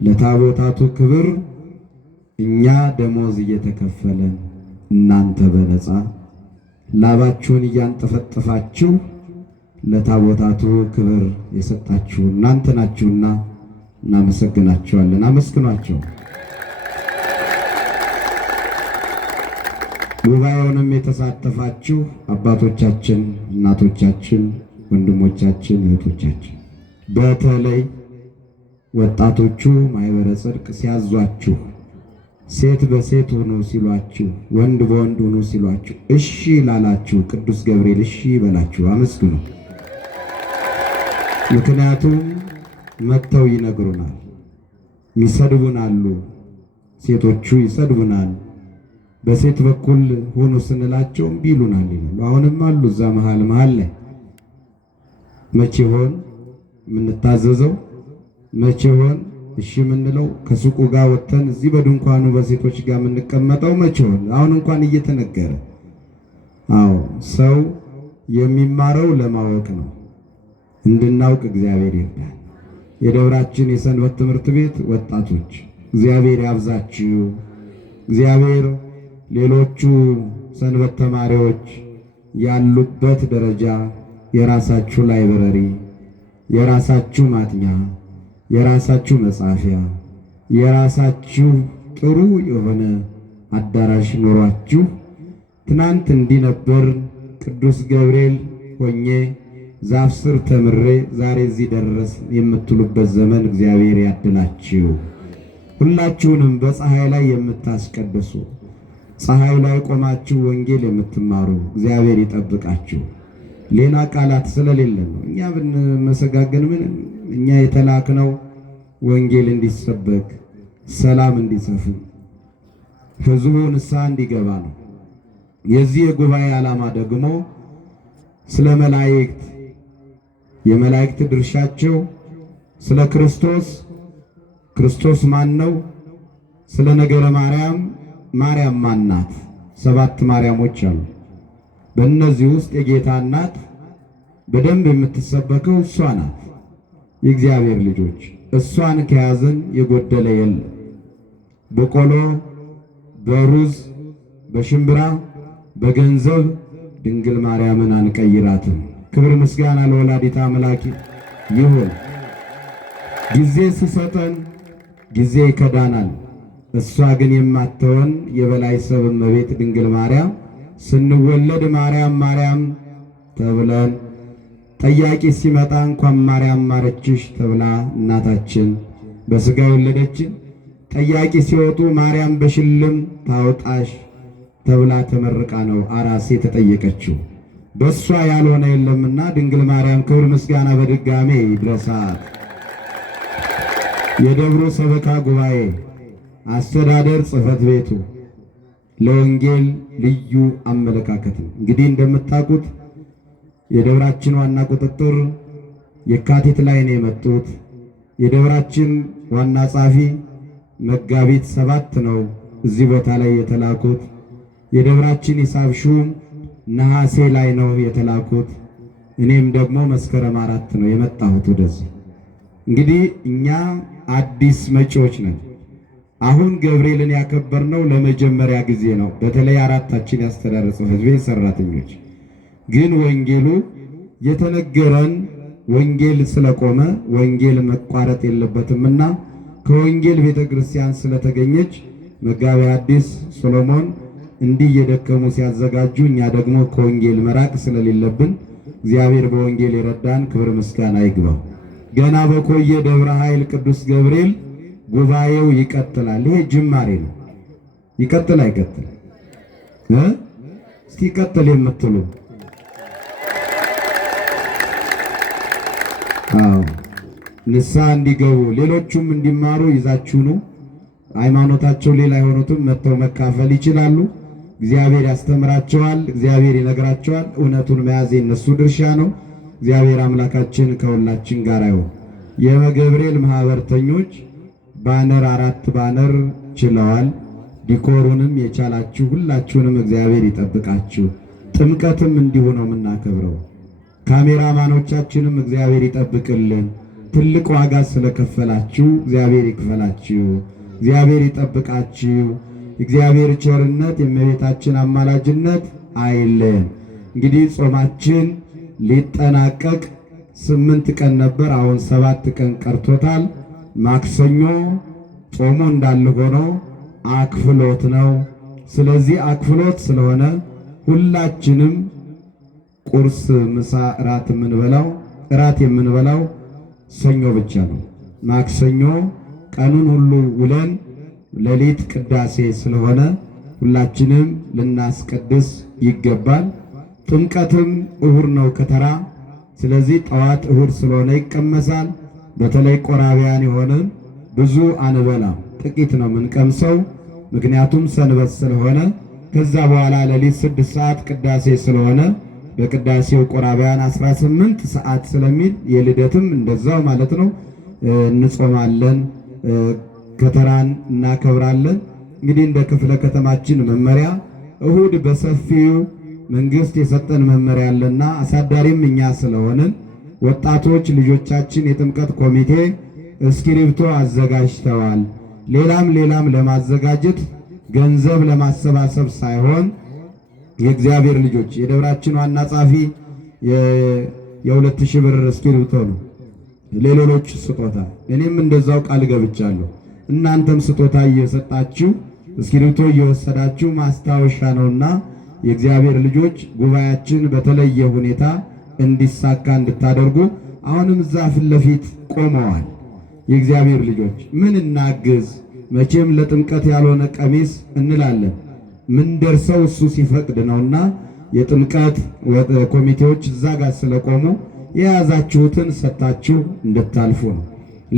ለታቦታቱ ክብር እኛ ደሞዝ እየተከፈለን እናንተ በነፃ ላባችሁን እያንጠፈጠፋችሁ ለታቦታቱ ክብር የሰጣችሁ እናንተ ናችሁና እናመሰግናችኋለን። አመስግኗቸው። ጉባኤውንም የተሳተፋችሁ አባቶቻችን፣ እናቶቻችን፣ ወንድሞቻችን፣ እህቶቻችን በተለይ ወጣቶቹ ማኅበረ ጽድቅ ሲያዟችሁ ሴት በሴት ሆኖ ሲሏችሁ፣ ወንድ በወንድ ሆኖ ሲሏችሁ እሺ ላላችሁ ቅዱስ ገብርኤል እሺ ይበላችሁ፣ አመስግኑ። ምክንያቱም መጥተው ይነግሩናል። ሚሰድቡን አሉ፣ ሴቶቹ ይሰድቡናል። በሴት በኩል ሆኖ ስንላቸው እምቢ ይሉናል ይላሉ። አሁንም አሉ እዛ መሃል ላይ። መቼ ሆን የምንታዘዘው? መቼ ሆን እሺ የምንለው? ከሱቁ ጋር ወጥተን እዚህ በድንኳኑ በሴቶች ጋር የምንቀመጠው መቼ ሆን? አሁን እንኳን እየተነገረ። አዎ ሰው የሚማረው ለማወቅ ነው። እንድናውቅ እግዚአብሔር ይርዳል። የደብራችን የሰንበት ትምህርት ቤት ወጣቶች እግዚአብሔር ያብዛችሁ። እግዚአብሔር ሌሎቹ ሰንበት ተማሪዎች ያሉበት ደረጃ የራሳችሁ ላይብረሪ፣ የራሳችሁ ማጥኛ፣ የራሳችሁ መጻፊያ፣ የራሳችሁ ጥሩ የሆነ አዳራሽ ኖሯችሁ ትናንት እንዲህ ነበር ቅዱስ ገብርኤል ሆኜ ዛፍ ስር ተምሬ ዛሬ እዚህ ደረስ የምትሉበት ዘመን እግዚአብሔር ያድላችሁ። ሁላችሁንም በፀሐይ ላይ የምታስቀድሱ ፀሐይ ላይ ቆማችሁ ወንጌል የምትማሩ እግዚአብሔር ይጠብቃችሁ። ሌላ ቃላት ስለሌለ ነው። እኛ ብንመሰጋገን ምንም፣ እኛ የተላክነው ወንጌል እንዲሰበክ፣ ሰላም እንዲሰፍን፣ ሕዝቡ ንስሐ እንዲገባ ነው። የዚህ የጉባኤ ዓላማ ደግሞ ስለ መላእክት፣ የመላእክት ድርሻቸው፣ ስለ ክርስቶስ፣ ክርስቶስ ማን ነው? ስለ ነገረ ማርያም፣ ማርያም ማን ናት? 7 ማርያሞች አሉ። በእነዚህ ውስጥ የጌታ እናት በደንብ የምትሰበከው እሷ ናት። የእግዚአብሔር ልጆች እሷን ከያዝን የጎደለ የለም። በቆሎ፣ በሩዝ፣ በሽምብራ፣ በገንዘብ ድንግል ማርያምን አንቀይራትም። ክብር ምስጋና ለወላዲተ አምላክ ይሁን። ጊዜ ሲሰጠን ጊዜ ይከዳናል። እሷ ግን የማትተወን የበላይ ሰብ እመቤት ድንግል ማርያም ስንወለድ ማርያም ማርያም ተብለን ጠያቂ ሲመጣ እንኳን ማርያም ማረችሽ ተብላ እናታችን በሥጋ የወለደችን፣ ጠያቂ ሲወጡ ማርያም በሽልም ታውጣሽ ተብላ ተመርቃ ነው አራስ የተጠየቀችው። በእሷ ያልሆነ የለምና ድንግል ማርያም ክብር ምስጋና በድጋሜ ይድረሳት። የደብሩ ሰበካ ጉባኤ አስተዳደር ጽሕፈት ቤቱ ለወንጌል ልዩ አመለካከት ነው። እንግዲህ እንደምታውቁት የደብራችን ዋና ቁጥጥር የካቲት ላይ ነው የመጡት። የደብራችን ዋና ጸሐፊ መጋቢት 7 ነው እዚህ ቦታ ላይ የተላኩት። የደብራችን ሂሳብ ሹም ነሐሴ ላይ ነው የተላኩት። እኔም ደግሞ መስከረም 4 ነው የመጣሁት ወደዚህ። እንግዲህ እኛ አዲስ መጪዎች ነን። አሁን ገብርኤልን ያከበርነው ለመጀመሪያ ጊዜ ነው። በተለይ አራታችን ያስተዳደር ጽሕፈት ቤት ሰራተኞች ግን ወንጌሉ የተነገረን ወንጌል ስለቆመ ወንጌል መቋረጥ የለበትምና ከወንጌል ቤተ ክርስቲያን ስለተገኘች መጋቤ ሐዲስ ሶሎሞን እንዲህ እየደከሙ ሲያዘጋጁ እኛ ደግሞ ከወንጌል መራቅ ስለሌለብን እግዚአብሔር በወንጌል የረዳን ክብር ምስጋና ይግባው። ገና በቆየ ደብረ ኃይል ቅዱስ ገብርኤል ጉባኤው ይቀጥላል። ይሄ ጅማሬ ነው። ይቀጥል አይቀጥል? እስቲ ይቀጥል የምትሉ ንስሐ እንዲገቡ ሌሎቹም እንዲማሩ ይዛችሁ ነው። ሃይማኖታቸው ሌላ የሆኑትም መጥተው መካፈል ይችላሉ። እግዚአብሔር ያስተምራቸዋል፣ እግዚአብሔር ይነግራቸዋል። እውነቱን መያዝ የነሱ ድርሻ ነው። እግዚአብሔር አምላካችን ከሁላችን ጋር ይሁን። የገብርኤል ማህበርተኞች ባነር 4 ባነር ችለዋል። ዲኮሩንም የቻላችሁ ሁላችሁንም እግዚአብሔር ይጠብቃችሁ። ጥምቀትም እንዲሁ ነው የምናከብረው። ካሜራማኖቻችንም እግዚአብሔር ይጠብቅልን። ትልቅ ዋጋ ስለከፈላችሁ እግዚአብሔር ይክፈላችሁ፣ እግዚአብሔር ይጠብቃችሁ። እግዚአብሔር ቸርነት የእመቤታችን አማላጅነት አይለየን። እንግዲህ ጾማችን ሊጠናቀቅ 8 ቀን ነበር። አሁን 7 ቀን ቀርቶታል። ማክሰኞ ጾሙ እንዳለ ሆኖ አክፍሎት ነው። ስለዚህ አክፍሎት ስለሆነ ሁላችንም ቁርስ፣ ምሳ፣ እራት የምንበላው ሰኞ ብቻ ነው። ማክሰኞ ቀኑን ሁሉ ውለን ሌሊት ቅዳሴ ስለሆነ ሁላችንም ልናስቀድስ ይገባል። ጥምቀትም እሁድ ነው ከተራ። ስለዚህ ጠዋት እሁድ ስለሆነ ይቀመሳል። በተለይ ቆራቢያን የሆንን ብዙ አንበላም፣ ጥቂት ነው የምንቀምሰው። ምክንያቱም ሰንበት ስለሆነ ከዛ በኋላ ሌሊት 6 ሰዓት ቅዳሴ ስለሆነ በቅዳሴው ቆራቢያን 18 ሰዓት ስለሚል የልደትም እንደዛው ማለት ነው እንጾማለን፣ ከተራን እናከብራለን። እንግዲህ እንደ ክፍለ ከተማችን መመሪያ እሁድ በሰፊው መንግስት የሰጠን መመሪያ አለና አሳዳሪም እኛ ስለሆንን ወጣቶች ልጆቻችን የጥምቀት ኮሚቴ እስክሪብቶ አዘጋጅተዋል። ሌላም ለማዘጋጀት ገንዘብ ለማሰባሰብ ሳይሆን የእግዚአብሔር ልጆች የደብራችን ዋና ጻፊ የ2000 ብር እስክሪብቶ ነው፣ ለሌሎች ስጦታ። እኔም እንደዛው ቃል ገብቻለሁ። እናንተም ስጦታ እየሰጣችሁ እስክሪብቶ እየወሰዳችሁ ማስታወሻ ነውና የእግዚአብሔር ልጆች ጉባኤያችን በተለየ ሁኔታ እንዲሳካ እንድታደርጉ አሁንም እዛ ፊት ለፊት ቆመዋል። የእግዚአብሔር ልጆች ምን እናግዝ? መቼም ለጥምቀት ያልሆነ ቀሚስ እንላለን። ምን ደርሰው እሱ ሲፈቅድ ነውና የጥምቀት ኮሚቴዎች እዛ ጋር ስለቆሙ የያዛችሁትን ሰጣችሁ እንድታልፉ ነው።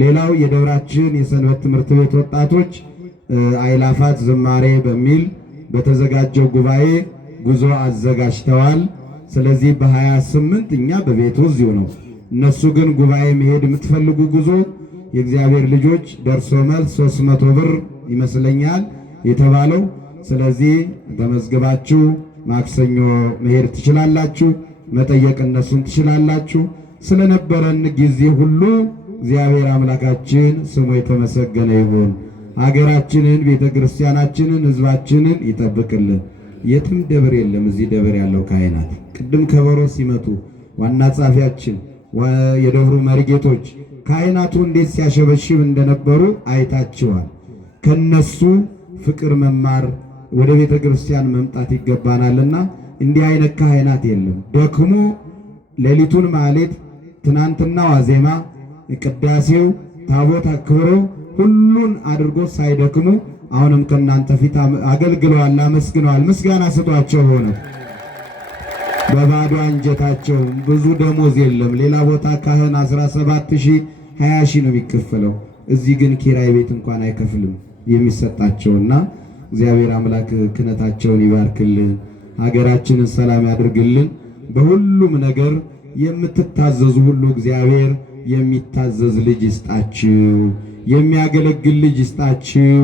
ሌላው የደብራችን የሰንበት ትምህርት ቤት ወጣቶች አይላፋት ዝማሬ በሚል በተዘጋጀው ጉባኤ ጉዞ አዘጋጅተዋል። ስለዚህ በ28 እኛ በቤቱ እዚሁ ነው። እነሱ ግን ጉባኤ መሄድ የምትፈልጉ ጉዞ የእግዚአብሔር ልጆች ደርሶ መልስ 300 ብር ይመስለኛል የተባለው። ስለዚህ ተመዝግባችሁ ማክሰኞ መሄድ ትችላላችሁ፣ መጠየቅ እነሱን ትችላላችሁ። ስለነበረን ጊዜ ሁሉ እግዚአብሔር አምላካችን ስሙ የተመሰገነ ይሁን። ሀገራችንን፣ ቤተ ክርስቲያናችንን፣ ሕዝባችንን ይጠብቅልን። የትም ደብር የለም እዚህ ደብር ያለው ካህናት ቅድም ከበሮ ሲመቱ ዋና ጻፊያችን የደብሩ መሪጌቶች ካህናቱ እንዴት ሲያሸበሽብ እንደነበሩ አይታችኋል። ከነሱ ፍቅር መማር ወደ ቤተ ክርስቲያን መምጣት ይገባናልና እንዲህ አይነት ካህናት የለም። ደክሞ ሌሊቱን ማሌት፣ ትናንትና ዋዜማ፣ ቅዳሴው፣ ታቦት አክብሮ ሁሉን አድርጎ ሳይደክሙ አሁንም ከናንተ ፊት አገልግለዋል፣ አመስግነዋል። ምስጋና ስጧቸው። ሆነ በባዶ አንጀታቸው ብዙ ደሞዝ የለም። ሌላ ቦታ ካህን 17,000 20,000 ነው የሚከፈለው። እዚህ ግን ኪራይ ቤት እንኳን አይከፍልም የሚሰጣቸውና እግዚአብሔር አምላክ ክህነታቸውን ይባርክልን፣ ሀገራችንን ሰላም ያድርግልን። በሁሉም ነገር የምትታዘዙ ሁሉ እግዚአብሔር የሚታዘዝ ልጅ ይስጣችሁ፣ የሚያገለግል ልጅ ይስጣችሁ።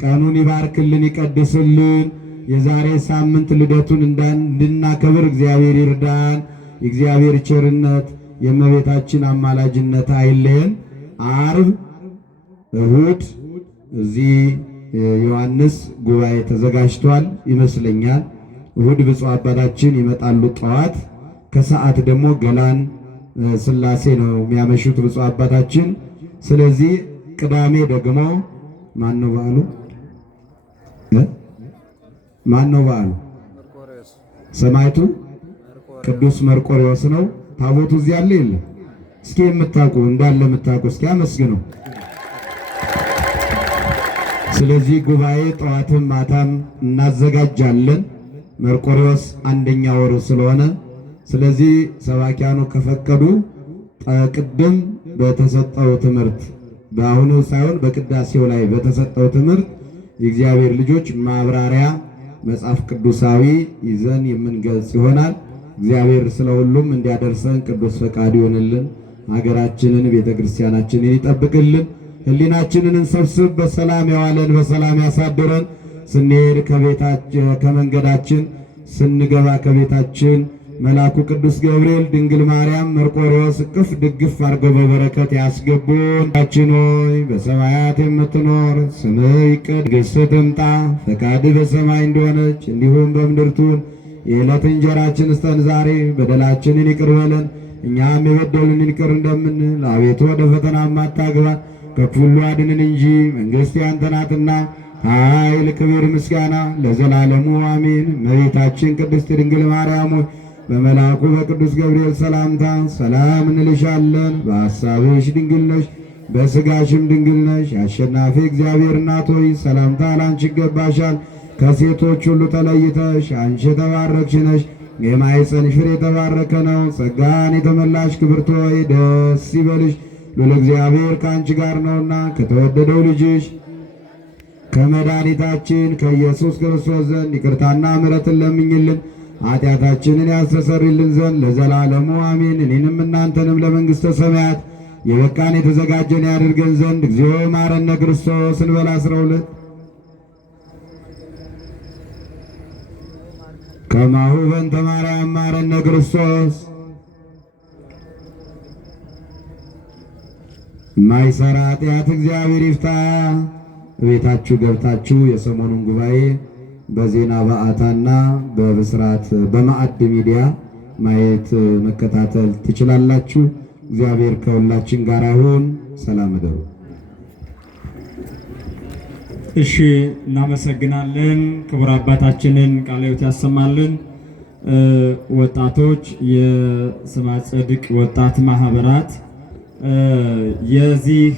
ቀኑን ይባርክልን፣ ይቀድስልን። የዛሬ ሳምንት ልደቱን እንድናከብር እግዚአብሔር ይርዳን። የእግዚአብሔር ቸርነት የእመቤታችን አማላጅነት አይለየን። ዓርብ፣ እሁድ እዚህ ዮሐንስ ጉባኤ ተዘጋጅቷል ይመስለኛል። እሁድ ብፁዕ አባታችን ይመጣሉ ጠዋት፣ ከሰዓት ደግሞ ገላን ሥላሴ ነው የሚያመሹት ብፁዕ አባታችን። ስለዚህ ቅዳሜ ደግሞ ማነው በዓሉ? ማነው በዓሉ? ሰማዕቱ ቅዱስ መርቆሬዎስ ነው። ታቦቱ እዚህ ያለ የለም? እስኪ የምታውቁ እንዳለ የምታውቁ እስኪ አመስግኑ። ስለዚህ ጉባኤ ጠዋትም ማታም እናዘጋጃለን። መርቆሬዎስ አንደኛ ወሩ ስለሆነ ስለዚህ ሰባኪያኑ ከፈቀዱ ቅድም በተሰጠው ትምህርት በአሁኑ ሳይሆን በቅዳሴው ላይ በተሰጠው ትምህርት የእግዚአብሔር ልጆች ማብራሪያ መጽሐፍ ቅዱሳዊ ይዘን የምንገልጽ ይሆናል። እግዚአብሔር ስለ ሁሉም እንዲያደርሰን ቅዱስ ፈቃድ ይሆንልን። ሀገራችንን ቤተ ክርስቲያናችንን ይጠብቅልን። ሕሊናችንን እንሰብስብ። በሰላም ያዋለን በሰላም ያሳድረን። ስንሄድ ከመንገዳችን ስንገባ ከቤታችን መልአኩ ቅዱስ ገብርኤል ድንግል ማርያም መርቆሬዎስ እቅፍ ድግፍ አድርገው በበረከት ያስገቡን። ችን ሆይ በሰማያት የምትኖር ስምህ ይቀደስ፣ ትምጣ ፈቃድህ በሰማይ እንደሆነች እንዲሁም በምድር ትሁን። የዕለት እንጀራችንን ስጠን ዛሬ፣ በደላችንን ይቅር በለን እኛም የበደሉንን ይቅር እንደምንል፣ አቤቱ ወደ ፈተና አታግባን ከክፉ ሁሉ አድነን እንጂ መንግሥት ያንተ ናትና ኃይል፣ ክብር፣ ምስጋና ለዘላለሙ አሜን። እመቤታችን ቅድስት ድንግል ማርያም ሆይ በመልአኩ በቅዱስ ገብርኤል ሰላምታ ሰላም እንልሻለን። በሐሳብሽ ድንግል ነሽ፣ በሥጋሽም ድንግል ነሽ። የአሸናፊ እግዚአብሔር እናት ሆይ ሰላምታ ላንቺ ይገባሻል። ከሴቶች ሁሉ ተለይተሽ አንቺ የተባረክሽ ነሽ፣ የማኅፀንሽ ፍሬ የተባረከ ነው። ጸጋን የተመላሽ ክብርት ሆይ ደስ ይበልሽ፣ ሉል እግዚአብሔር ከአንቺ ጋር ነውና ከተወደደው ልጅሽ ከመድኃኒታችን ከኢየሱስ ክርስቶስ ዘንድ ይቅርታና ምሕረትን ለምኝልን ኃጢአታችንን ያስተሰርይልን ዘንድ ለዘላለሙ አሜን። እኔንም እናንተንም ለመንግሥተ ሰማያት የበቃን የተዘጋጀን ያድርገን ዘንድ እግዚኦ መሐረነ ክርስቶስ እንበል 12 ከማሁ በእንተ ማርያም መሐረነ ክርስቶስ ማይሰራ ኃጢአት እግዚአብሔር ይፍታ። ቤታችሁ ገብታችሁ የሰሞኑን ጉባኤ በዜና በዓታና በብስራት በማዕድ ሚዲያ ማየት መከታተል ትችላላችሁ። እግዚአብሔር ከሁላችን ጋር ይሁን። ሰላም እደሩ። እሺ፣ እናመሰግናለን። ክቡር አባታችንን ቃለ ሕይወት ያሰማልን። ወጣቶች፣ የስማ ጽድቅ ወጣት ማህበራት የዚህ